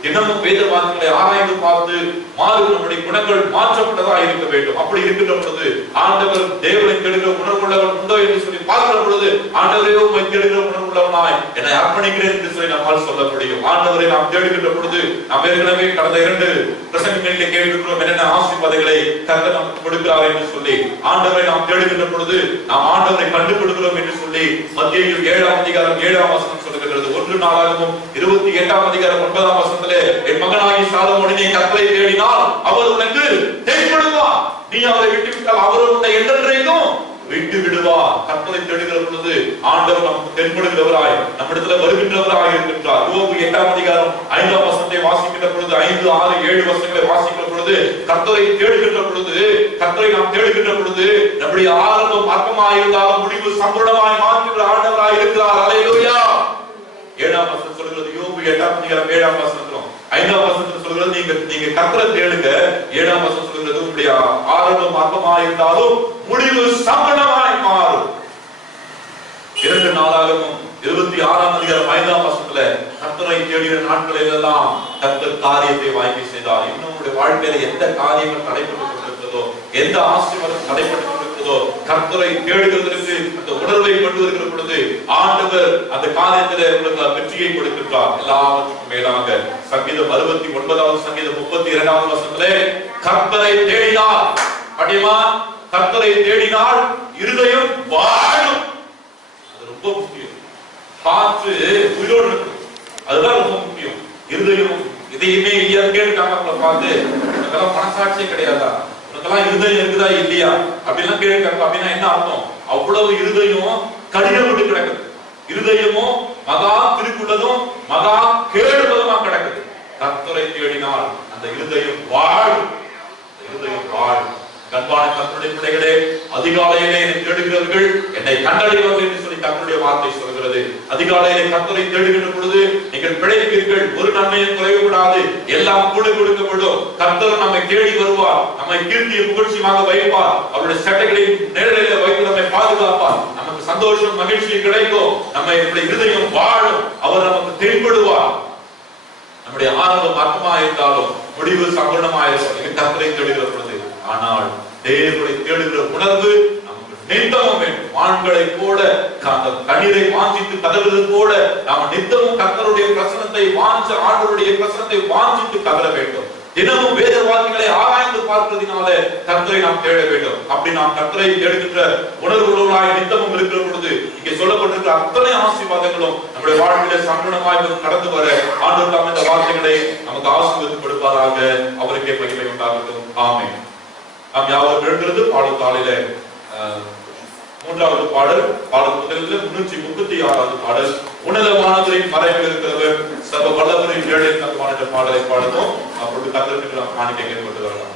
தினமும் வேத வாக்கியங்களை ஆராய்ந்து பார்த்து மாறு நம்முடைய குணங்கள் மாற்றப்பட்டதா இருக்க வேண்டும். அப்படி இருக்கின்ற பொழுது ஆண்டவர் தேவனை தேடுகிற உணர்வுள்ளவன் உண்டோ என்று சொல்லி பார்க்கிற பொழுது ஆண்டவரே உம்மை தேடுகிற உணர்வுள்ளவனாய் என்னை அர்ப்பணிக்கிறேன் என்று சொல்லி நம்மால் சொல்ல முடியும். ஆண்டவரை நாம் தேடுகின்ற பொழுது நாம் ஏற்கனவே கடந்த 2 பிரசங்கங்களிலே கேட்டிருக்கிறோம் என்னென்ன ஆசீர்வாதங்களை கர்த்தர் நமக்கு கொடுக்கிறார் என்று சொல்லி. ஆண்டவரை நாம் தேடுகின்ற பொழுது நாம் ஆண்டவரை கண்டுபிடிக்கிறோம் என்று சொல்லி மத்தேயு 7 அதிகாரம் 7 வசனம் சொல்லுகிறது. 1 நாளாகமம் 28 அதிகாரம் 9 வசனத்திலே என் மகனாகிய சாலமோனே கர்த்தரை தேடினால் அவர் உனக்கு தென்படுவார், நீ அவரை விட்டுவிட்டால் அவர் உன்னை என்றென்றைக்கும் விட்டு விடுவார். கர்த்தரை தேடுகிற பொழுது ஆண்டவர் நமக்கு தென்படுகிறவராய் நம்மிடத்துல வருகின்றவராய் இருக்கின்றார். யோபு 8 அதிகாரம் 5 வசனத்தை வாசிக்கின்ற பொழுது 5, 6, 7 வசனங்களை வாசிக்கிற பொழுது கர்த்தரை தேடுகின்ற பொழுது கர்த்தரை நாம் தேடுகின்ற பொழுது நம்முடைய ஆரம்பம் அற்பமாய் இருந்தாலும் முடிவு சம்பூர்ணமாய் மாற்றுகிற ஆண்டவராய் இருக்கிறார். அல்லேலூயா. 7 வசனம் சொல்கிறது. யோபு 8 அதிகாரம் 7 வசனம் 5 வசனத்தில் சொல்கிறது நீங்க கர்த்தரை தேடுங்க. 7 வசனம் சொல்கிறது உங்களுடைய ஆரம்பம் அற்பமாய் இருந்தாலும் முடிவு சம்பூர்ணமாய் மாறும். 2 நாளாகமம் 26 அதிகாரம் 5 வசனத்துல கர்த்தரை தேடிய நாட்களில் எல்லாம் கர்த்தர் காரியத்தை வாங்கி செய்தார். இன்னும் உங்களுடைய வாழ்க்கையில எந்த காரியங்கள் தடைப்பட்டு கொண்டிருக்கிறதோ, எந்த ஆசீர்வாதம் தடைப்பட்டு கொண்டிருக்கிறதோ, கர்த்தரை தேடுகிறதற்கு அந்த உணர்வை கொண்டு வருகிற பொழுது ஆண்டவர் அந்த காரியத்திலே உங்களுக்கு வெற்றியை கொடுக்கின்றார். எல்லாவற்றுக்கும் மேலாக சங்கீதம் 69 சங்கீதம் 32 வசனத்திலே கர்த்தரை தேடினார், அப்படிமா கர்த்தரை தேடினால் இருதயம் வாழும். அது ரொம்ப முக்கியம். காற்று உயிரோடு இருக்கும், அதுதான் ரொம்ப முக்கியம். இருதயம் இதையுமே இயற்கைன்னு காரணங்களை பார்த்து உனக்கெல்லாம் மனசாட்சியே கிடையாதா, உனக்கெல்லாம் இருதயம் இருக்குதா இல்லையா அப்படிலாம் கேட்க. அப்படின்னா என்ன அர்த்தம்? அவ்வளவு இருதயம் கடினப்பட்டு கிடக்குது. இருதயமும் மகா திருக்குள்ளதும் மகா கேடுள்ளதுமா கிடக்குது. கர்த்தரை தேடினால் அந்த இருதயம் வாழும், இருதயம் வாழும். கண்பான கர்த்தருடைய பிள்ளைகளே, அதிகாலையிலே என்னை தேடுகிறவர்கள் என்னை கண்டடைவார்கள் என்று சொல்லி கர்த்தருடைய வார்த்தை சொல்கிறது. அதிகாலையிலே கர்த்தரை தேடுகின்ற பொழுது நீங்கள் பிழைப்பீர்கள், ஒரு நன்மையும் குறைவுபடாது, எல்லாம் கூட கொடுக்கப்படும். கர்த்தர் நம்மை தேடி வருவார், நம்மை கீர்த்தியை புகழ்ச்சியாக வைப்பார், அவருடைய சட்டைகளின் நேரடியில வைத்து நம்மை பாதுகாப்பார். நமக்கு சந்தோஷம் மகிழ்ச்சி கிடைக்கும், நம்ம இருதயம் வாழும், அவர் நமக்கு தென்படுவார். நம்முடைய ஆரம்பம் அற்பமா இருந்தாலும் முடிவு சம்பூர்ணமாயிருக்கும் கர்த்தரை தேடுகிற பொழுது. ஆனால் தேவனை தேடுகிற உணர்வு நமக்கு நித்தமும் வேண்டும். ஆண்களை போல கண்ணீரை வாஞ்சித்து கதறுவது போல நாம் நித்தமும் கர்த்தருடைய பிரசன்னத்தை வாஞ்சி ஆண்டவருடைய பிரசன்னத்தை வாஞ்சித்து கதற வேண்டும். தினமும் வேத வாக்கியங்களை ஆராய்ந்து பார்க்கிறதுனால கர்த்தரை நாம் தேட வேண்டும். அப்படி நாம் கர்த்தரை தேடுகின்ற உணர்வுகளாய் நித்தமும் இருக்கிற பொழுது இங்கே சொல்லப்பட்டிருக்கிற அத்தனை ஆசீர்வாதங்களும் நம்முடைய வாழ்க்கையில சம்பூர்ணமாய் கடந்து வர ஆண்டவர் தாம் இந்த வார்த்தைகளை நமக்கு ஆசீர்வதித்து கொடுப்பாராக. அவருக்கே மகிமை உண்டாகட்டும். ஆமென். நாம் யாவரும் எழுந்திருந்து பாடும் காலையில மூன்றாவது பாடல் முதலில் 336வது பாடல். உன்னதமானவரின் மறைவில் இருக்கிறவர் சர்வ வல்லவரின் ஏழை தத்துவான பாடலை பாடுவோம். அப்பொழுது கர்த்தருக்கு நாம் காணிக்கை கொண்டு வரலாம்.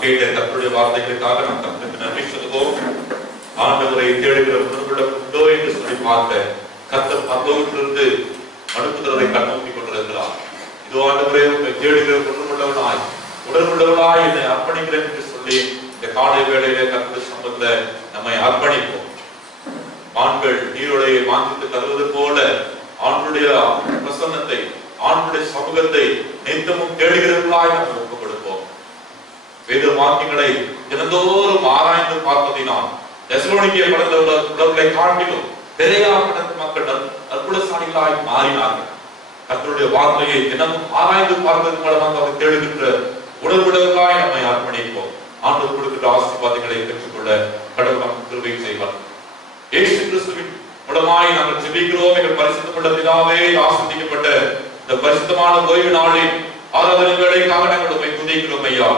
கேட்ட கர்த்தருடைய வார்த்தைகளுக்காக நாம் கர்த்தருக்கு நன்றி சொல்லுவோம். ஆண்டவரை தேடுகிற உணர்வுள்ள உண்டோ என்று சொல்லி பார்த்த கர்த்தர் பரலோகத்திலிருந்து அனுப்புகிறதை கண்ணோக்கி கொண்டிருக்கிறார். இதோ ஆண்டவரே உங்களை தேடுகிற உணர்வுள்ளவனாய் என்னை அர்ப்பணிக்கிறேன் என்று சொல்லி இந்த காலை வேளையிலே கர்த்தர் சம்பந்தத்துல நம்மை அர்ப்பணிப்போம். ஆண்கள் நீரோடையை வாங்கிட்டு கருவது போல ஆண்டுடைய பிரசன்னத்தை ஆண்டுடைய சமூகத்தை நித்தமும் தேடுகிறவர்களாய் நம்ம ஒப்புக் கொடுப்போம். வேத வாக்கியங்களை தினந்தோறும் ஆராய்ந்து பார்ப்பதினால் தெசலோனிக்கே படங்களை காட்டிலும் பெரியார் மக்கள் அற்புதசாலிகளாய் மாறினார்கள். கர்த்தருடைய வார்த்தையை தினமும் ஆராய்ந்து பார்ப்பதன் மூலமாக அவர் தேடுகின்ற உணர்வுள்ளவர்களாய் நம்மை அர்ப்பணிப்போம். ஆண்டவர் கொடுக்கின்ற ஆசீர்வாதங்களை பெற்றுக்கொள்ள கடவுள் நமக்கு கிருபை செய்வார். இயேசு கிறிஸ்துவின் மூலமாய் நாங்கள் ஜெபிக்கிறோம். எங்கள் பரிசுத்தமுள்ள பிதாவே, ஆசீர்வதிக்கப்பட்ட இந்த பரிசுத்தமான ஓய்வு நாளில் ஆராதனை வேளைக்காக நாங்கள் உம்மை துதிக்கிறோம் ஐயா.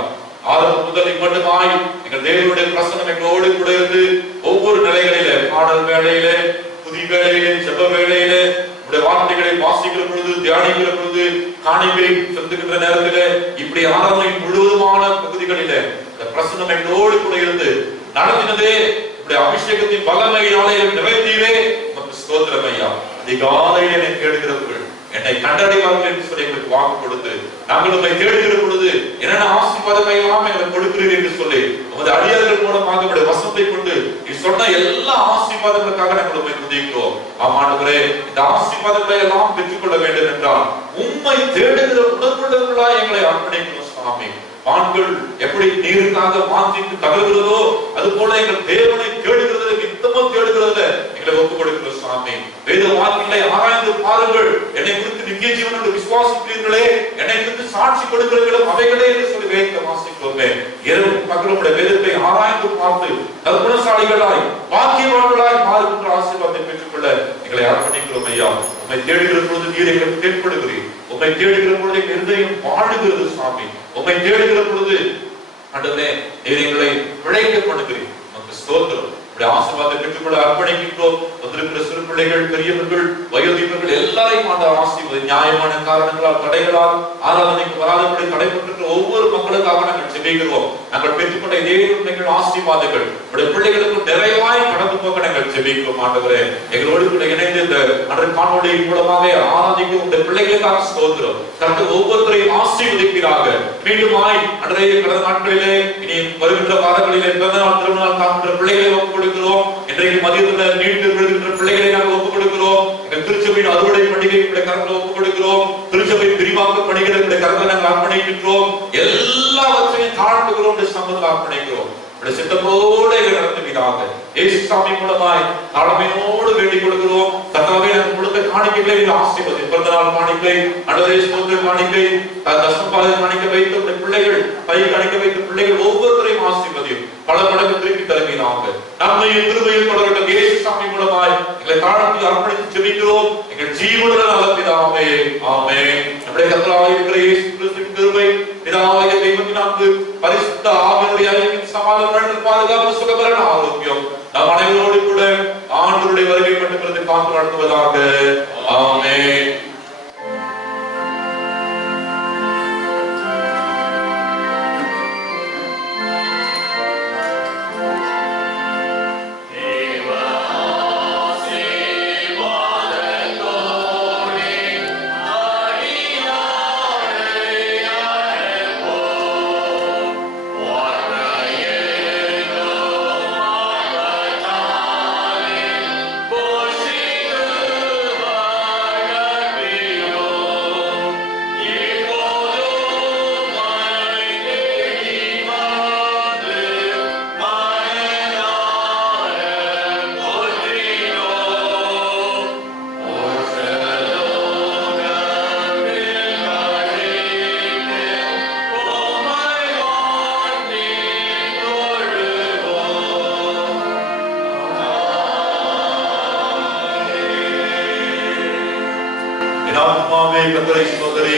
ஆரம்ப முதல் இம்மட்டுமாய் எங்கள் தேவனுடைய பிரசன்னம் எங்களோடு கூட இருந்து ஒவ்வொரு நிலைகளிலே, பாடல் வேளையிலே, துதி வேளையிலே, ஜெப வேளையிலே, உடைய வார்த்தைகளை வாசிக்கிற பொழுது, தியானிக்கிற பொழுது, காணிக்கை செலுத்துகின்ற நேரத்திலே, இப்படி ஆராதனை முழுவதுமான பகுதிகளிலே இந்த பிரசன்னம் எங்களோடு கூட இருந்து நடத்தினதே இப்படி அபிஷேகத்தின் வல்லமையினாலே நிறைந்தீரே. உமக்கு ஸ்தோத்திரம் ஐயா. அதிகாலையில் என்னை தேடுகிறவர்கள் என்னை கண்டடைவார்கள் என்று சொல்லி எங்களுக்கு வாக்கு கொடுத்து, நாங்கள் உண்மை தேடுகிற பொழுது என்னென்ன ஆசீர்வாதம் எல்லாம் எங்களுக்கு கொடுக்கிறீர்கள் என்று சொல்லி உமது அடியார்கள் மூலமாக உடைய வசத்தை கொண்டு நீ சொன்ன எல்லா ஆசீர்வாதங்களுக்காக நாங்கள் உண்மை துதிக்கிறோம். ஆமாண்டவரே, இந்த ஆசீர்வாதங்களை எல்லாம் பெற்றுக்கொள்ள வேண்டும் என்றால் உண்மை தேடுகிற உணர்வுள்ளவர்களாய் எங்களை அர்ப்பணிக்கிறோம் சுவாமி. ஆண்கள் எப்படி நீருக்காக வாஞ்சித்து தகர்கிறதோ அது போல எங்கள் தேவனை தேடுகிறது, நித்தமும் தேடுகிறது எங்களை ஒப்புக் கொடுக்கிற சுவாமி. வேத வாக்கியங்களை ஆராய்ந்து பாருங்கள், என்னை குறித்து நித்திய ஜீவனோடு விசுவாசிக்கிறீர்களே, என்னை குறித்து சாட்சி கொடுக்கிறீர்களும் அவைகளே என்று சொல்லி வேதத்தை வாசிக்கிறோமே. இரவு பகலுடைய வேதத்தை ஆராய்ந்து பார்த்து நற்குணசாலிகளாய் பாக்கியவான்களாய் மாறுகின்ற ஆசீர்வாதத்தை பெற்றுக்கொள்ள எங்களை அர்ப்பணிக்கிறோம் ஐயா. உம்மை தேடுகிற பொழுது நீர் எங்களுக்கு தென்படுகிறீர். உம்மை தேடுகிற பொழுது எங்கள் இருதயம் வாழுகிறது சுவாமி. உம்மை தேடுகிற பொழுது ஆண்டவரே நீர் எங்களை பிழைக்க பண்ணுகிறீர். உமக்கு ஸ்தோத்திரம். ஆசீர்வாதத்தை பெற்றுக்கொள்ள அர்ப்பணிக்கின்றோம். வந்திருக்கிற சிறு பிள்ளைகள், பெரியவர்கள், வயோதிபர்கள் எல்லாரையும் ஆண்ட ஆசீர்வாத நியாயமான காரணங்களால் தடைகளால் ஆராதனைக்கு வராதபடி தடைபட்டிருக்கிற ஒவ்வொரு மக்களுக்காக நாங்கள் ஜெபிக்கிறோம். நாங்கள் பெற்றுக்கொண்ட இதே உண்மைகள் ஆசீர்வாதங்கள் உடைய பிள்ளைகளுக்கு நிறைவாய் கடந்து போக நாங்கள் ஜெபிக்கிறோம். ஆண்டவரே எங்களோடு கூட இணைந்து இந்த அன்றைய காணொளி மூலமாக ஆராதிக்கும் உடைய பிள்ளைகளுக்காக ஸ்தோத்திரம். கர்த்தர் ஒவ்வொருத்தரையும் ஆசீர்வதிக்கிறாக. மீண்டுமாய் அன்றைய கடந்த நாட்களிலே இனி வருகின்ற வாரங்களிலே பிறந்த நாள் திருநாள் காண்கின்ற பிள்ளைகளை ஒப்புக் கொடுக்கிறோம். இன்றைக்கு மதியத்தில் நீட்டு விழுகின்ற பிள்ளைகளை நாங்கள் ஒப்புக் கொடுக்கிறோம். எங்கள் திருச்சபையின் அறுவடை பண்டிகை கருத்தை ஒப்புக் கொடுக்கிறோம். திருச்சபை விரிவாக்க பணிகளை கருத்தை நாங்கள் அர்ப்பணிக்கின்றோம். எல்லாவற்றையும் தாழ்த்துகிறோம், சம்பந்தம் அர்ப்பணிக்கிறோம். சித்தத்தோடு நடத்துவீராக. இயேசு சாமி மூலமாய் தாழ்மையோடு வேண்டிக் கொடுக்கிறோம். கர்த்தாவே நாங்கள் கொடுத்த காணிக்கைகளை ஆசீர்வதி. பிறந்த நாள் காணிக்கை, அன்றைய ஸ்தோத்திர காணிக்கை, தசமபாக காணிக்கை வைத்த பிள்ளைகள், கை காணிக்க வைத்த பிள்ளைகள் ஒவ்வொருவரையும் ஆசீர்வதியும். பல மடங்கு திருப்பி தருவீராக. நம்மையும் கிருபையும் தொடரட்டும். இயேசு சாமி மூலமாய் எங்களை தாழ்த்தி அர்ப்பணித்து ஜெபிக்கிறோம். எங்கள் ஜீவனுள்ள நல்ல பிதாவே, ஆமென். நம்முடைய கர்த்தராகிய இருக்கிற இயேசு கிறிஸ்துவின் கிருபை, பிதாவாகிய தெய்வத்தின் அன்பு, பரிசுத்த ஆவியானவருடைய ஐக்கியம், சமாதானம், பாதுகாப்பு, சுகபலன், ஆரோக்கியம் நம் அனைவரோடு கூட ஆண்டவருடைய வருகை மட்டும் காத்து நடத்துவதாக. ஆமென். கர்த்தரை ஸ்தோத்திரி.